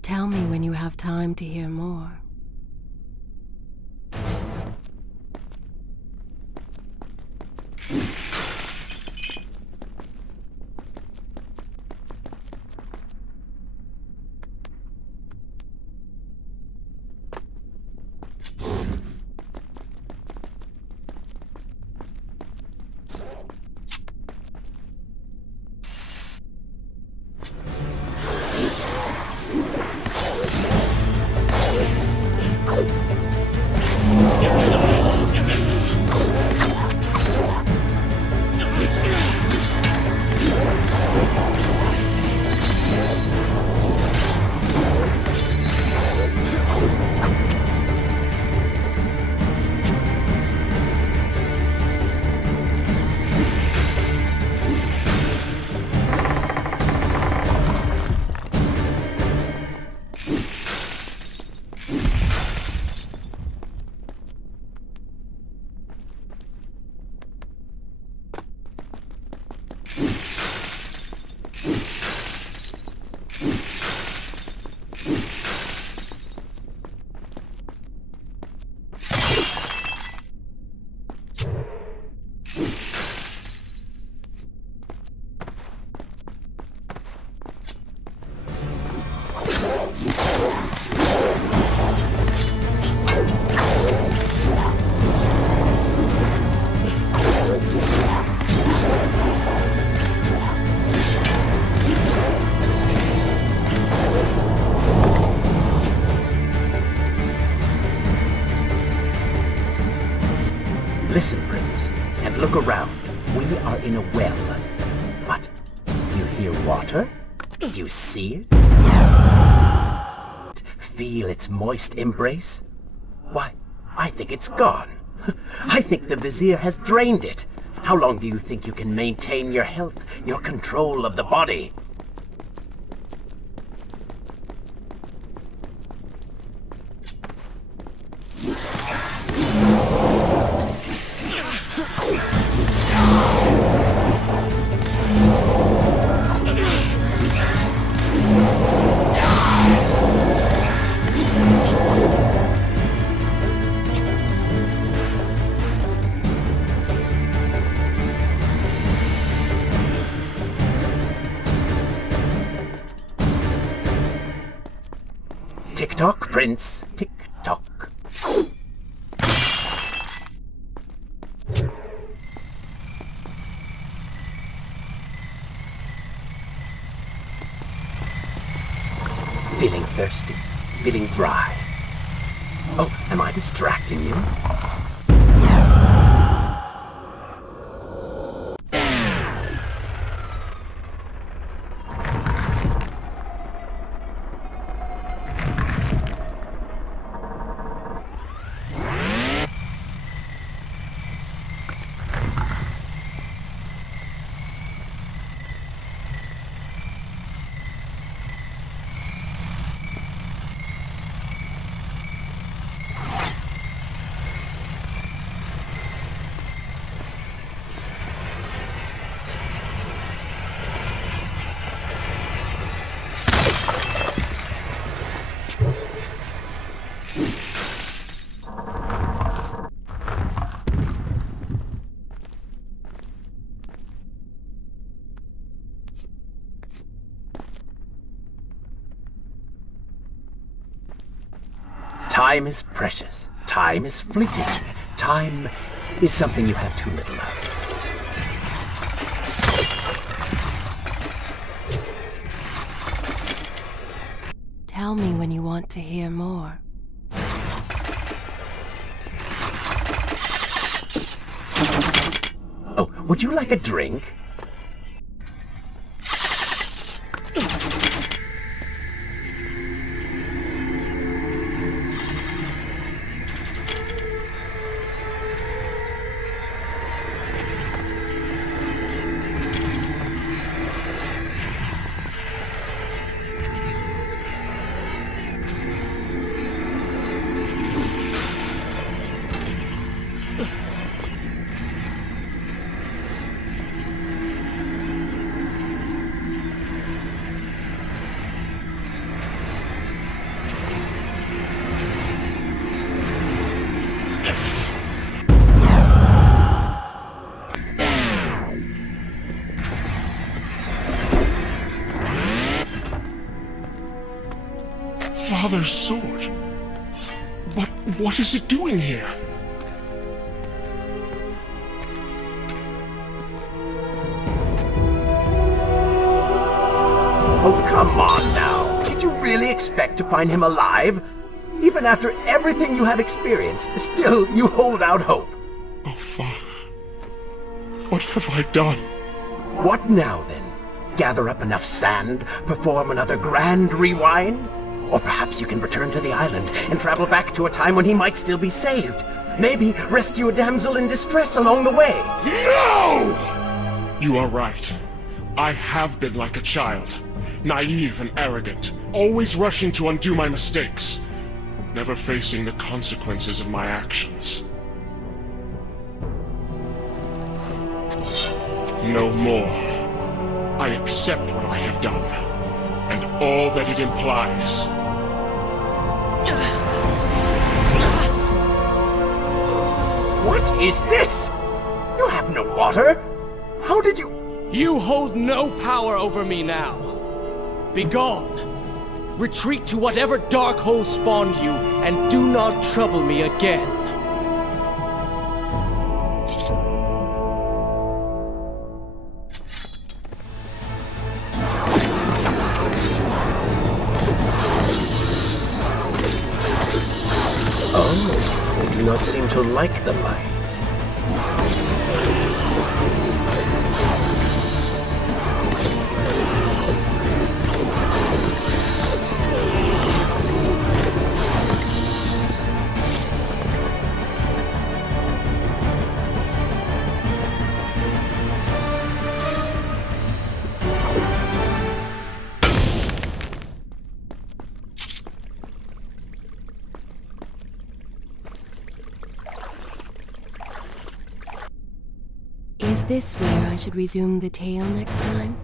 Tell me when you have time to hear more. Listen, Prince, and look around. We are in a well. What? Do you hear water? Do you see it? Feel its moist embrace? Why, I think it's gone. I think the Vizier has drained it. How long do you think you can maintain your health, your control of the body? Prince Tick-Tock. Feeling thirsty? Feeling dry? Oh, am I distracting you? Time is precious. Time is fleeting. Time is something you have too little of. Tell me when you want to hear more. Oh, would you like a drink? Father's sword. But what is it doing here? Oh, come on now. Did you really expect to find him alive? Even after everything you have experienced, still you hold out hope. Oh, Father. What have I done? What now, then? Gather up enough sand, perform another grand rewind? Or perhaps you can return to the island and travel back to a time when he might still be saved. Maybe rescue a damsel in distress along the way. No! You are right. I have been like a child. Naive and arrogant. Always rushing to undo my mistakes. Never facing the consequences of my actions. No more. I accept what I have done. And all that it implies. What is this? You have no water? How did you... You hold no power over me now. Begone. Retreat to whatever dark hole spawned you, and do not trouble me again. Oh, they do not seem to like the light. Is this where I should resume the tale next time?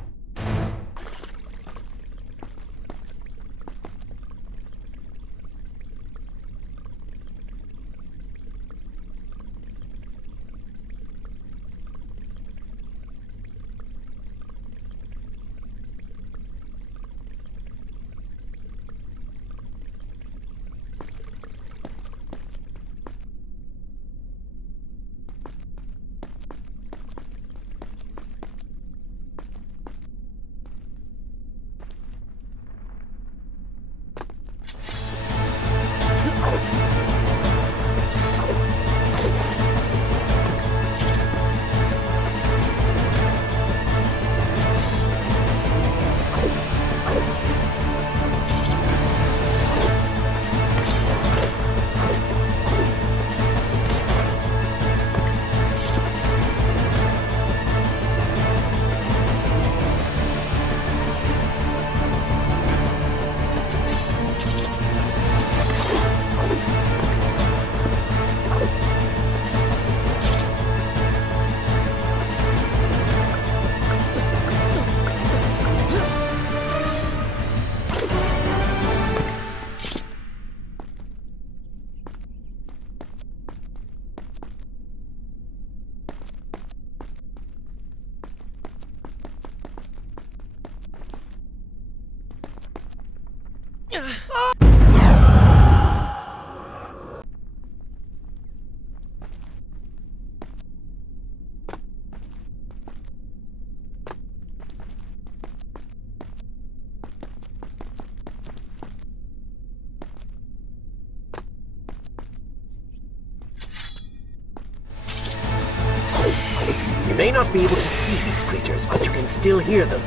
may not be able to see these creatures, but you can still hear them.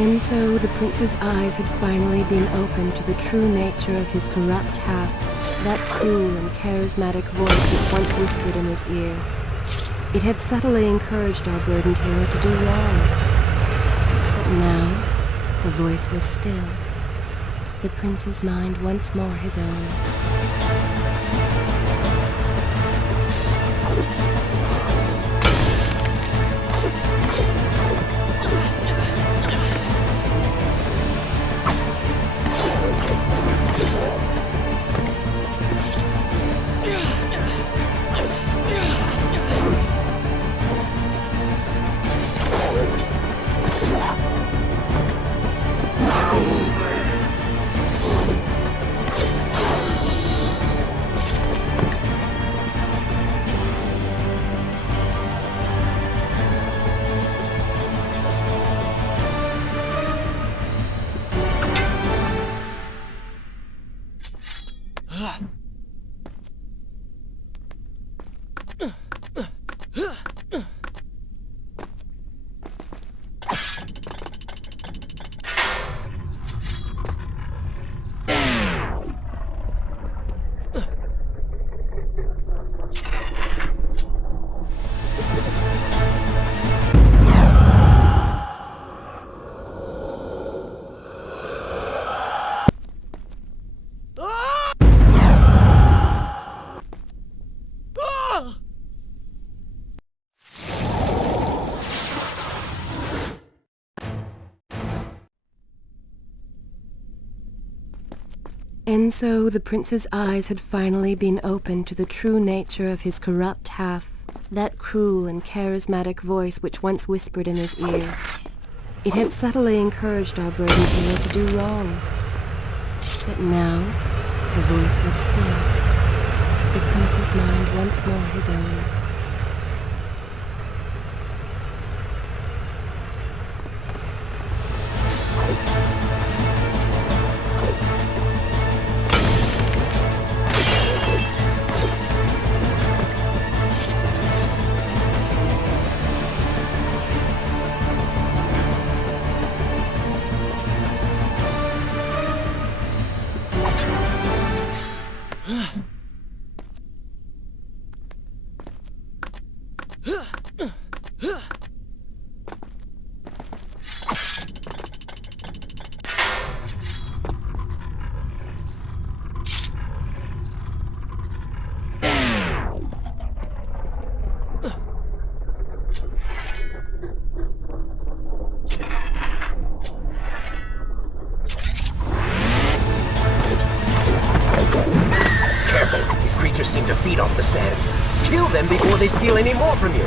And so the prince's eyes had finally been opened to the true nature of his corrupt half, that cruel and charismatic voice which once whispered in his ear. It had subtly encouraged our burdened hero to do wrong. But now, the voice was stilled, the prince's mind once more his own. And so the prince's eyes had finally been opened to the true nature of his corrupt half, that cruel and charismatic voice which once whispered in his ear. It had subtly encouraged our burdened hero to do wrong. But now, the voice was stilled, the prince's mind once more his own. creatures seem to feed off the sands. Kill them before they steal any more from you.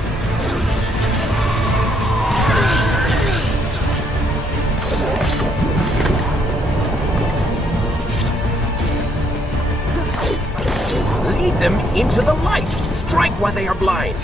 Lead them into the light. Strike while they are blind.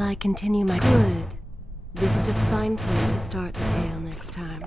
I continue my good. This is a fine place to start the tale next time.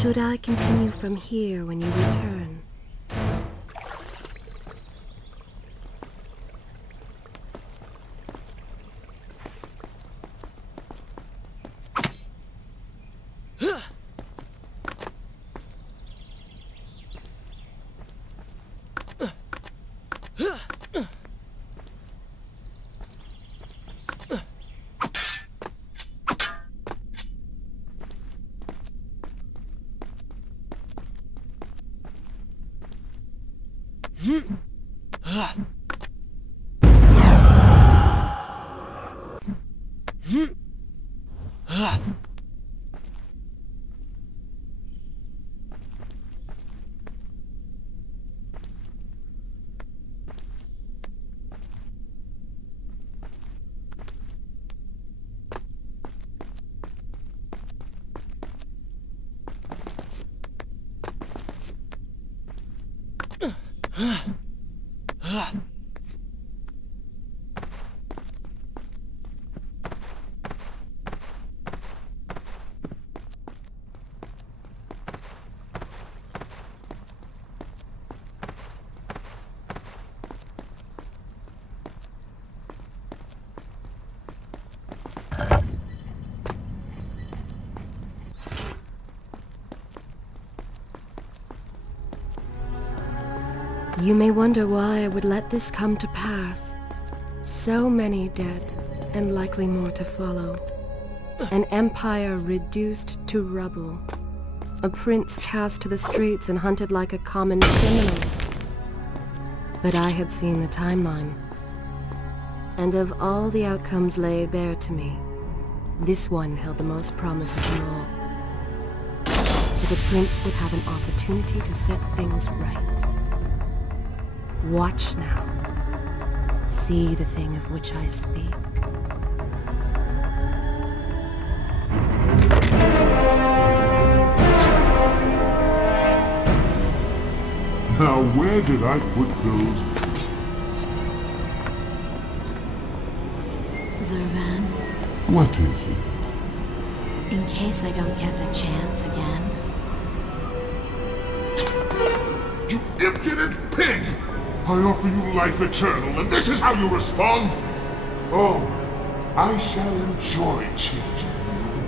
Should I continue from here when you return? You may wonder why I would let this come to pass. So many dead, and likely more to follow. An empire reduced to rubble. A prince cast to the streets and hunted like a common criminal. But I had seen the timeline. And of all the outcomes laid bare to me, this one held the most promise of them all. For the prince would have an opportunity to set things right. Watch now. See the thing of which I speak. Now, where did I put those beads? Zurvan, What is it? in case I don't get the chance again. You impudent pig! I offer you life eternal, and this is how you respond? Oh, I shall enjoy changing you.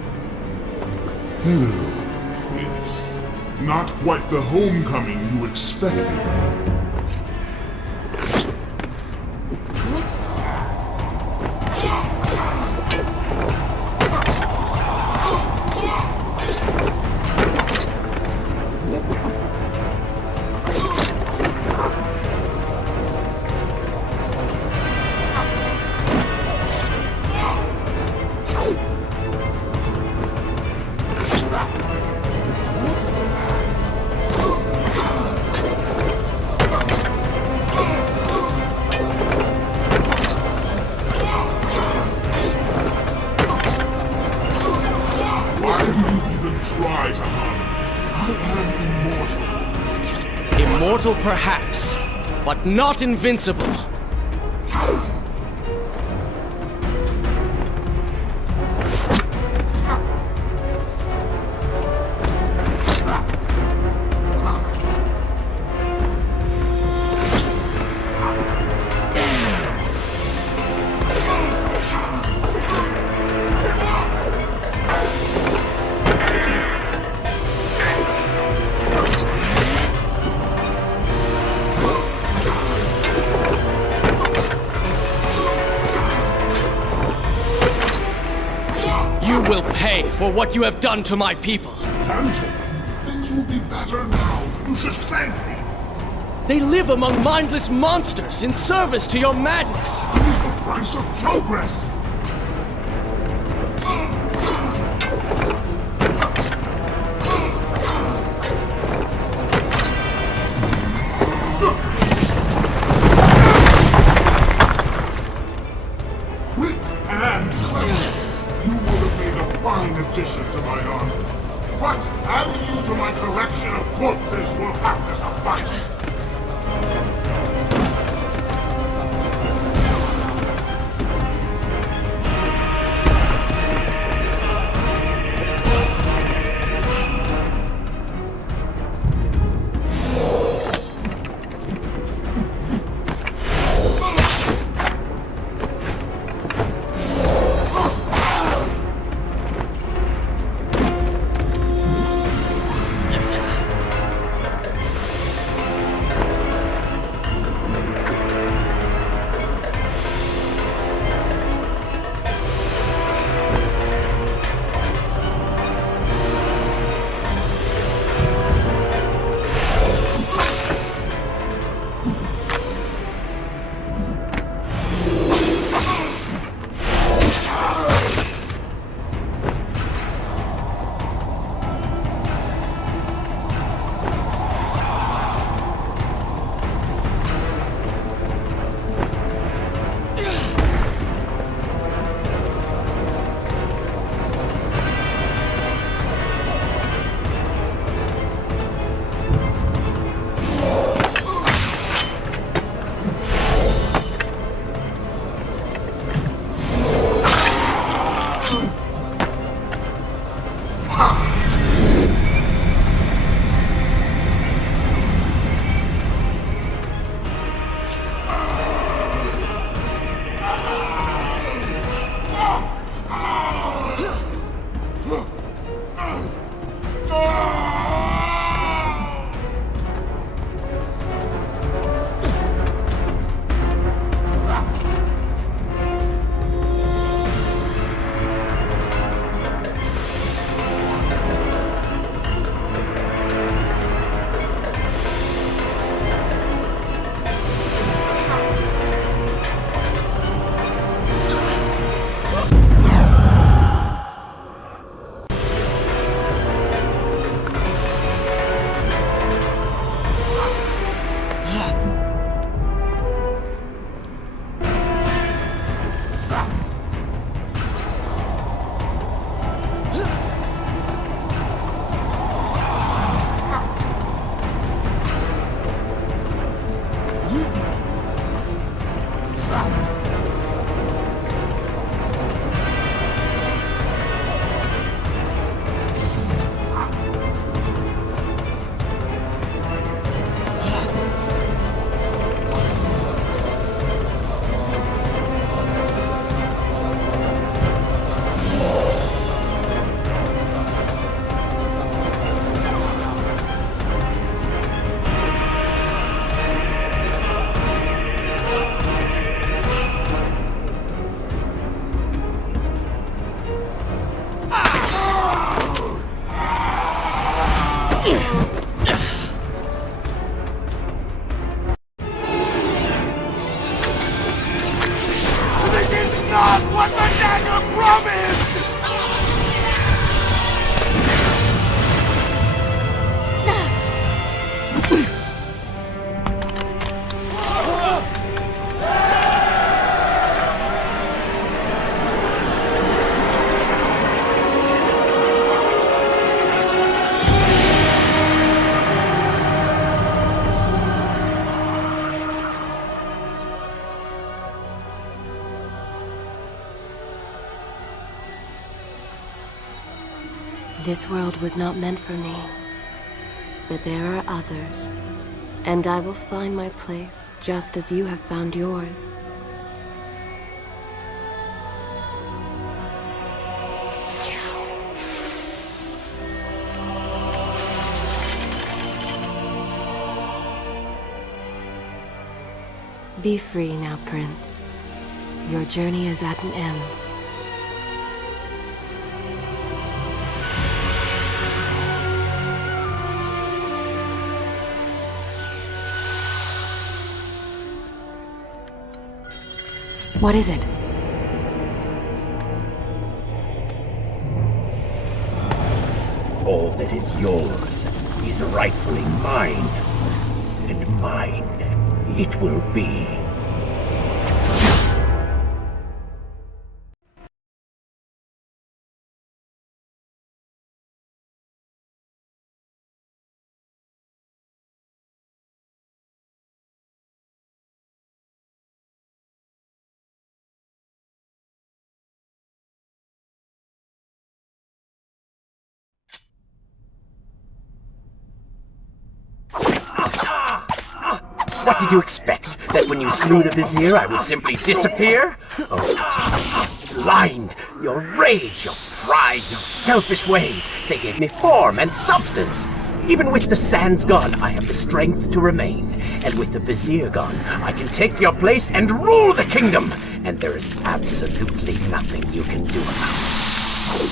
Hello, Prince. Not quite the homecoming you expected. Immortal perhaps, but not invincible. For what you have done to my people. Damsel, things will be better now. You should thank me. They live among mindless monsters in service to your madness. It is the price of progress. Quick and clever. You would have made a fine addition to my army. But adding you to my collection of corpses will have to suffice. This world was not meant for me, but there are others, and I will find my place just as you have found yours. Be free now, Prince. Your journey is at an end. What is it? All that is yours is rightfully mine, and mine it will be. What did you expect? That when you slew the Vizier, I would simply disappear? Oh, but you are blind! Your rage, your pride, your selfish ways, they gave me form and substance. Even with the sands gone, I have the strength to remain. And with the Vizier gone, I can take your place and rule the kingdom! And there is absolutely nothing you can do about it.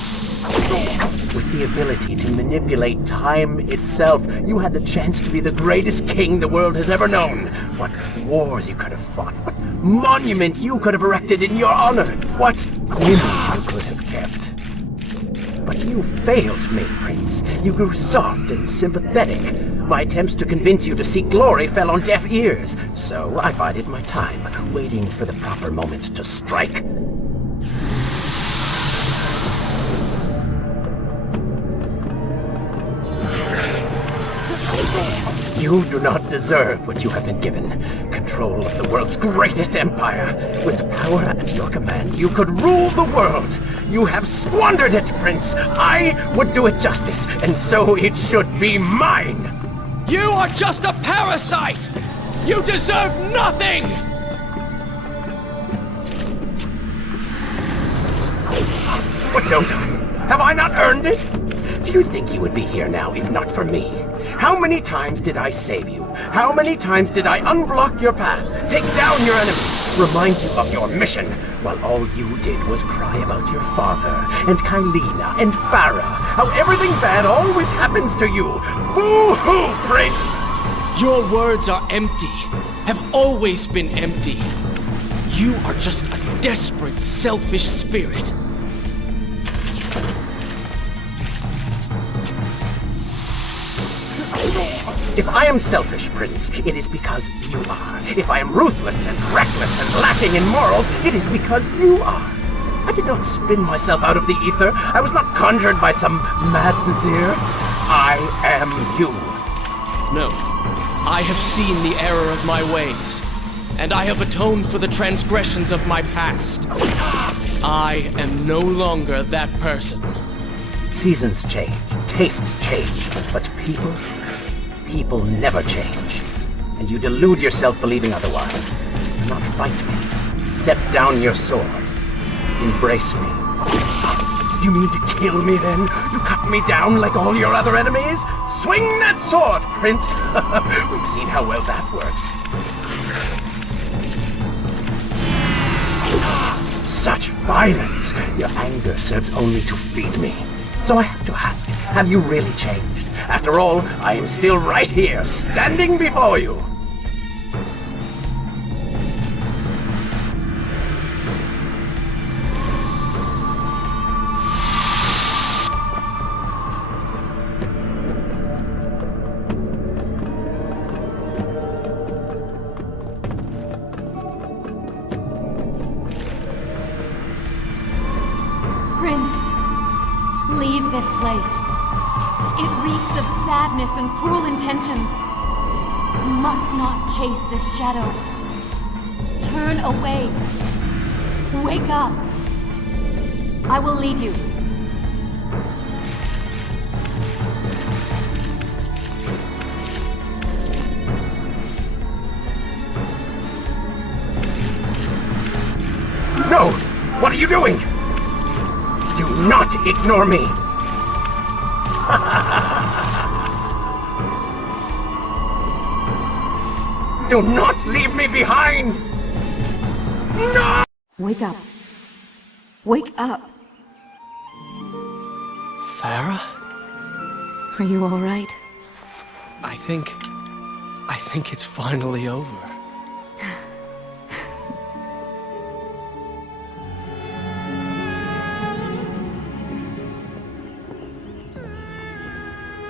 With the ability to manipulate time itself, you had the chance to be the greatest king the world has ever known. What wars you could have fought, what monuments you could have erected in your honor, what image you could have kept. But you failed me, Prince. You grew soft and sympathetic. My attempts to convince you to seek glory fell on deaf ears, so I bided my time, waiting for the proper moment to strike. You do not deserve what you have been given. Control of the world's greatest empire. With the power at your command, you could rule the world. You have squandered it, Prince. I would do it justice, and so it should be mine. You are just a parasite! You deserve nothing! What don't I? Have I not earned it? Do you think you would be here now if not for me? How many times did I save you? How many times did I unblock your path, take down your enemies, remind you of your mission, while all you did was cry about your father, and Kaileena, and Farah, how everything bad always happens to you? Boo-hoo, Prince! Your words are empty, have always been empty. You are just a desperate, selfish spirit. If I am selfish, Prince, it is because you are. If I am ruthless and reckless and lacking in morals, it is because you are. I did not spin myself out of the ether. I was not conjured by some mad Vizier. I am you. No, I have seen the error of my ways, and I have atoned for the transgressions of my past. I am no longer that person. Seasons change, tastes change, but people never change. And you delude yourself believing otherwise. Do not fight me. Set down your sword. Embrace me. Do you mean to kill me then? To cut me down like all your other enemies? Swing that sword, Prince! We've seen how well that works. Such violence! Your anger serves only to feed me. So I have to ask, have you really changed? After all, I am still right here, standing before you. Prince, leave this place. It reeks of sadness and cruel intentions. You must not chase this shadow. Turn away. Wake up. I will lead you. you doing? Do not ignore me! Do not leave me behind! No! Wake up. Wake up. Farah? Are you all right? I think it's finally over.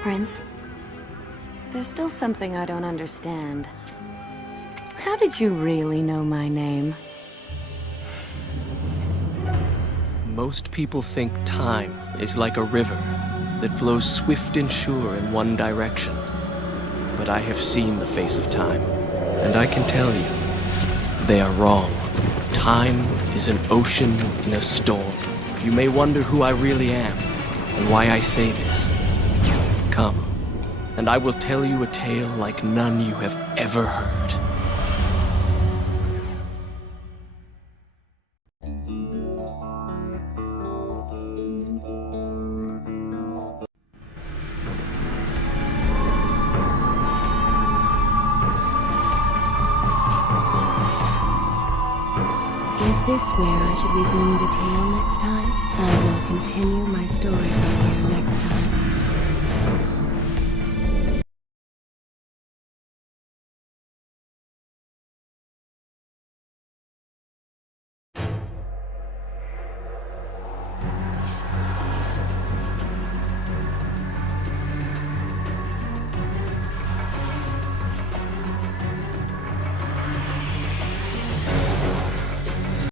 Prince, there's still something I don't understand. How did you really know my name? Most people think time is like a river that flows swift and sure in one direction. But I have seen the face of time, and I can tell you, they are wrong. Time is an ocean in a storm. You may wonder who I really am, and why I say this. Come, and I will tell you a tale like none you have ever heard. Is this where I should resume the tale next time? I will continue my story